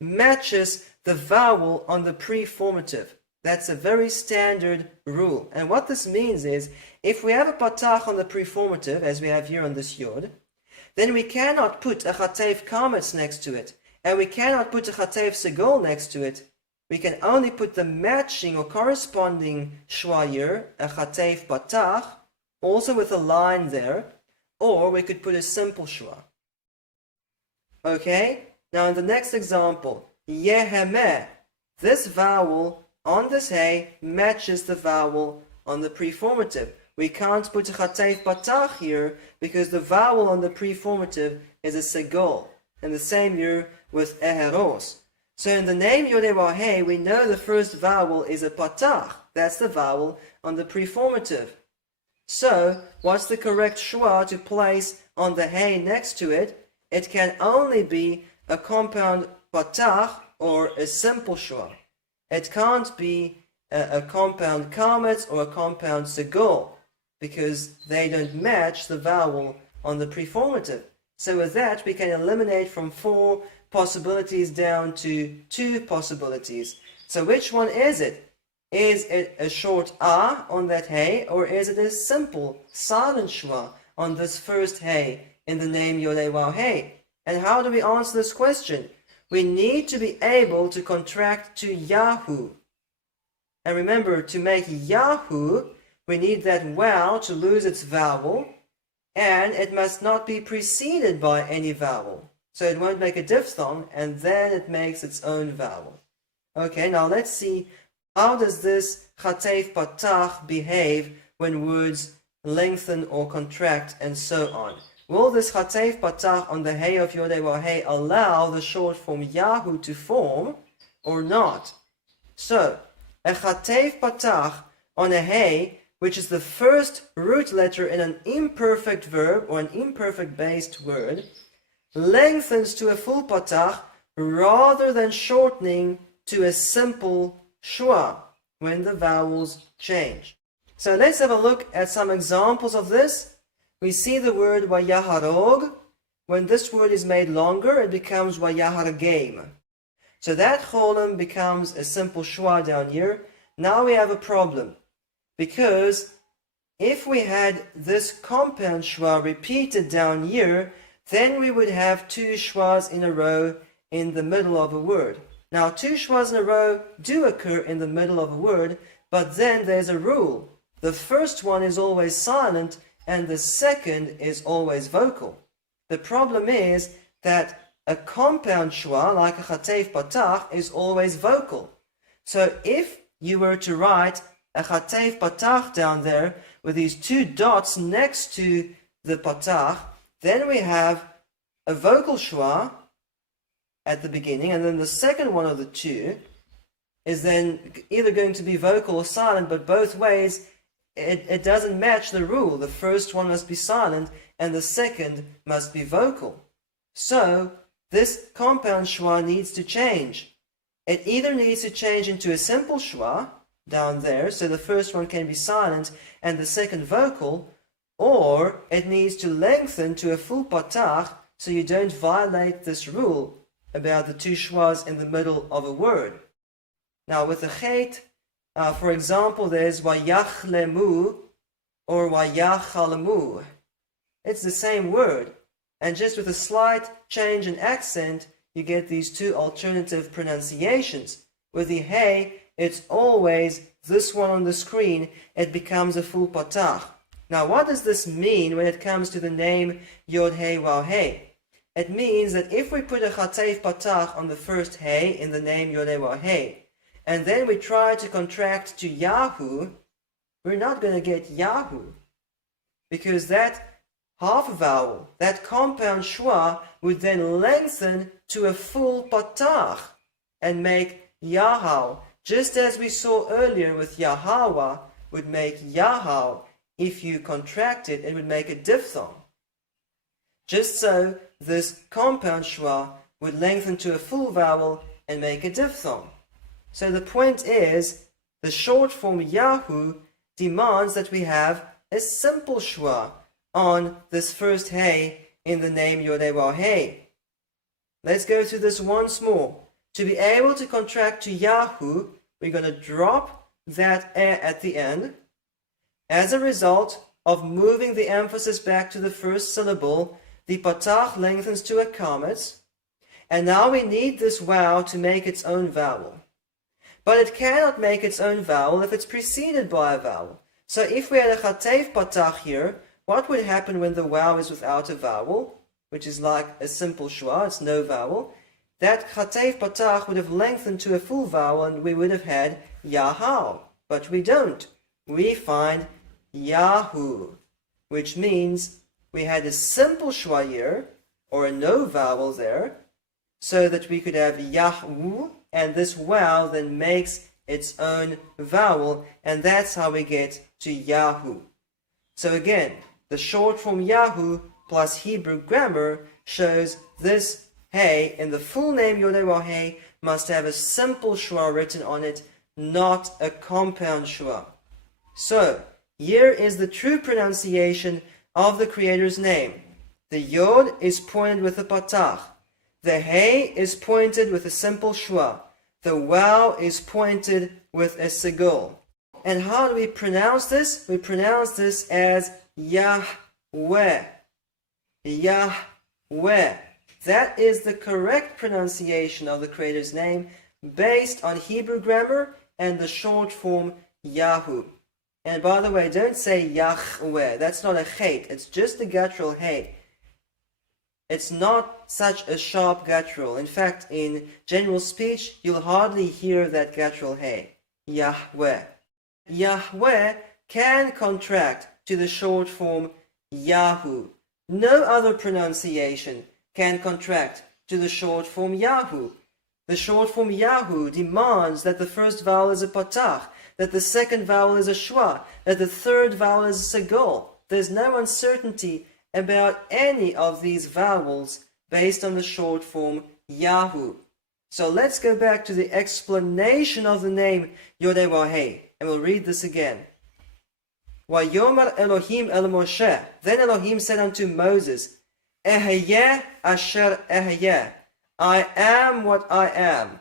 matches the vowel on the preformative. That's a very standard rule. And what this means is, if we have a patach on the preformative, as we have here on this yod, then we cannot put a chatev kametz next to it, and we cannot put a chatev segol next to it. We can only put the matching or corresponding shwa here, a chatev patach, also with a line there, or we could put a simple shwa. Okay? Now in the next example, Yehemeh, this vowel on this hey matches the vowel on the preformative. We can't put a chatev patach here because the vowel on the preformative is a segol. And the same here with eheros. So in the name Yod-Heh-Wah-Heh, we know the first vowel is a patach. That's the vowel on the preformative. So, what's the correct shwa to place on the hey next to it? it can only be a compound patach or a simple schwa. It can't be a compound kametz or a compound segol, because they don't match the vowel on the preformative. So with that, we can eliminate from 4 possibilities down to 2 possibilities. So which one is it? Is it a short a on that hey, or is it a simple silent schwa on this first hey in the name Yodei Waw Hey? And how do we answer this question? We need to be able to contract to Yahoo. And remember, to make Yahoo, we need that wow to lose its vowel, and it must not be preceded by any vowel. So it won't make a diphthong, and then it makes its own vowel. Okay, now let's see, how does this chatef patach behave when words lengthen or contract and so on? Will this chatef patach on the hey of Yodei Waw Hey allow the short form Yahoo to form or not? So, a chatef patach on a hey, which is the first root letter in an imperfect verb or an imperfect based word, lengthens to a full patach rather than shortening to a simple schwa when the vowels change. So let's have a look at some examples of this. We see the word wayaharog. When this word is made longer, it becomes wayahargeim. So that cholim becomes a simple schwa down here. Now we have a problem, because if we had this compound schwa repeated down here, then we would have 2 schwas in a row in the middle of a word. Now 2 schwas in a row do occur in the middle of a word, but then there's a rule. The first one is always silent and the second is always vocal. The problem is that a compound schwa, like a chatef patach, is always vocal. So if you were to write a chatef patach down there with these 2 dots next to the patach, then we have a vocal schwa at the beginning, and then the second one of the 2 is then either going to be vocal or silent, but both ways it doesn't match the rule. The first one must be silent and the second must be vocal. So this compound schwa needs to change. It either needs to change into a simple schwa down there, so the first one can be silent and the second vocal, or it needs to lengthen to a full patach so you don't violate this rule about the 2 schwas in the middle of a word. Now with the chet, for example, there's wayachlemu or wayachalemu. It's the same word, and just with a slight change in accent, you get these 2 alternative pronunciations. With the hey, it's always this one on the screen, it becomes a full patach. Now what does this mean when it comes to the name Yod Hey Waw Hey? It means that if we put a chatef patach on the first hey in the name Yodei Waw Hey, and then we try to contract to Yahoo, we're not going to get Yahoo, because that half vowel, that compound schwa, would then lengthen to a full patach and make Yahau, just as we saw earlier with Yahawa would make Yahau. If you contract it, it would make a diphthong. Just so, this compound schwa would lengthen to a full vowel and make a diphthong. So the point is, the short form Yahoo demands that we have a simple schwa on this first hey in the name Yodei Waw Hey. Let's go through this once more. To be able to contract to Yahoo, we're going to drop that e at the end. As a result of moving the emphasis back to the first syllable, the patach lengthens to a kametz, and now we need this wow to make its own vowel. But it cannot make its own vowel if it's preceded by a vowel. So if we had a chatef patach here, what would happen when the wow is without a vowel, which is like a simple schwa, it's no vowel? That chatef patach would have lengthened to a full vowel and we would have had Yahau. But we don't. We find Yahoo, which means we had a simple schwa here, or a no vowel there, so that we could have Yahoo, and this wow then makes its own vowel, and that's how we get to Yahoo. So again, the short form Yahoo plus Hebrew grammar shows this hey in the full name YHWH must have a simple schwa written on it, not a compound schwa. So, here is the true pronunciation of the Creator's name. The Yod is pointed with a patach. The Hey is pointed with a simple schwa. The Waw is pointed with a segul. And how do we pronounce this? We pronounce this as Yahweh. Yahweh. That is the correct pronunciation of the Creator's name based on Hebrew grammar and the short form Yahu. And by the way, don't say Yahweh. That's not a chet. It's just a guttural hey. It's not such a sharp guttural. In fact, in general speech, you'll hardly hear that guttural hey. Yahweh. Yahweh can contract to the short form Yahu. No other pronunciation can contract to the short form Yahu. The short form Yahu demands that the first vowel is a patach, that the second vowel is a schwa, that the third vowel is a segul. There's no uncertainty about any of these vowels based on the short form Yahu. So let's go back to the explanation of the name YHWH, and we'll read this again. Vayomer Elohim el Moshe. Then Elohim said unto Moses, Ehyeh asher ehyeh. I am what I am.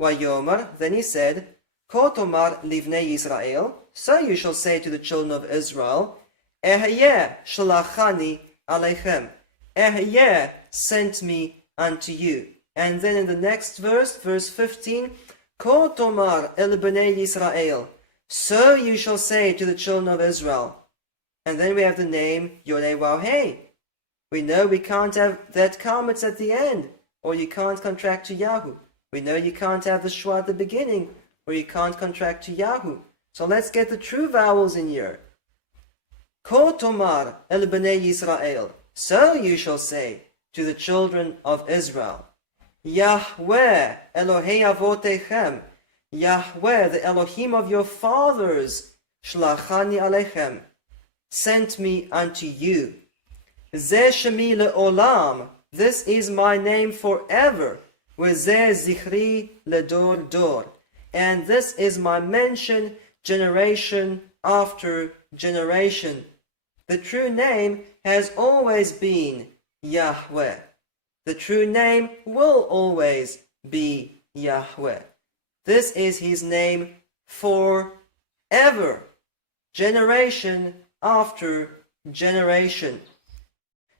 Vayomer, then he said, Kotomar livnei Yisrael. So you shall say to the children of Israel, Ehyeh shalachani aleichem. Ehyeh sent me unto you. And then in the next verse, verse 15, Kotomar el bnei Yisrael. So you shall say to the children of Israel. And then we have the name YHWH. We know we can't have that kametz at the end, or you can't contract to Yahu. We know you can't have the schwa at the beginning, or you can't contract to Yahu. So let's get the true vowels in here. Kotomar el bnei Yisrael. So you shall say to the children of Israel. Yahweh Elohei avotechem. Yahweh, the Elohim of your fathers, shlachani aleichem, sent me unto you. Zeh shemi le'olam, this is my name forever. V'zeh zichri ledor dor, and this is my mention generation after generation. The true name has always been Yahweh. The true name will always be Yahweh. This is his name forever, generation after generation.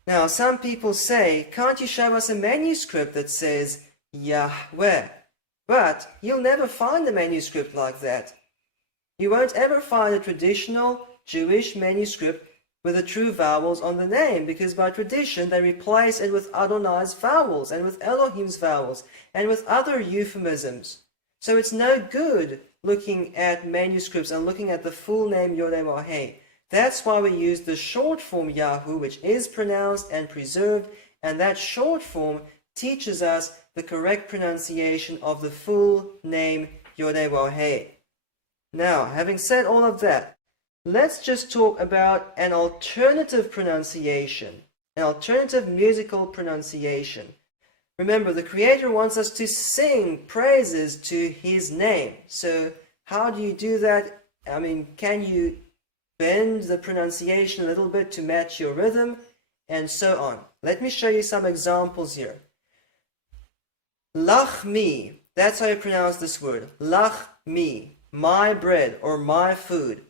Now, some people say, can't you show us a manuscript that says Yahweh? But you'll never find a manuscript like that. You won't ever find a traditional Jewish manuscript with the true vowels on the name, because by tradition they replace it with Adonai's vowels and with Elohim's vowels and with other euphemisms. So it's no good looking at manuscripts and looking at the full name YHWH. That's why we use the short form Yahu, which is pronounced and preserved, and that short form teaches us the correct pronunciation of the full name YHWH. Now, having said all of that, let's just talk about an alternative pronunciation, an alternative musical pronunciation. Remember, the Creator wants us to sing praises to His name. So how do you do that? I mean, can you bend the pronunciation a little bit to match your rhythm? And so on. Let me show you some examples here. Lachmi, that's how you pronounce this word. Lachmi, my bread or my food.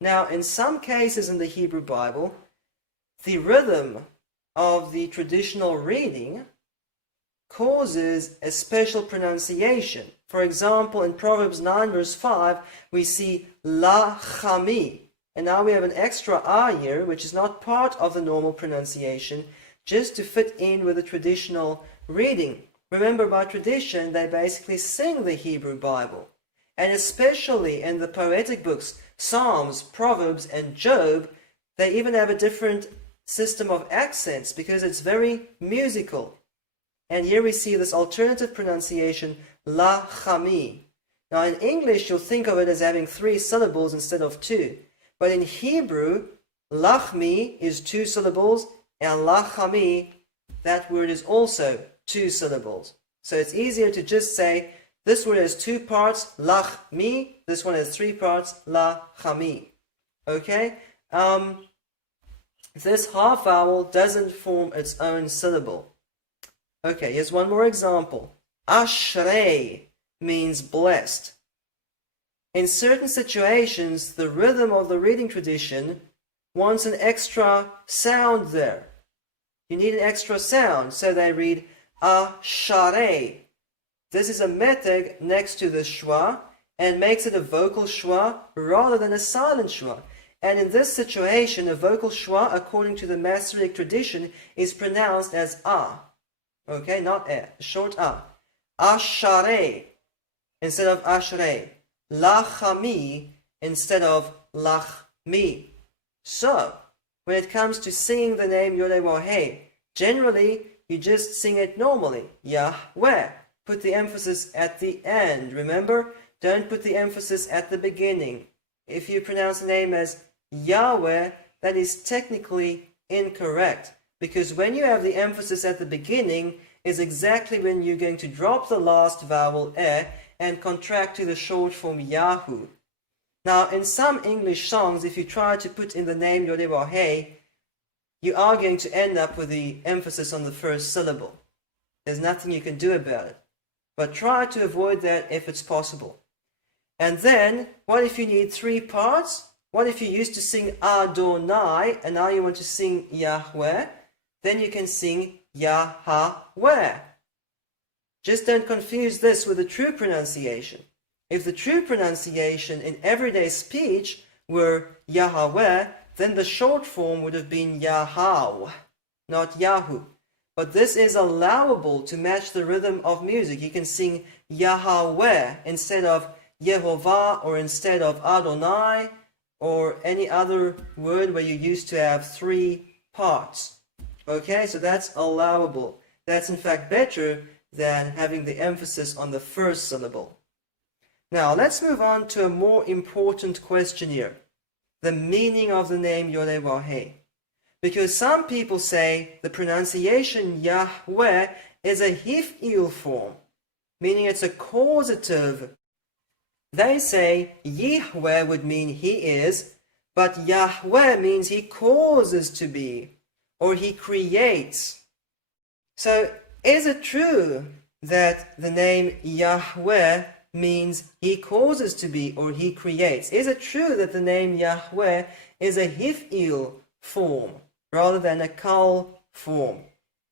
Now, in some cases in the Hebrew Bible, the rhythm of the traditional reading causes a special pronunciation. For example, in Proverbs 9 verse 5, we see lachami. And now we have an extra R here, which is not part of the normal pronunciation, just to fit in with the traditional reading. Remember, by tradition, they basically sing the Hebrew Bible. And especially in the poetic books, Psalms, Proverbs, and Job, they even have a different system of accents because it's very musical. And here we see this alternative pronunciation, lachami. Now in English, you'll think of it as having 3 syllables instead of 2. But in Hebrew, lachmi is 2 syllables And lachami, that word is also 2 syllables. So it's easier to just say, this word has 2 parts, lachmi. This one has 3 parts, lachami. Okay? This half vowel doesn't form its own syllable. Okay, here's one more example. Ashrei means blessed. In certain situations, the rhythm of the reading tradition wants an extra sound there. You need an extra sound, so they read asharei. This is a meteg next to the schwa and makes it a vocal schwa rather than a silent schwa. And in this situation, a vocal schwa, according to the Masoretic tradition, is pronounced as a. Okay, not a, short a. Asharei instead of ashrei. Lachami instead of lachmi. So, when it comes to singing the name YHWH, generally you just sing it normally, Yahweh. Put the emphasis at the end, remember? Don't put the emphasis at the beginning. If you pronounce the name as Yahweh, that is technically incorrect, because when you have the emphasis at the beginning is exactly when you're going to drop the last vowel e and contract to the short form Yahu. Now, in some English songs, if you try to put in the name YHWH, you are going to end up with the emphasis on the first syllable. There's nothing you can do about it. But try to avoid that if it's possible. And then, what if you need 3 parts? What if you used to sing Adonai, and now you want to sing Yahweh? Then you can sing Yahweh. Just don't confuse this with the true pronunciation. If the true pronunciation in everyday speech were Yahweh, then the short form would have been Yahaw, not Yahu. But this is allowable to match the rhythm of music. You can sing Yahweh instead of Yehovah or instead of Adonai or any other word where you used to have 3 parts. Okay, so that's allowable. That's in fact better than having the emphasis on the first syllable. Now, let's move on to a more important question here. The meaning of the name YHWH. Because some people say the pronunciation Yahweh is a hif'il form, meaning it's a causative. They say Yahweh would mean he is, but Yahweh means he causes to be, or he creates. So, is it true that the name Yahweh means he causes to be or he creates? Is it true that the name Yahweh is a hif'il form rather than a kal form?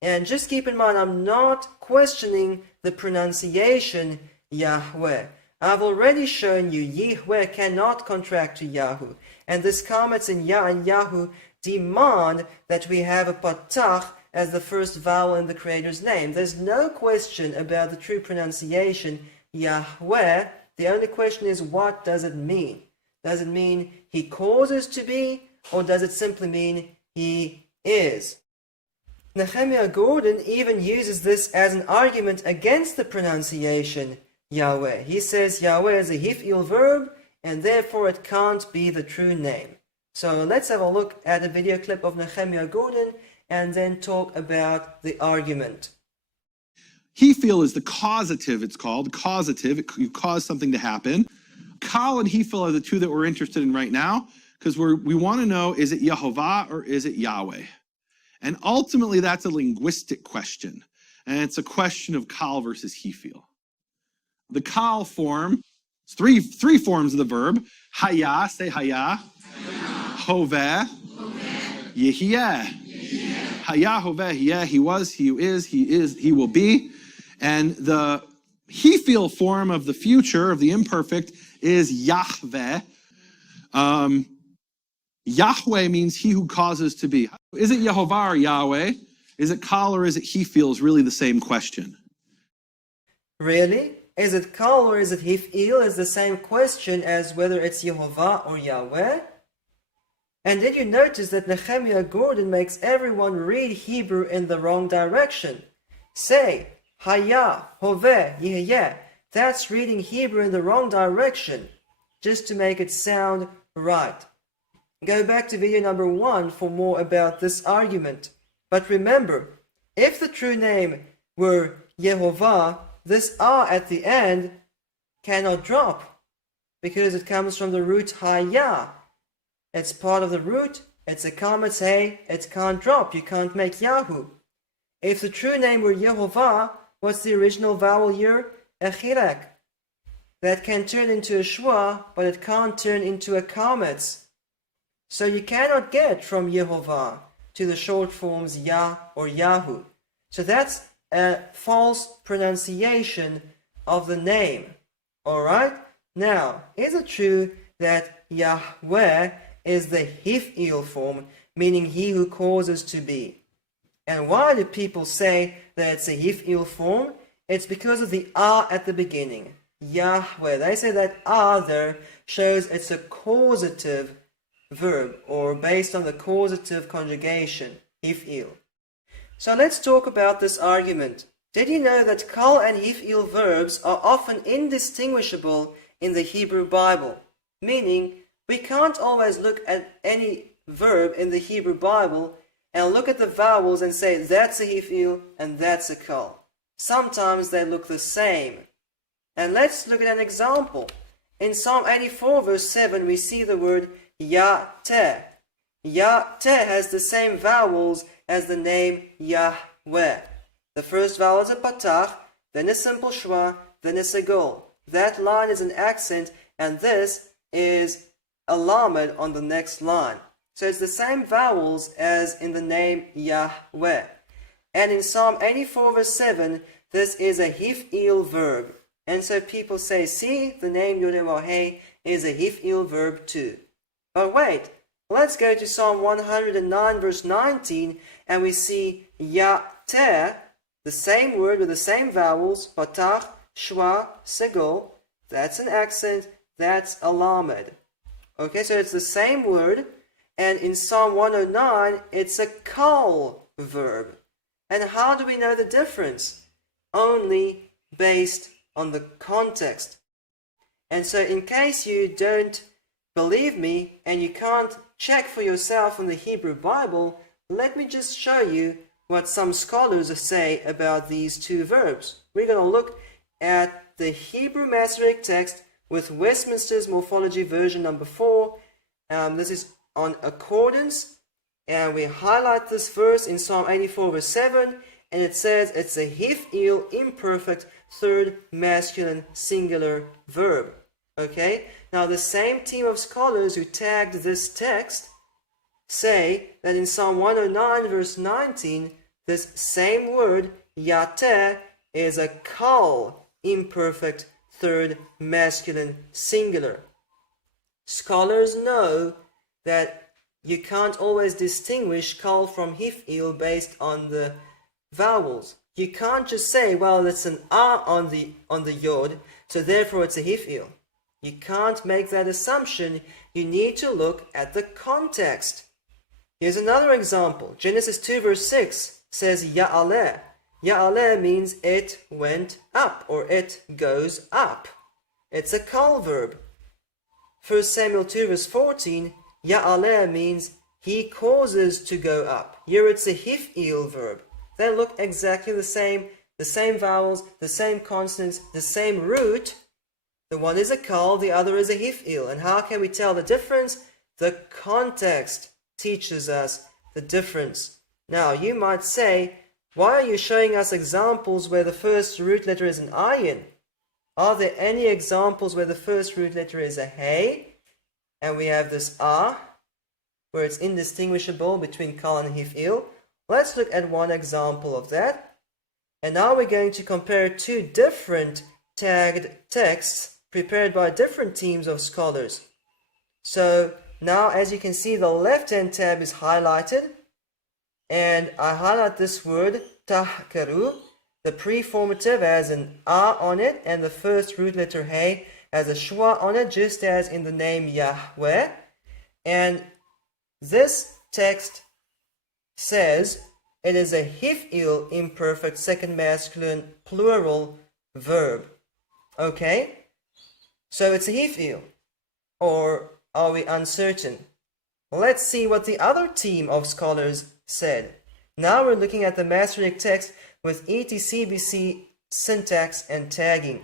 And just keep in mind, I'm not questioning the pronunciation Yahweh. I've already shown you Yahweh cannot contract to Yahu, and this comments in Yah and Yahu demand that we have a patach as the first vowel in the Creator's name. There's no question about the true pronunciation Yahweh. The only question is, what does it mean? Does it mean he causes to be, or does it simply mean he is? Nehemiah Gordon even uses this as an argument against the pronunciation Yahweh. He says Yahweh is a hif'il verb, and therefore it can't be the true name. So let's have a look at a video clip of Nehemiah Gordon and then talk about the argument. He-feel is the causative, it's called. Causative, you cause something to happen. Kal and he-feel are the 2 that we're interested in right now, because we want to know, is it Yehovah or is it Yahweh? And ultimately, that's a linguistic question. And it's a question of Kal versus he-feel. The Kal form, it's three forms of the verb. Haya, say Haya. Hoveh. Yehieh. Haya, Hoveh, Yeh, he was, he is, he will be. And the he-feel form of the future, of the imperfect, is Yahweh. Yahweh means he who causes to be. Is it Yehovah or Yahweh? Is it Kal or is it he-feel is really the same question. Really? Is it Kal or is it hif'il is the same question as whether it's Yehovah or Yahweh? And did you notice that Nehemiah Gordon makes everyone read Hebrew in the wrong direction? Say, Haya, Hoveh, Yehyeh. That's reading Hebrew in the wrong direction, just to make it sound right. Go back to video number 1 for more about this argument. But remember, if the true name were Yehovah, this R at the end cannot drop because it comes from the root Haya. It's part of the root, it's a kametz hey, it can't drop, you can't make Yahu. If the true name were Yehovah, what's the original vowel here? A chilek. That can turn into a shwa, but it can't turn into a kametz. So you cannot get from Yehovah to the short forms Yah or Yahu. So that's a false pronunciation of the name. Alright? Now, is it true that Yahweh is the hif'il form, meaning he who causes to be? And why do people say that it's a hif'il form? It's because of the R at the beginning. Yahweh. They say that R there shows it's a causative verb, or based on the causative conjugation, hif'il. So let's talk about this argument. Did you know that kal and hif'il verbs are often indistinguishable in the Hebrew Bible? Meaning, we can't always look at any verb in the Hebrew Bible and look at the vowels and say that's a hif'il and that's a kal. Sometimes they look the same. And let's look at an example. In Psalm 84 verse 7 we see the word Yah-teh. Yah-teh has the same vowels as the name Yahweh. The first vowel is a patach, then a simple shwa, then a segol. That line is an accent, and this is a lamed on the next line. So it's the same vowels as in the name Yahweh. And in Psalm 84 verse 7, this is a hif'il verb. And so people say, see, the name YHWH is a hif'il verb too. But wait, let's go to Psalm 109 verse 19, and we see Yah-teh, the same word with the same vowels, patach, shwa, segol. That's an accent, that's a lamed. Okay, so it's the same word, and in Psalm 109, it's a kal verb. And how do we know the difference? Only based on the context. And so in case you don't believe me and you can't check for yourself in the Hebrew Bible, let me just show you what some scholars say about these two verbs. We're going to look at the Hebrew Masoretic Text with Westminster's Morphology version number 4. This is on accordance, and we highlight this verse in Psalm 84 verse 7, and it says it's a hif'il imperfect third masculine singular verb. Okay, now the same team of scholars who tagged this text say that in Psalm 109 verse 19, this same word, Yah-teh, is a kal imperfect third masculine singular. Scholars know that you can't always distinguish kal from hif'il based on the vowels. You can't just say, well, it's an R on the yod, so therefore it's a hif'il. You can't make that assumption. You need to look at the context. Here's another example. Genesis 2 verse 6 says Ya'aleh. Ya'aleh means it went up, or it goes up. It's a kal verb. 1 Samuel 2 verse 14, Ya'aleh means he causes to go up. Here it's a hif'il verb. They look exactly the same vowels, the same consonants, the same root. The one is a kal, the other is a hif'il. And how can we tell the difference? The context teaches us the difference. Now, you might say, why are you showing us examples where the first root letter is an ayin? Are there any examples where the first root letter is a hey, and we have this ah, where it's indistinguishable between kal and hif'il? Let's look at one example of that. And now we're going to compare two different tagged texts prepared by different teams of scholars. So now, as you can see, the left-hand tab is highlighted, and I highlight this word, tahkaru. The preformative has an A on it, and the first root letter hey has a shwa on it, just as in the name Yahweh. And this text says it is a hif'il imperfect second masculine plural verb. Okay? So it's a hif'il. Or are we uncertain? Let's see what the other team of scholars said. Now we're looking at the Masoretic Text with ETCBC syntax and tagging.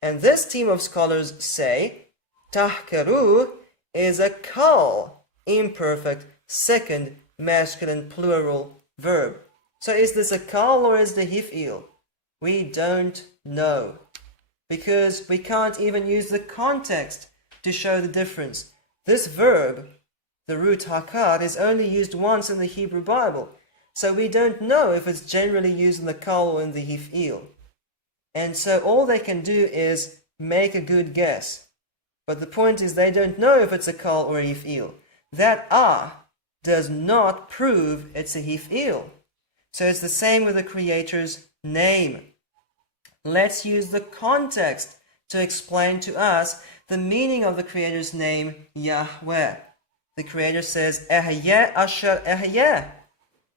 And this team of scholars say tahkaru is a kal, imperfect, second masculine plural verb. So is this a kal or is the hif'il? We don't know, because we can't even use the context to show the difference. This verb, the root hakar, is only used once in the Hebrew Bible, so we don't know if it's generally used in the kal or in the hif'il. And so all they can do is make a good guess. But the point is they don't know if it's a kal or a hif'il. That does not prove it's a hif'il. So it's the same with the Creator's name. Let's use the context to explain to us the meaning of the Creator's name, Yahweh. The Creator says, Ehyeh asher ehyeh.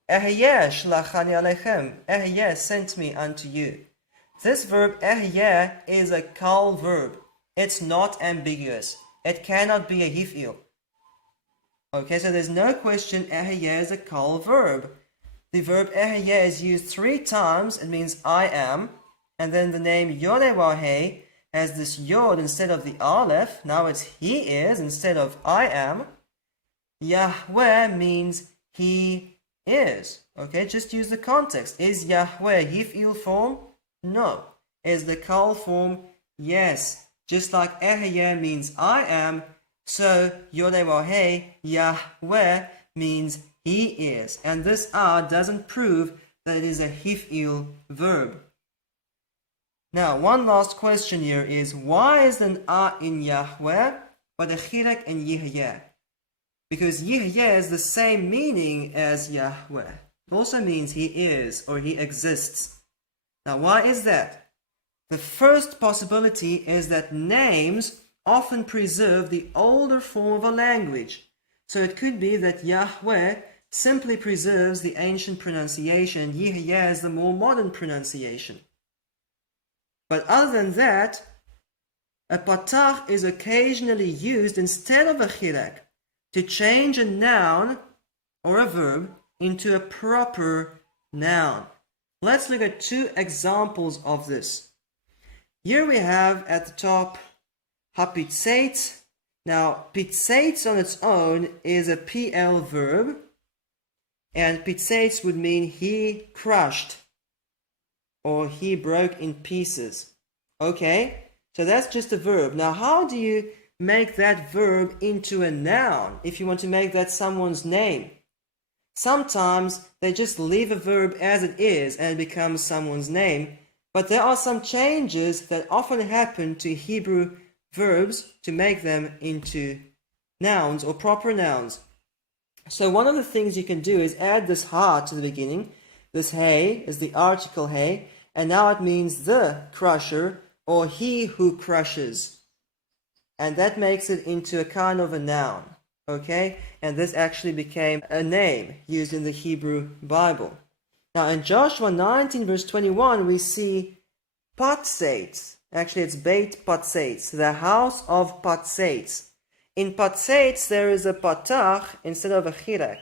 Ehyeh shlachani alechem. Ehyeh sent me unto you. This verb, ehyeh, is a kal verb. It's not ambiguous. It cannot be a hif'il. Okay, so there's no question ehyeh is a kal verb. The verb ehyeh is used 3 times. It means I am. And then the name YHWH has this yod instead of the aleph. Now it's he is instead of I am. Yahweh means he is. Okay, just use the context. Is Yahweh hif'il form? No. Is the kal form? Yes. Just like ehyeh means I am, so YHWH, Yahweh, means he is. And this doesn't prove that it is a hif'il verb. Now, one last question here is, why is an in Yahweh but a chirek in Yehyeh? Because Yehyeh is the same meaning as Yahweh. It also means he is or he exists. Now, why is that? The first possibility is that names often preserve the older form of a language. So it could be that Yahweh simply preserves the ancient pronunciation and Yehyeh is the more modern pronunciation. But other than that, a patach is occasionally used instead of a chirek to change a noun or a verb into a proper noun. Let's look at 2 examples of this. Here we have at the top hapitzeitz. Now, pitzeitz on its own is a PL verb, and pitzeitz would mean he crushed or he broke in pieces. Okay, so that's just a verb. Now, how do you make that verb into a noun if you want to make that someone's name? Sometimes they just leave a verb as it is and it becomes someone's name. But there are some changes that often happen to Hebrew verbs to make them into nouns or proper nouns. So one of the things you can do is add this ha to the beginning. This hey is the article hey, and now it means the crusher or he who crushes. And that makes it into a kind of a noun. Okay? And this actually became a name used in the Hebrew Bible. Now in Joshua 19 verse 21 we see patzeitz. Actually it's Beit Patzeitz, the house of Patzeitz. In Patzeitz there is a patach instead of a chirek.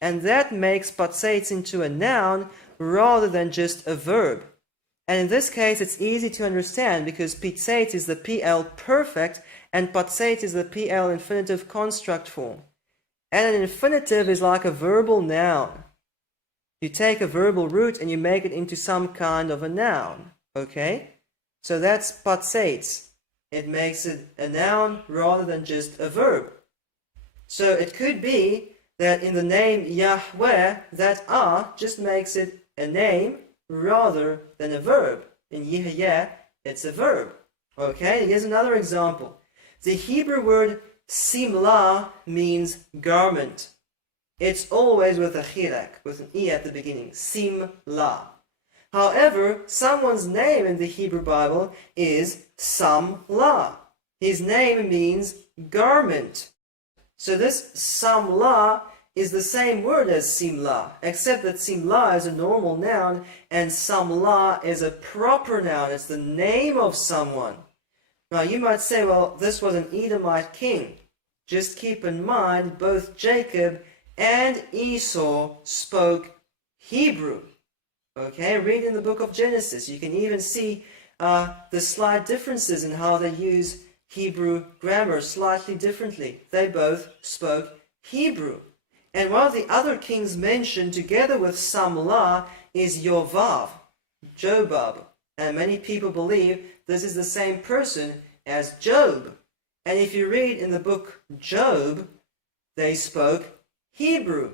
And that makes patzeitz into a noun rather than just a verb. And in this case it's easy to understand because pitzeitz is the PL perfect and patzeitz is the PL infinitive construct form. And an infinitive is like a verbal noun. You take a verbal root and you make it into some kind of a noun. Okay? So that's patzeitz. It makes it a noun rather than just a verb. So it could be that in the name Yahweh, that just makes it a name rather than a verb. In Yehyeh, it's a verb. Okay, here's another example. The Hebrew word simla means garment. It's always with a chirek, with an e at the beginning. Simla. However, someone's name in the Hebrew Bible is Samla. His name means garment. So this Samla is the same word as Simla, except that Simla is a normal noun and Samla is a proper noun. It's the name of someone. Now you might say, well, this was an Edomite king. Just keep in mind, both Jacob and Esau spoke Hebrew. Okay, read in the book of Genesis. You can even see the slight differences in how they use Hebrew grammar slightly differently. They both spoke Hebrew. And one of the other kings mentioned together with Samlah is Yovav, Jobab. And many people believe this is the same person as Job. And if you read in the book Job, they spoke Hebrew.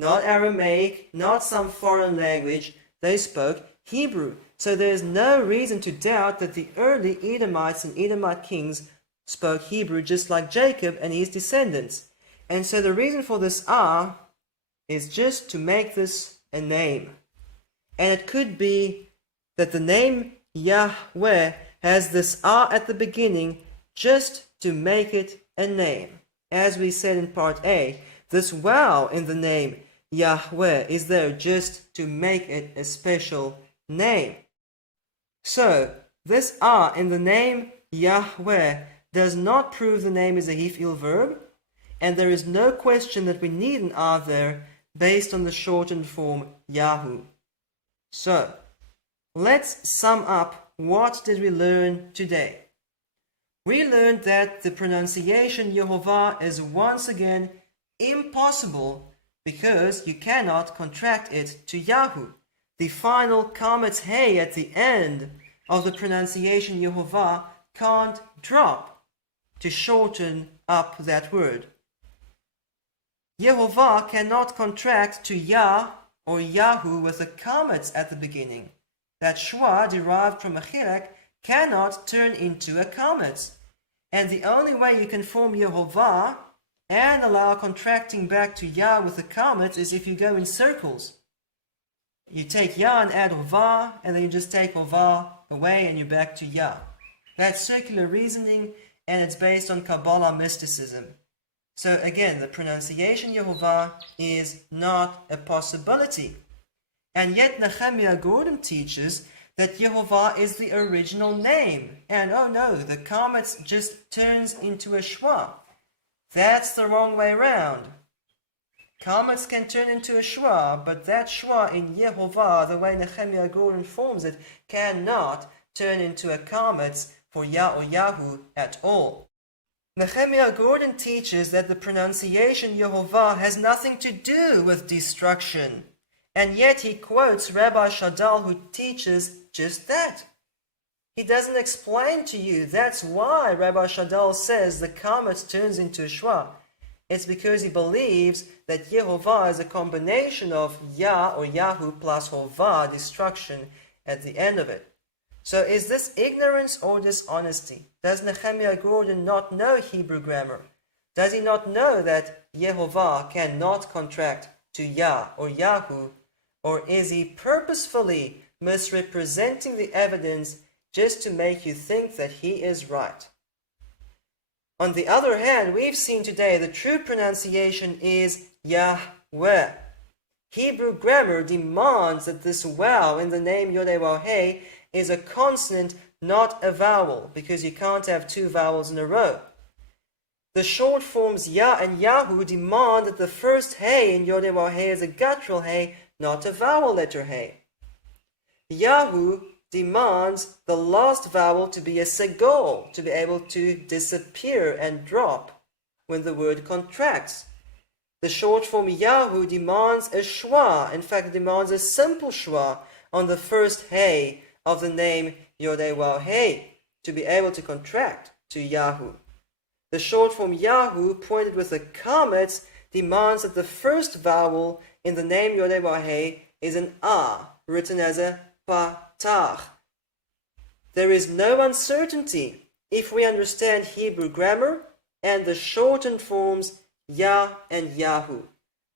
Not Aramaic, not some foreign language. They spoke Hebrew. So there's no reason to doubt that the early Edomites and Edomite kings spoke Hebrew just like Jacob and his descendants. And so the reason for this R is just to make this a name. And it could be that the name Yahweh has this R at the beginning just to make it a name. As we said in part A, this wow in the name Yahweh is there just to make it a special name. So, this R in the name Yahweh does not prove the name is a Hif'il verb, and there is no question that we need an R there based on the shortened form Yahu. So, let's sum up what did we learn today. We learned that the pronunciation Yehovah is once again impossible because you cannot contract it to Yahu. The final Kametz Hey at the end of the pronunciation Yehovah can't drop to shorten up that word. Yehovah cannot contract to Yah or Yahu with a Kametz at the beginning. That Shwa derived from a Chilek cannot turn into a Kametz. And the only way you can form Yehovah and allow contracting back to Yah with a Kametz is if you go in circles. You take Yah and add Hovah, and then you just take Hovah away and you're back to Yah. That's circular reasoning, and it's based on Kabbalah mysticism. So again, the pronunciation Yehovah is not a possibility. And yet Nehemiah Gordon teaches that Yehovah is the original name. And oh no, the Kametz just turns into a Shwa. That's the wrong way around. Kametz can turn into a Shwa, but that Shwa in Yehovah, the way Nehemiah Gordon forms it, cannot turn into a Kametz for Yah or Yahu at all. Nehemiah Gordon teaches that the pronunciation Yehovah has nothing to do with destruction. And yet he quotes Rabbi Shadal, who teaches just that. He doesn't explain to you that's why Rabbi Shadal says the Kametz turns into a Shwa. It's because he believes that Yehovah is a combination of Yah or Yahu plus Hovah, destruction, at the end of it. So is this ignorance or dishonesty? Does Nehemiah Gordon not know Hebrew grammar? Does he not know that Yehovah cannot contract to Yah or Yahu? Or is he purposefully misrepresenting the evidence just to make you think that he is right? On the other hand, we've seen today the true pronunciation is Yahweh. Hebrew grammar demands that this wow in the name Yod-Heh-Waw-Heh is a consonant, not a vowel, because you can't have two vowels in a row. The short forms Yah and Yahu demand that the first Hey in Yod-Heh-Waw-Heh is a guttural Hey, not a vowel letter Hey. Yahu demands the last vowel to be a segol, to be able to disappear and drop when the word contracts. The short form Yahu demands a Shwa, in fact demands a simple Shwa on the first Hey of the name Yod-Heh-Waw-Heh to be able to contract to Yahu. The short form Yahu pointed with a Kametz demands that the first vowel in the name Yod-Heh-Waw-Heh is an Ah, written as a Patach. There is no uncertainty if we understand Hebrew grammar and the shortened forms Yah and Yahu.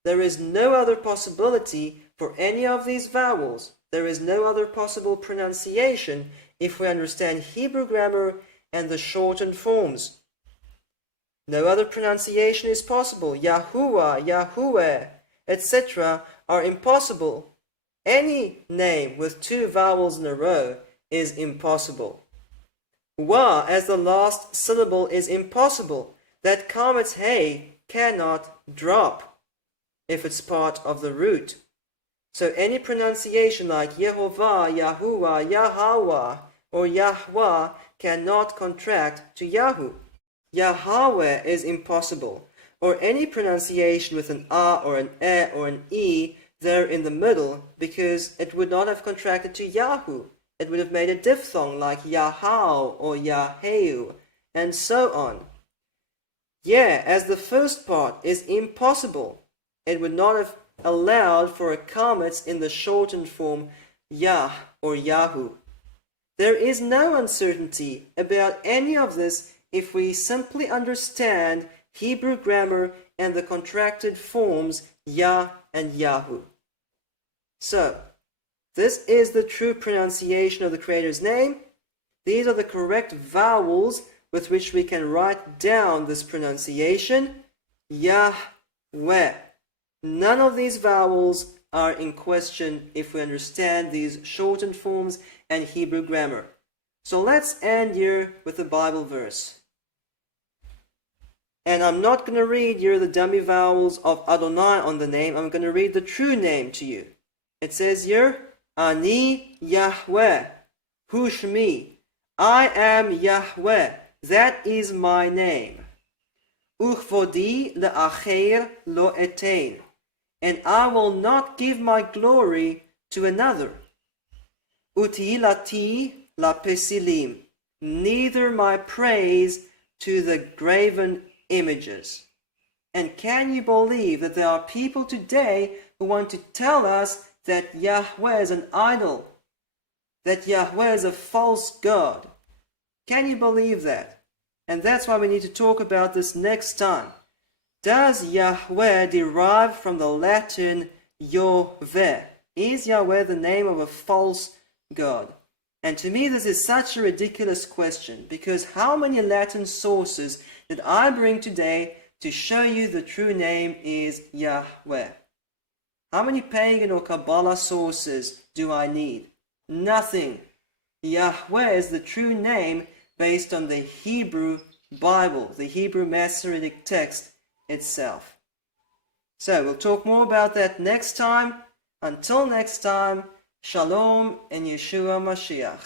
There is no other possibility for any of these vowels. There is no other possible pronunciation if we understand Hebrew grammar and the shortened forms. No other pronunciation is possible. Yahuwah, Yahuwah, etc. are impossible. Any name with two vowels in a row is impossible. Wa as the last syllable is impossible. That Kametz Hey cannot drop if it's part of the root. So any pronunciation like Yehovah, Yahuwah, Yahweh, or Yahweh cannot contract to Yahu. Yahweh is impossible, or any pronunciation with an A or an E or an E there in the middle, because it would not have contracted to Yahu. It would have made a diphthong like Yahau or Yaheu, and so on. Yeah, as the first part is impossible, it would not have allowed for a kametz in the shortened form Yah or Yahu. There is no uncertainty about any of this if we simply understand Hebrew grammar and the contracted forms Yah and Yahu. So, this is the true pronunciation of the Creator's name. These are the correct vowels with which we can write down this pronunciation, Yahweh. None of these vowels are in question if we understand these shortened forms and Hebrew grammar. So let's end here with the Bible verse. And I'm not going to read here the dummy vowels of Adonai on the name. I'm going to read the true name to you. It says here, Ani Yahweh, Hu Shmi. I am Yahweh. That is my name. Uchvodi le'acher lo etein. And I will not give my glory to another. Utihilati la pesilim. Neither my praise to the graven images. And can you believe that there are people today who want to tell us that Yahweh is an idol, that Yahweh is a false god? Can you believe that? And that's why we need to talk about this next time. Does Yahweh derive from the Latin Yoveh? Is Yahweh the name of a false god? And to me this is such a ridiculous question, because how many Latin sources did I bring today to show you the true name is Yahweh? How many pagan or Kabbalah sources do I need? Nothing. Yahweh is the true name based on the Hebrew Bible, the Hebrew Masoretic Text itself. So we'll talk more about that next time. Until next time, Shalom and Yeshua Mashiach.